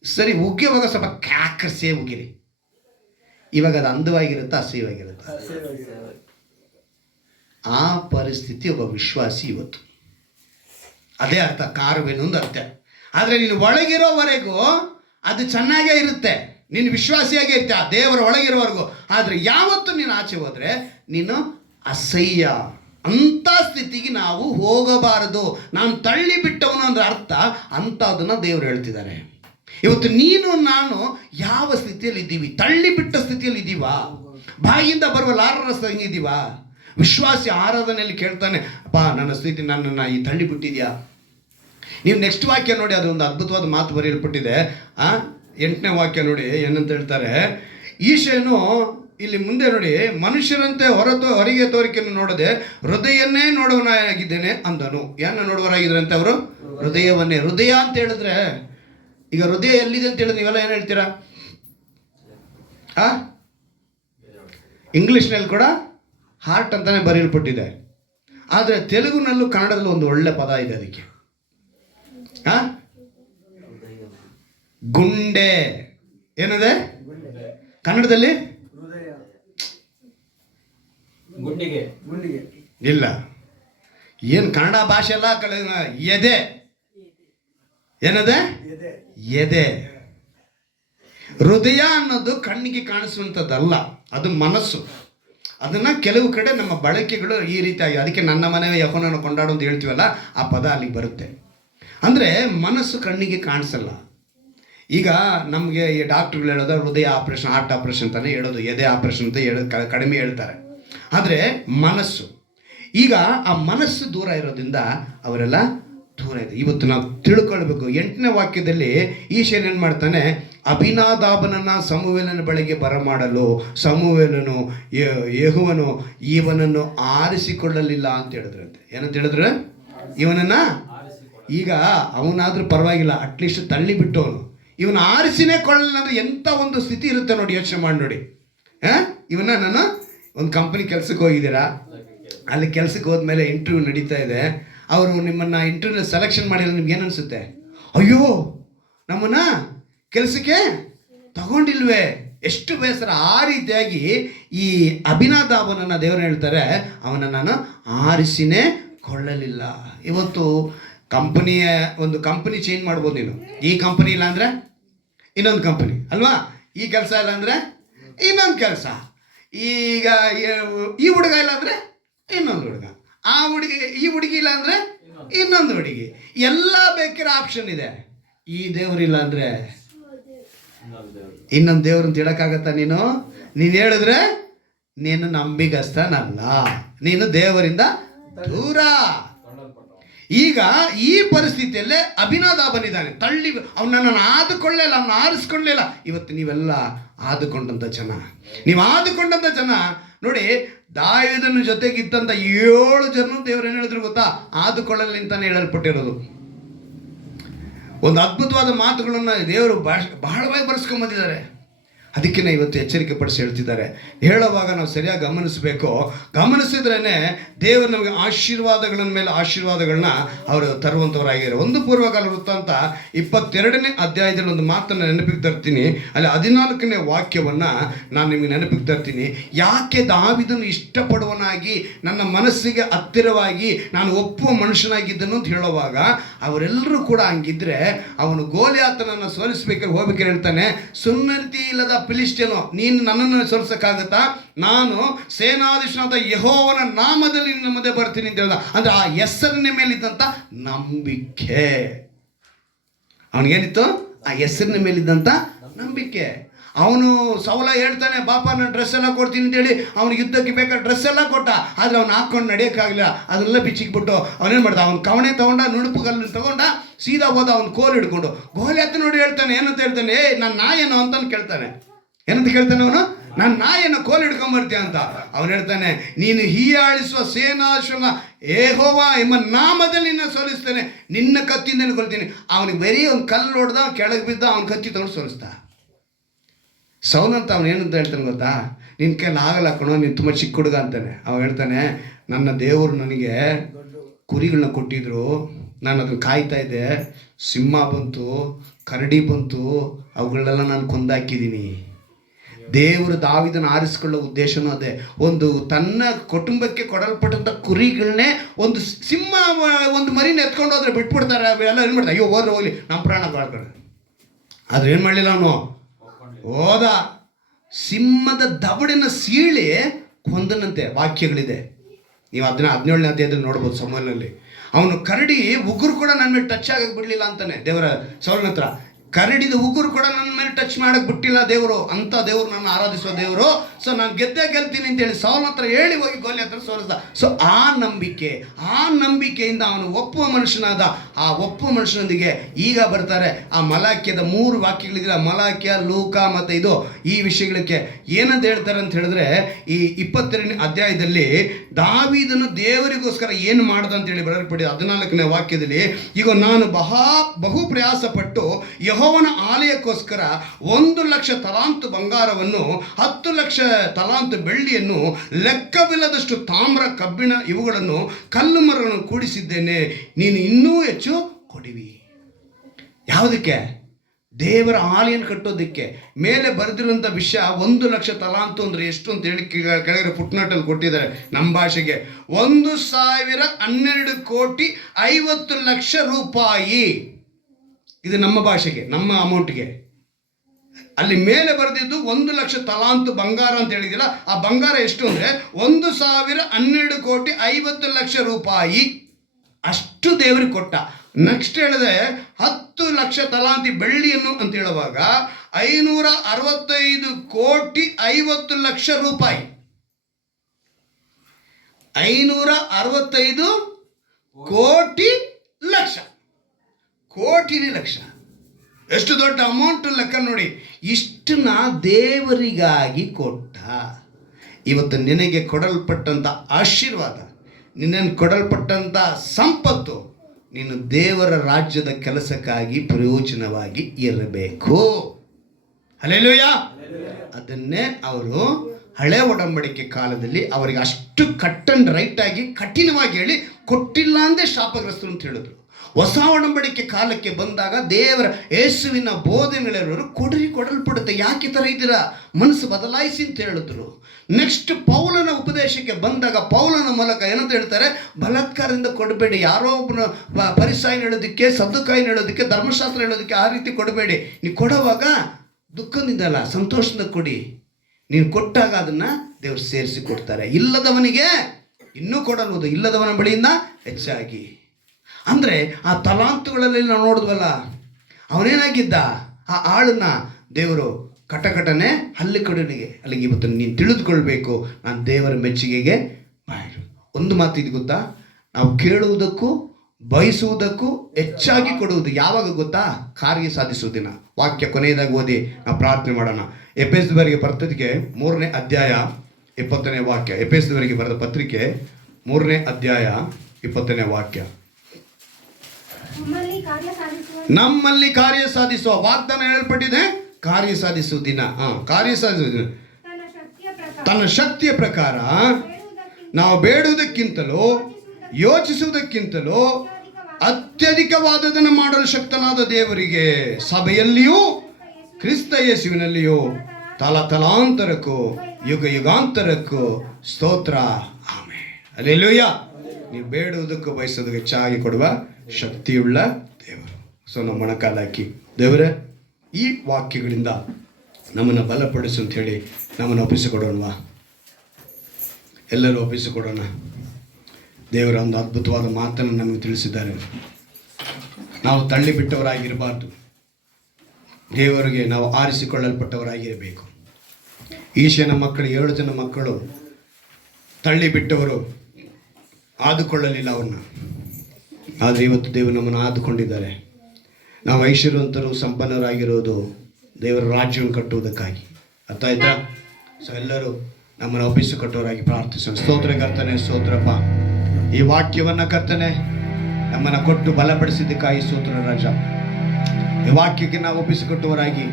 ಸರಿ, ಉಗಿಯುವಾಗ ಸ್ವಲ್ಪ ಕ್ಯಾಕರ್ಸೇ ಉಗಿರಿ. ಇವಾಗ ಅದು ಅಂದವಾಗಿರುತ್ತಾ ಅಸಹ್ಯವಾಗಿರುತ್ತಾ? ಆ ಪರಿಸ್ಥಿತಿ ಒಬ್ಬ ವಿಶ್ವಾಸಿ ಇವತ್ತು. ಅದೇ ಅರ್ಥ ಕಾರುವೆನು ಒಂದು ಅರ್ಥ. ಆದರೆ ನೀನು ಒಳಗಿರೋವರೆಗೂ ಅದು ಚೆನ್ನಾಗೇ ಇರುತ್ತೆ, ನೀನು ವಿಶ್ವಾಸಿಯಾಗೇ ಇರ್ತೀಯ ದೇವರ ಒಳಗಿರೋವರೆಗೂ. ಆದರೆ ಯಾವತ್ತು ನೀನು ಆಚೆ ಹೋದರೆ ನೀನು ಅಸಹ್ಯ. ಅಂಥ ಸ್ಥಿತಿಗೆ ನಾವು ಹೋಗಬಾರದು. ನಾನು ತಳ್ಳಿ ಬಿಟ್ಟವನು ಅಂದ್ರೆ ಅರ್ಥ ಅಂಥದನ್ನು ದೇವರು ಹೇಳ್ತಿದ್ದಾರೆ. ಇವತ್ತು ನೀನು ನಾನು ಯಾವ ಸ್ಥಿತಿಯಲ್ಲಿ ಇದ್ದೀವಿ? ತಳ್ಳಿ ಬಿಟ್ಟ ಸ್ಥಿತಿಯಲ್ಲಿ ಇದ್ದೀವಾ? ಬಾಯಿಯಿಂದ ಬರುವ ಲಾರರಸ ಹೆಂಗಿದ್ದೀವಾ? ವಿಶ್ವಾಸಿ ಆರಾಧನೆಯಲ್ಲಿ ಕೇಳ್ತಾನೆ, ಅಪ್ಪ ನನ್ನ ಸ್ಥಿತಿ ನನ್ನನ್ನು ಈ ತಳ್ಳಿ ಬಿಟ್ಟಿದ್ಯಾ? ನೀವು ನೆಕ್ಸ್ಟ್ ವಾಕ್ಯ ನೋಡಿ, ಅದು ಒಂದು ಅದ್ಭುತವಾದ ಮಾತು ಬರೆಯಲ್ಪಟ್ಟಿದೆ. 8ನೇ ವಾಕ್ಯ ನೋಡಿ ಏನಂತ ಹೇಳ್ತಾರೆ. ಈಶನು ಇಲ್ಲಿ ಮುಂದೆ ನೋಡಿ, ಮನುಷ್ಯರಂತೆ ಹೊರಗೆ ತೋರಿಕೆಯನ್ನು ನೋಡದೆ ಹೃದಯನ್ನೇ ನೋಡುವನಾಗಿದ್ದೇನೆ ಅಂದನು. ಏನನ್ನ ನೋಡುವರಾಗಿದ್ದಾರೆ ಅಂತ ಅವರು? ಹೃದಯವನ್ನೇ. ಹೃದಯ ಅಂತ ಹೇಳಿದ್ರೆ ಈಗ ಹೃದಯ ಎಲ್ಲಿದೆ ಅಂತ ಹೇಳಿದ್ರೆ ನೀವೆಲ್ಲ ಏನು ಹೇಳ್ತೀರಾ? ಇಂಗ್ಲೀಷ್ನಲ್ಲಿ ಕೂಡ ಹಾರ್ಟ್ ಅಂತಾನೆ ಬರೆಯಲ್ಪಟ್ಟಿದೆ. ಆದರೆ ತೆಲುಗುನಲ್ಲೂ ಕನ್ನಡದಲ್ಲೂ ಒಂದು ಒಳ್ಳೆ ಪದ ಇದೆ ಅದಕ್ಕೆ. ಗುಂಡೆ. ಏನದೆ ಕನ್ನಡದಲ್ಲಿ? ಇಲ್ಲ, ಏನು ಕನ್ನಡ ಭಾಷೆ ಎಲ್ಲ ಎದೆ. ಏನದೆ? ಎದೆ. ಹೃದಯ ಅನ್ನೋದು ಕಣ್ಣಿಗೆ ಕಾಣಿಸುವಂಥದ್ದಲ್ಲ, ಅದು ಮನಸ್ಸು. ಅದನ್ನು ಕೆಲವು ಕಡೆ ನಮ್ಮ ಬಳಕೆಗಳು ಈ ರೀತಿಯಾಗಿ, ಅದಕ್ಕೆ ನನ್ನ ಮನೆ ಯಹೋವನನ್ನು ಕೊಂಡಾಡು ಅಂತ ಹೇಳ್ತೀವಲ್ಲ, ಆ ಪದ ಅಲ್ಲಿಗೆ ಬರುತ್ತೆ. ಅಂದರೆ ಮನಸ್ಸು ಕಣ್ಣಿಗೆ ಕಾಣಿಸಲ್ಲ. ಈಗ ನಮಗೆ ಈ ಡಾಕ್ಟ್ರುಗಳು ಹೇಳೋದು ಹೃದಯ ಆಪ್ರೇಷನ್, ಹಾರ್ಟ್ ಆಪ್ರೇಷನ್ ಅಂತಲೇ ಹೇಳೋದು, ಎದೆ ಆಪ್ರೇಷನ್ ಅಂತ ಕಡಿಮೆ ಹೇಳ್ತಾರೆ. ಆದರೆ ಮನಸ್ಸು, ಈಗ ಆ ಮನಸ್ಸು ದೂರ ಇರೋದ್ರಿಂದ ಅವರೆಲ್ಲ ದೂರ ಇದೆ. ಇವತ್ತು ನಾವು ತಿಳ್ಕೊಳ್ಬೇಕು. 8ನೇ ವಾಕ್ಯದಲ್ಲಿ ಈಶನ್ ಏನು ಮಾಡ್ತಾನೆ? ಅಭಿನಾದಾಬನನ್ನು ಸಮುವೇಲನ ಬಳಿಗೆ ಬರಮಾಡಲು ಸಮುವೇಲನು ಯೆಹೋವನು ಇವನನ್ನು ಆರಿಸಿಕೊಳ್ಳಲಿಲ್ಲ ಅಂತ ಹೇಳಿದ್ರಂತೆ. ಏನಂತ ಹೇಳಿದ್ರೆ? ಇವನನ್ನು ಈಗ ಅವನಾದ್ರೂ ಪರವಾಗಿಲ್ಲ, ಅಟ್ಲೀಸ್ಟ್ ತಳ್ಳಿ ಬಿಟ್ಟವನು. ಇವನು ಆರಿಸಿನೇ ಕೊಳ್ಳಲಿಲ್ಲ ಅಂದರೆ ಎಂಥ ಒಂದು ಸ್ಥಿತಿ ಇರುತ್ತೆ ನೋಡಿ, ಯೋಚನೆ ಮಾಡಿ ನೋಡಿ. ಇವನ್ನ ನಾನು ಒಂದು ಕಂಪನಿ ಕೆಲಸಕ್ಕೆ ಹೋಗಿದ್ದೀರಾ, ಅಲ್ಲಿ ಕೆಲಸಕ್ಕೆ ಹೋದ್ಮೇಲೆ ಇಂಟರ್ವ್ಯೂ ನಡೀತಾ ಇದೆ. ಅವರು ನಿಮ್ಮನ್ನು ಇಂಟರ್ವ್ಯೂ ಸೆಲೆಕ್ಷನ್ ಮಾಡಿಲ್ಲ, ನಿಮ್ಗೆ ಏನು ಅನಿಸುತ್ತೆ? ಅಯ್ಯೋ ನಮ್ಮನ್ನು ಕೆಲಸಕ್ಕೆ ತಗೊಂಡಿಲ್ವೇ, ಎಷ್ಟು ಬೇಸರ. ಆ ರೀತಿಯಾಗಿ ಈ ಅಭಿನಾದಾಬನನ್ನು ದೇವರು ಹೇಳ್ತಾರೆ, ಅವನ ನಾನು ಆರಿಸಿನೇ ಕೊಳ್ಳಲಿಲ್ಲ. ಇವತ್ತು ಒಂದು ಕಂಪನಿ ಚೇಂಜ್ ಮಾಡ್ಬೋದು ನೀನು. ಈ ಕಂಪನಿ ಇಲ್ಲ ಅಂದರೆ ಇನ್ನೊಂದು ಕಂಪನಿ ಅಲ್ವಾ, ಈ ಕೆಲಸ ಇಲ್ಲ ಅಂದರೆ ಇನ್ನೊಂದು ಕೆಲಸ. ಈಗ ಈ ಹುಡುಗ ಇಲ್ಲ ಅಂದರೆ ಇನ್ನೊಂದು ಹುಡುಗ, ಈ ಹುಡುಗಿ ಇಲ್ಲ ಅಂದರೆ ಇನ್ನೊಂದು ಹುಡುಗಿ, ಎಲ್ಲ ಬೇಕಿರೋ ಆಪ್ಷನ್ ಇದೆ. ಈ ದೇವರಿಲ್ಲ ಅಂದರೆ ಇನ್ನೊಂದು ದೇವ್ರು ಅಂತ ಹೇಳಕ್ಕಾಗತ್ತಾ? ನೀನು ಹೇಳಿದ್ರೆ ನೀನು ನಂಬಿಗಸ್ತನಲ್ಲ, ನೀನು ದೇವರಿಂದ ದೂರ. ಈಗ ಈ ಪರಿಸ್ಥಿತಿಯಲ್ಲೇ ಅಭಿನದಾಬನಿದ್ದಾನೆ, ಅವನನ್ನು ಆದುಕೊಳ್ಳಲಿಲ್ಲ, ಅವನ್ನ ಆರಿಸ್ಕೊಳ್ಳಲಿಲ್ಲ. ಇವತ್ತು ನೀವೆಲ್ಲ ಆದುಕೊಂಡಂಥ ಜನ, ನೀವು ಆದುಕೊಂಡಂಥ ಜನ ನೋಡಿ. ದಾವೀದನ ಜೊತೆಗಿದ್ದಂಥ 7 ಜನ ದೇವರು ಏನು ಹೇಳಿದ್ರು ಗೊತ್ತಾ? ಆದುಕೊಳ್ಳಲಿ ಅಂತಾನೆ ಹೇಳಲ್ಪಟ್ಟಿರೋದು. ಒಂದು ಅದ್ಭುತವಾದ ಮಾತುಗಳನ್ನು ದೇವರು ಬಹಳವಾಗಿ ಬರೆಸ್ಕೊಂಬಂದಿದ್ದಾರೆ. ಅದಕ್ಕೆ ಇವತ್ತು ಎಚ್ಚರಿಕೆ ಪಡಿಸಿ ಹೇಳ್ತಿದ್ದಾರೆ. ಹೇಳುವಾಗ ನಾವು ಸರಿಯಾಗಿ ಗಮನಿಸಿದ್ರೇ ದೇವರು ನಮಗೆ ಆಶೀರ್ವಾದಗಳ ಮೇಲೆ ಆಶೀರ್ವಾದಗಳನ್ನ ಅವರು ತರುವಂಥವರಾಗಿದ್ದಾರೆ. ಒಂದು ಪೂರ್ವಕಾಲ ವೃತ್ತಾಂತ 22ನೇ ಅಧ್ಯಾಯದಲ್ಲಿ ಒಂದು ಮಾತನ್ನು ನೆನಪಿಗೆ ತರ್ತೀನಿ. ಅಲ್ಲಿ 14ನೇ ವಾಕ್ಯವನ್ನು ನಾನು ನಿಮಗೆ ನೆನಪಿಗೆ ತರ್ತೀನಿ. ಯಾಕೆ ದಾವೀದನು ಇಷ್ಟಪಡುವನಾಗಿ, ನನ್ನ ಮನಸ್ಸಿಗೆ ಹತ್ತಿರವಾಗಿ ನಾನು ಒಪ್ಪುವ ಮನುಷ್ಯನಾಗಿದ್ದನು ಅಂತ ಹೇಳುವಾಗ, ಅವರೆಲ್ಲರೂ ಕೂಡ ಹಂಗಿದ್ರೆ ಅವನು ಗೋಲಿಯಾತನನ್ನು ಸೋಲಿಸಬೇಕಾದ್ರೆ ಹೋಗ್ಬೇಕಾದ್ರೆ ಹೇಳ್ತಾನೆ, ಸುನ್ನತಿ ಇಲ್ಲದ ಫಿಲಿಸ್ಟಿಯನೋ, ನೀನು ನನ್ನನ್ನು ಸೋಲಿಸಕ್ಕಾಗತ್ತಾ? ನಾನು ಸೇನಾಧೀಶನಾದ ಯೆಹೋವನ ನಾಮದಲ್ಲಿ ನಿನ್ನ ಮುಂದೆ ಬರ್ತೀನಿ ಅಂತ ಹೇಳ್ದ. ಅಂದ್ರೆ ಆ ಹೆಸರಿನ ಮೇಲಿದ್ದಂಥ ನಂಬಿಕೆ, ಅವನಿಗೇನಿತ್ತು? ಆ ಹೆಸರಿನ ಮೇಲಿದ್ದಂಥ ನಂಬಿಕೆ. ಅವನು ಸೌಲ ಹೇಳ್ತಾನೆ, ಬಾಪ ನಾನು ಡ್ರೆಸ್ ಎಲ್ಲ ಕೊಡ್ತೀನಿ ಅಂತೇಳಿ ಅವ್ನಿಗೆ ಯುದ್ಧಕ್ಕೆ ಬೇಕಾದ ಡ್ರೆಸ್ ಎಲ್ಲ ಕೊಟ್ಟ. ಆದರೆ ಅವ್ನು ಹಾಕ್ಕೊಂಡು ನಡೆಯೋಕ್ಕಾಗಲಿಲ್ಲ, ಅದನ್ನೆಲ್ಲ ಬಿಚ್ಚಿಕ್ಬಿಟ್ಟು ಅವನೇನು ಮಾಡ್ದ, ಅವ್ನು ಕವಣೆ ತಗೊಂಡ, ನುಣುಪುಗಲ್ಲ ತಗೊಂಡ, ಸೀದಾ ಹೋದ ಅವ್ನು ಕೋಲು ಹಿಡ್ಕೊಂಡು. ಗೋಲಿಯಾತ ನೋಡಿ ಹೇಳ್ತಾನೆ, ಏನಂತ ಹೇಳ್ತಾನೆ, ನಾನು ನಾಯೇನೋ ಅಂತ ಕೇಳ್ತಾನೆ. ಏನಂತ ಕೇಳ್ತಾನೆ ಅವನು? ನಾನು ನಾಯೇನೋ ಕೋಲು ಹಿಡ್ಕೊಂಬರ್ತೀಯ ಅಂತ. ಅವನು ಹೇಳ್ತಾನೆ, ನೀನು ಹೀಯಾಳಿಸುವ ಸೇನಾಶ್ವನ ಯೆಹೋವ ಎಂಬ ನಾಮದಲ್ಲಿ ನಿನ್ನ ಸೋಲಿಸ್ತೇನೆ, ನಿನ್ನ ಕತ್ತಿಯಿಂದ ಕೊಲ್ತೀನಿ. ಅವನಿಗೆ ಬರೀ ಒಂದು ಕಲ್ಲು ಹೊಡೆದ, ಕೆಳಗೆ ಬಿದ್ದ, ಅವನ ಕತ್ತಿ ತಗೊಂಡು ಸೋಲಿಸ್ತಾ. ಸೌಲಂತ ಅವನು ಏನಂತ ಹೇಳ್ತಾನೆ ಗೊತ್ತಾ? ನಿನ್ನ ಕೈಲಿ ಆಗಲ್ಲ ಕಣೋ, ನೀನು ತುಂಬ ಚಿಕ್ಕ ಹುಡುಗ ಅಂತಾನೆ. ಅವನು ಹೇಳ್ತಾನೆ, ನನ್ನ ದೇವರು ನನಗೆ ಕುರಿಗಳನ್ನ ಕೊಟ್ಟಿದ್ರು, ನಾನು ಅದನ್ನು ಕಾಯ್ತಾ ಇದ್ದೆ, ಸಿಂಹ ಬಂತು, ಕರಡಿ ಬಂತು, ಅವುಗಳನ್ನೆಲ್ಲ ನಾನು ಕೊಂದಾಕಿದ್ದೀನಿ. ದೇವರು ದಾವೀದನ ಆರಿಸಿಕೊಳ್ಳೋ ಉದ್ದೇಶನೂ ಅದೇ. ಒಂದು ತನ್ನ ಕುಟುಂಬಕ್ಕೆ ಕೊಡಲ್ಪಟ್ಟಂಥ ಕುರಿಗಳನ್ನೇ ಒಂದು ಸಿಂಹ ಒಂದು ಮರಿನ ಎತ್ಕೊಂಡು ಹೋದ್ರೆ ಬಿಟ್ಬಿಡ್ತಾರೆ. ಅವೆಲ್ಲ ಏನು ಮಾಡ್ತಾರೆ, ಅಯ್ಯೋ ಹೋಗ್ಲಿ ನಮ್ಮ ಪ್ರಾಣ ಬಾಳ್ಕೊಂಡು. ಆದ್ರೆ ಏನು ಮಾಡಲಿಲ್ಲ ಅವನು, ಹೋದ ಸಿಂಹದ ದವಡಿನ ಸೀಳಿ ಕೊಂದನಂತೆ. ವಾಕ್ಯಗಳಿದೆ, ನೀವು ಅದನ್ನ 17ನೇ ಅಧ್ಯಾಯದಲ್ಲಿ ನೋಡ್ಬೋದು. ಸಮೂಹದಲ್ಲಿ ಅವನು ಕರಡಿ ಉಗುರು ಕೂಡ ನನ್ನ ಮೇಲೆ ಟಚ್ ಆಗಕ್ಕೆ ಬಿಡಲಿಲ್ಲ ಅಂತಾನೆ ದೇವರ ಸೌಲನ ಹತ್ರ. ಕರಡಿದ ಉಗುರು ಕೂಡ ನನ್ನ ಮೇಲೆ ಟಚ್ ಮಾಡಕ್ಕೆ ಬಿಟ್ಟಿಲ್ಲ ದೇವರು. ಅಂತ ದೇವರು ನನ್ನ ಆರಾಧಿಸುವ ದೇವರು. ಸೊ ನಾನು ಗೆಲ್ತೀನಿ ಅಂತೇಳಿ ಸೌಲನ ಹತ್ರ ಹೇಳಿ ಹೋಗಿ ಗೋಲಿ ಹತ್ರ ಸೋಲಿಸ್ದ. ಸೊ ಆ ನಂಬಿಕೆಯಿಂದ ಅವನು ಒಪ್ಪುವ ಮನುಷ್ಯನಾದ. ಆ ಒಪ್ಪುವ ಮನುಷ್ಯನೊಂದಿಗೆ ಈಗ ಬರ್ತಾರೆ ಆ ಮಲಾಕ್ಯದ 3 ವಾಕ್ಯಗಳಿದ್ರೆ, ಮಲಾಕ್ಯ, ಲೂಕ ಮತ್ತು ಇದು ಈ ವಿಷಯಗಳಿಗೆ ಏನಂತ ಹೇಳ್ತಾರೆ ಅಂತ ಹೇಳಿದ್ರೆ, ಈ 22ನೇ ಅಧ್ಯಾಯದಲ್ಲಿ ದಾವೀದನು ದೇವರಿಗೋಸ್ಕರ ಏನು ಮಾಡ್ದ ಅಂತೇಳಿ ಬರೆಯಲ್ಪಟ್ಟಿದೆ. 14ನೇ ವಾಕ್ಯದಲ್ಲಿ, ಈಗ ನಾನು ಬಹು ಪ್ರಯಾಸಪಟ್ಟು ಯೆಹೋವನ ಆಲಯಕ್ಕೋಸ್ಕರ 1,00,000 ತಲಾಂತು ಬಂಗಾರವನ್ನು, 10,00,000 ತಲಾಂತು ಬೆಳ್ಳಿಯನ್ನು, ಲೆಕ್ಕವಿಲ್ಲದಷ್ಟು ತಾಮ್ರ, ಕಬ್ಬಿಣ ಇವುಗಳನ್ನು, ಕಲ್ಲು ಮರಗಳನ್ನು ಕೂಡಿಸಿದ್ದೇನೆ, ನೀನು ಇನ್ನೂ ಹೆಚ್ಚು ಕೊಡಿವಿ. ಯಾವುದಕ್ಕೆ? ದೇವರ ಆಲಯನ ಕಟ್ಟೋದಕ್ಕೆ. ಮೇಲೆ ಬರೆದಿರುವಂಥ ವಿಷಯ 1,00,000 ತಲಾಂತು ಅಂದರೆ ಎಷ್ಟು ಅಂತ ಹೇಳಿ ಕೆಳಗಡೆ ಫುಟ್ನೋಟಲ್ಲಿ ಕೊಟ್ಟಿದ್ದಾರೆ. ನಮ್ಮ ಭಾಷೆಗೆ 1,012 ಕೋಟಿ 50 ಲಕ್ಷ ರೂಪಾಯಿ. ಇದು ನಮ್ಮ ಭಾಷೆಗೆ, ನಮ್ಮ ಅಮೌಂಟ್ಗೆ. ಅಲ್ಲಿ ಮೇಲೆ ಬರೆದಿದ್ದು 1,00,000 ತಲಾಂತು ಬಂಗಾರ ಅಂತ ಹೇಳಿದಿಲ್ಲ. ಆ ಬಂಗಾರ ಎಷ್ಟು ಅಂದರೆ 1,012 ಕೋಟಿ 50 ಲಕ್ಷ ರೂಪಾಯಿ. ಅಷ್ಟು ದೇವರಿಗೆ ಕೊಟ್ಟ. ನೆಕ್ಸ್ಟ್ ಹೇಳಿದ್ರೆ 10,00,000 ತಲಾಂತಿ ಬೆಳ್ಳಿಯನ್ನು ಅಂತ ಹೇಳುವಾಗ 565 ಕೋಟಿ 50 ಲಕ್ಷ ರೂಪಾಯಿ. 565 ಕೋಟಿ ಲಕ್ಷ, ಕೋಟಿನೇ ಲಕ್ಷ. ಎಷ್ಟು ದೊಡ್ಡ ಅಮೌಂಟ್ ಲೆಕ್ಕ ನೋಡಿ. ಇಷ್ಟನ್ನ ದೇವರಿಗಾಗಿ ಕೊಟ್ಟ. ಇವತ್ತು ನಿನಗೆ ಕೊಡಲ್ಪಟ್ಟಂಥ ಆಶೀರ್ವಾದ, ನಿನ್ನನ್ನು ಕೊಡಲ್ಪಟ್ಟಂಥ ಸಂಪತ್ತು, ನೀನು ದೇವರ ರಾಜ್ಯದ ಕೆಲಸಕ್ಕಾಗಿ ಪ್ರಯೋಜನವಾಗಿ ಇರಬೇಕು. ಹಲ್ಲೆಲೂಯಾ. ಅದನ್ನೇ ಅವರು ಹಳೆ ಒಡಂಬಡಿಕೆ ಕಾಲದಲ್ಲಿ ಅವರಿಗೆ ಅಷ್ಟು ಕಟ್ ಅಂಡ್ ರೈಟ್ ಆಗಿ ಕಠಿಣವಾಗಿ ಹೇಳಿ, ಕೊಟ್ಟಿಲ್ಲ ಅಂದರೆ ಶಾಪಗ್ರಸ್ತರು ಅಂತ ಹೇಳಿದ್ರು. ಹೊಸ ಒಡಂಬಡಿಕೆ ಕಾಲಕ್ಕೆ ಬಂದಾಗ ದೇವರ ಯೇಸುವಿನ ಬೋಧನೆಗಳೆಲ್ಲರೂ ಕೊಡಲ್ಪಡುತ್ತೆ. ಯಾಕೆ ಈ ಥರ ಇದ್ದೀರಾ, ಮನಸ್ಸು ಬದಲಾಯಿಸಿ ಅಂತ ಹೇಳಿದ್ರು. ನೆಕ್ಸ್ಟ್ ಪೌಲನ ಉಪದೇಶಕ್ಕೆ ಬಂದಾಗ ಪೌಲನ ಮೂಲಕ ಏನಂತ ಹೇಳ್ತಾರೆ, ಬಲಾತ್ಕಾರದಿಂದ ಕೊಡಬೇಡಿ. ಯಾರೋ ಒಬ್ಬನ ಪರಿಸಾಯನ ಹೇಳೋದಕ್ಕೆ, ಸದ್ದುಕಾಯಿನ ಹೇಳೋದಕ್ಕೆ, ಧರ್ಮಶಾಸ್ತ್ರ ಹೇಳೋದಕ್ಕೆ ಆ ರೀತಿ ಕೊಡಬೇಡಿ. ನೀವು ಕೊಡುವಾಗ ದುಃಖದಿಂದಲ್ಲ, ಸಂತೋಷದಿಂದ ಕೊಡಿ. ನೀನು ಕೊಟ್ಟಾಗ ಅದನ್ನು ದೇವರು ಸೇರಿಸಿ ಕೊಡ್ತಾರೆ. ಇಲ್ಲದವನಿಗೆ ಇನ್ನೂ ಕೊಡಬಹುದು, ಇಲ್ಲದವನ ಬಳಿಯಿಂದ ಹೆಚ್ಚಾಗಿ. ಅಂದರೆ ಆ ತಲಾಂತುಗಳಲ್ಲಿ ನಾವು ನೋಡಿದ್ವಲ್ಲ, ಅವನೇನಾಗಿದ್ದ, ಆ ಆಳನ್ನ ದೇವರು ಕಟಕಟನೆ ಹಲ್ಲಿ ಕಡೆನಿಗೆ ಅಲ್ಲಿಗೆ. ಇವತ್ತು ನೀನು ತಿಳಿದುಕೊಳ್ಬೇಕು, ನಾನು ದೇವರ ಮೆಚ್ಚುಗೆಗೆ ಬಾಯರು. ಒಂದು ಮಾತು ಇದು ಗೊತ್ತಾ, ನಾವು ಕೇಳುವುದಕ್ಕೂ ಬಯಸುವುದಕ್ಕೂ ಹೆಚ್ಚಾಗಿ ಕೊಡುವುದು ಯಾವಾಗ ಗೊತ್ತಾ, ಕಾರ್ಯ ಸಾಧಿಸುವುದಿನ. ವಾಕ್ಯ ಕೊನೆಯದಾಗಿ ಓದಿ ನಾವು ಪ್ರಾರ್ಥನೆ ಮಾಡೋಣ. ಎಫೆಸದವರಿಗೆ ಪತ್ರಿಕೆ 3ನೇ ಅಧ್ಯಾಯ 20ನೇ ವಾಕ್ಯ. ಎಫೆಸದವರಿಗೆ ಬರೆದ ಪತ್ರಿಕೆ 3ನೇ ಅಧ್ಯಾಯ 20ನೇ ವಾಕ್ಯ. ನಮ್ಮಲ್ಲಿ ಕಾರ್ಯ ಸಾಧಿಸುವ ವಾಗ್ದಾನ ಹೇಳಲ್ಪಟ್ಟಿದೆ. ಕಾರ್ಯ ಸಾಧಿಸುವ ದಿನ, ಕಾರ್ಯ ಸಾಧಿಸುವ ದಿನ ತನ್ನ ಶಕ್ತಿಯ ಪ್ರಕಾರ ನಾವು ಬೇಡುವುದಕ್ಕಿಂತಲೂ ಯೋಚಿಸುವುದಕ್ಕಿಂತಲೂ ಅತ್ಯಧಿಕವಾದದನ್ನು ಮಾಡಲು ಶಕ್ತನಾದ ದೇವರಿಗೆ ಸಭೆಯಲ್ಲಿಯೂ ಕ್ರಿಸ್ತ ಯೇಸುವಿನಲ್ಲಿಯೂ ತಲಾಂತರಕ್ಕೂ ಯುಗ ಯುಗಾಂತರಕ್ಕೂ ಸ್ತೋತ್ರ. ಆಮೆನ್. ಹಲ್ಲೆಲೂಯಾ. ನೀವು ಬೇಡುವುದಕ್ಕೂ ಬಯಸೋದಕ್ಕೆ ಹೆಚ್ಚಾಗಿ ಕೊಡುವ ಶಕ್ತಿಯುಳ್ಳ ದೇವರು. ಸೊ ನಮ್ಮ ಮೊಣಕಾಲು ಹಾಕಿ, ದೇವರೇ ಈ ವಾಕ್ಯಗಳಿಂದ ನಮ್ಮನ್ನು ಬಲಪಡಿಸು ಅಂತ ಹೇಳಿ ನಮ್ಮನ್ನು ಒಪ್ಪಿಸಿಕೊಡೋಣವಾ? ಎಲ್ಲರೂ ಒಪ್ಪಿಸಿಕೊಡೋಣ. ದೇವರ ಒಂದು ಅದ್ಭುತವಾದ ಮಾತನ್ನು ನಮಗೆ ತಿಳಿಸಿದ್ದಾರೆ. ನಾವು ತಳ್ಳಿಬಿಟ್ಟವರಾಗಿರಬಾರ್ದು, ದೇವರಿಗೆ ನಾವು ಆರಿಸಿಕೊಳ್ಳಲ್ಪಟ್ಟವರಾಗಿರಬೇಕು. ಈಶನ ಮಕ್ಕಳು 7 ಜನ ಮಕ್ಕಳು ತಳ್ಳಿಬಿಟ್ಟವರು, ಆದುಕೊಳ್ಳಲಿಲ್ಲ ಅವನ್ನ. ಆದರೆ ಇವತ್ತು ದೇವರು ನಮ್ಮನ್ನು ಆದುಕೊಂಡಿದ್ದಾರೆ. ನಾವು ಐಶ್ವರ್ಯವಂತರು ಸಂಪನ್ನರಾಗಿರೋದು ದೇವರ ರಾಜ್ಯವನ್ನು ಕಟ್ಟುವುದಕ್ಕಾಗಿ. ಅರ್ಥ ಆಯ್ತಾ? ಸೊ ಎಲ್ಲರೂ ನಮ್ಮನ್ನು ಒಪ್ಪಿಸಿಕೊಟ್ಟವರಾಗಿ ಪ್ರಾರ್ಥಿಸೋಣ. ಸ್ತೋತ್ರ ಕರ್ತನೆ, ಸ್ತೋತ್ರಪ್ಪ. ಈ ವಾಕ್ಯವನ್ನು ಕರ್ತನೆ ನಮ್ಮನ್ನು ಕೊಟ್ಟು ಬಲಪಡಿಸಿದ್ದಕ್ಕಾಗಿ ಸ್ತೋತ್ರ ರಾಜ. ಈ ವಾಕ್ಯಕ್ಕೆ ನಾವು ಒಪ್ಪಿಸಿಕೊಟ್ಟವರಾಗಿ,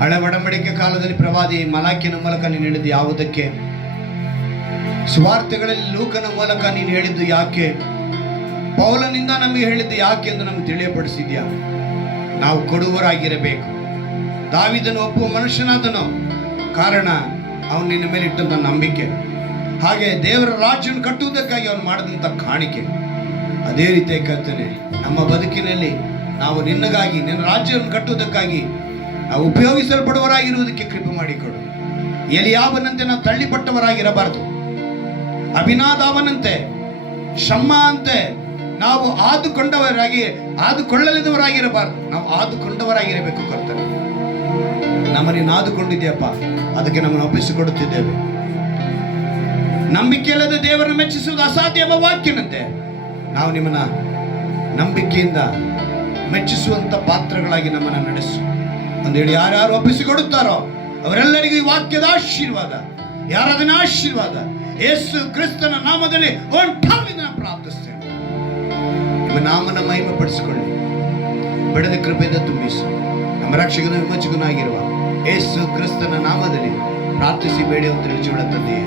ಹಳೆ ಒಡಂಬಡಿಕೆ ಕಾಲದಲ್ಲಿ ಪ್ರವಾದಿ ಮಲಾಕಿನ ಮೂಲಕ ನೀನು ಹೇಳಿದ್ದು ಯಾವುದಕ್ಕೆ, ಸುವಾರ್ತೆಗಳಲ್ಲಿ ಲೂಕನ ಮೂಲಕ ನೀನು ಹೇಳಿದ್ದು ಯಾಕೆ, ಪೌಲನಿಂದ ನಮಗೆ ಹೇಳಿದ್ದು ಯಾಕೆ ಎಂದು ನಮಗೆ ತಿಳಿಯಪಡಿಸಿದ್ಯಾ. ನಾವು ಕೊಡುವರಾಗಿರಬೇಕು. ದಾವೀದನು ಒಬ್ಬ ಮನುಷ್ಯನಾದನು, ಕಾರಣ ಅವನು ನಿನ್ನ ಮೇಲೆ ಇಟ್ಟಂತ ನಂಬಿಕೆ. ಹಾಗೆ ದೇವರ ರಾಜ್ಯವನ್ನು ಕಟ್ಟುವುದಕ್ಕಾಗಿ ಅವನು ಮಾಡಿದಂಥ ಕಾಣಿಕೆ. ಅದೇ ರೀತಿ ಕರ್ತನೆ ನಮ್ಮ ಬದುಕಿನಲ್ಲಿ ನಾವು ನಿನ್ನಗಾಗಿ, ನಿನ್ನ ರಾಜ್ಯವನ್ನು ಕಟ್ಟುವುದಕ್ಕಾಗಿ ನಾವು ಉಪಯೋಗಿಸಲ್ಪಡುವರಾಗಿರುವುದಕ್ಕೆ ಕೃಪೆ ಮಾಡಿಕೊಡು. ಎಲಿಯಾಬನಂತೆ ನಾವು ತಳ್ಳಿಪಟ್ಟವರಾಗಿರಬಾರದು. ಅಭಿನಾದಾಬನಂತೆ, ಶಮ್ಮ ಅಂತೆ ನಾವು ಆದುಕೊಳ್ಳಲಿದವರಾಗಿರಬಾರದು. ನಾವು ಆದುಕೊಂಡವರಾಗಿರಬೇಕು ಕರ್ತನೆ. ನಮ್ಮನ್ನು ಆದುಕೊಂಡಿದ್ಯಪ್ಪ, ಅದಕ್ಕೆ ನಮ್ಮನ್ನು ಒಪ್ಪಿಸಿಕೊಡುತ್ತಿದ್ದೇವೆ. ನಂಬಿಕೆಯಿಲ್ಲದ ದೇವರನ್ನು ಮೆಚ್ಚಿಸುವುದು ಅಸಾಧ್ಯ ಎಂಬ ವಾಕ್ಯನಂತೆ ನಾವು ನಿಮ್ಮನ್ನ ನಂಬಿಕೆಯಿಂದ ಮೆಚ್ಚಿಸುವಂತ ಪಾತ್ರಗಳಾಗಿ ನಮ್ಮನ್ನು ನಡೆಸು ಅಂದೇಳಿ ಯಾರ್ಯಾರು ಒಪ್ಪಿಸಿಕೊಡುತ್ತಾರೋ ಅವರೆಲ್ಲರಿಗೂ ಈ ವಾಕ್ಯದ ಆಶೀರ್ವಾದ, ಯಾರದನ್ನ ಆಶೀರ್ವಾದ ಯೇಸು ಕ್ರಿಸ್ತನ ನಾಮದಲ್ಲಿ ಒಂಟಾವಿನ ಪ್ರಾರ್ಥಿಸ್ತೇನೆ. ನಿಮ್ಮ ನಾಮನ ಮಹಿಮೆ ಪಡಿಸಿಕೊಳ್ಳಿ, ಬೆಳೆದ ಕೃಪೆಯಿಂದ ತುಂಬಿಸು. ನಮ್ಮ ರಕ್ಷಕನ ವಿಮೋಚಕನಾಗಿರುವ ಯೇಸು ಕ್ರಿಸ್ತನ ನಾಮದಲ್ಲಿ ಪ್ರಾರ್ಥಿಸಿ ಬೇಡಿ ಅಂತ ತಿಳಿಸಿಕೊಳ್ಳುತ್ತದೆ.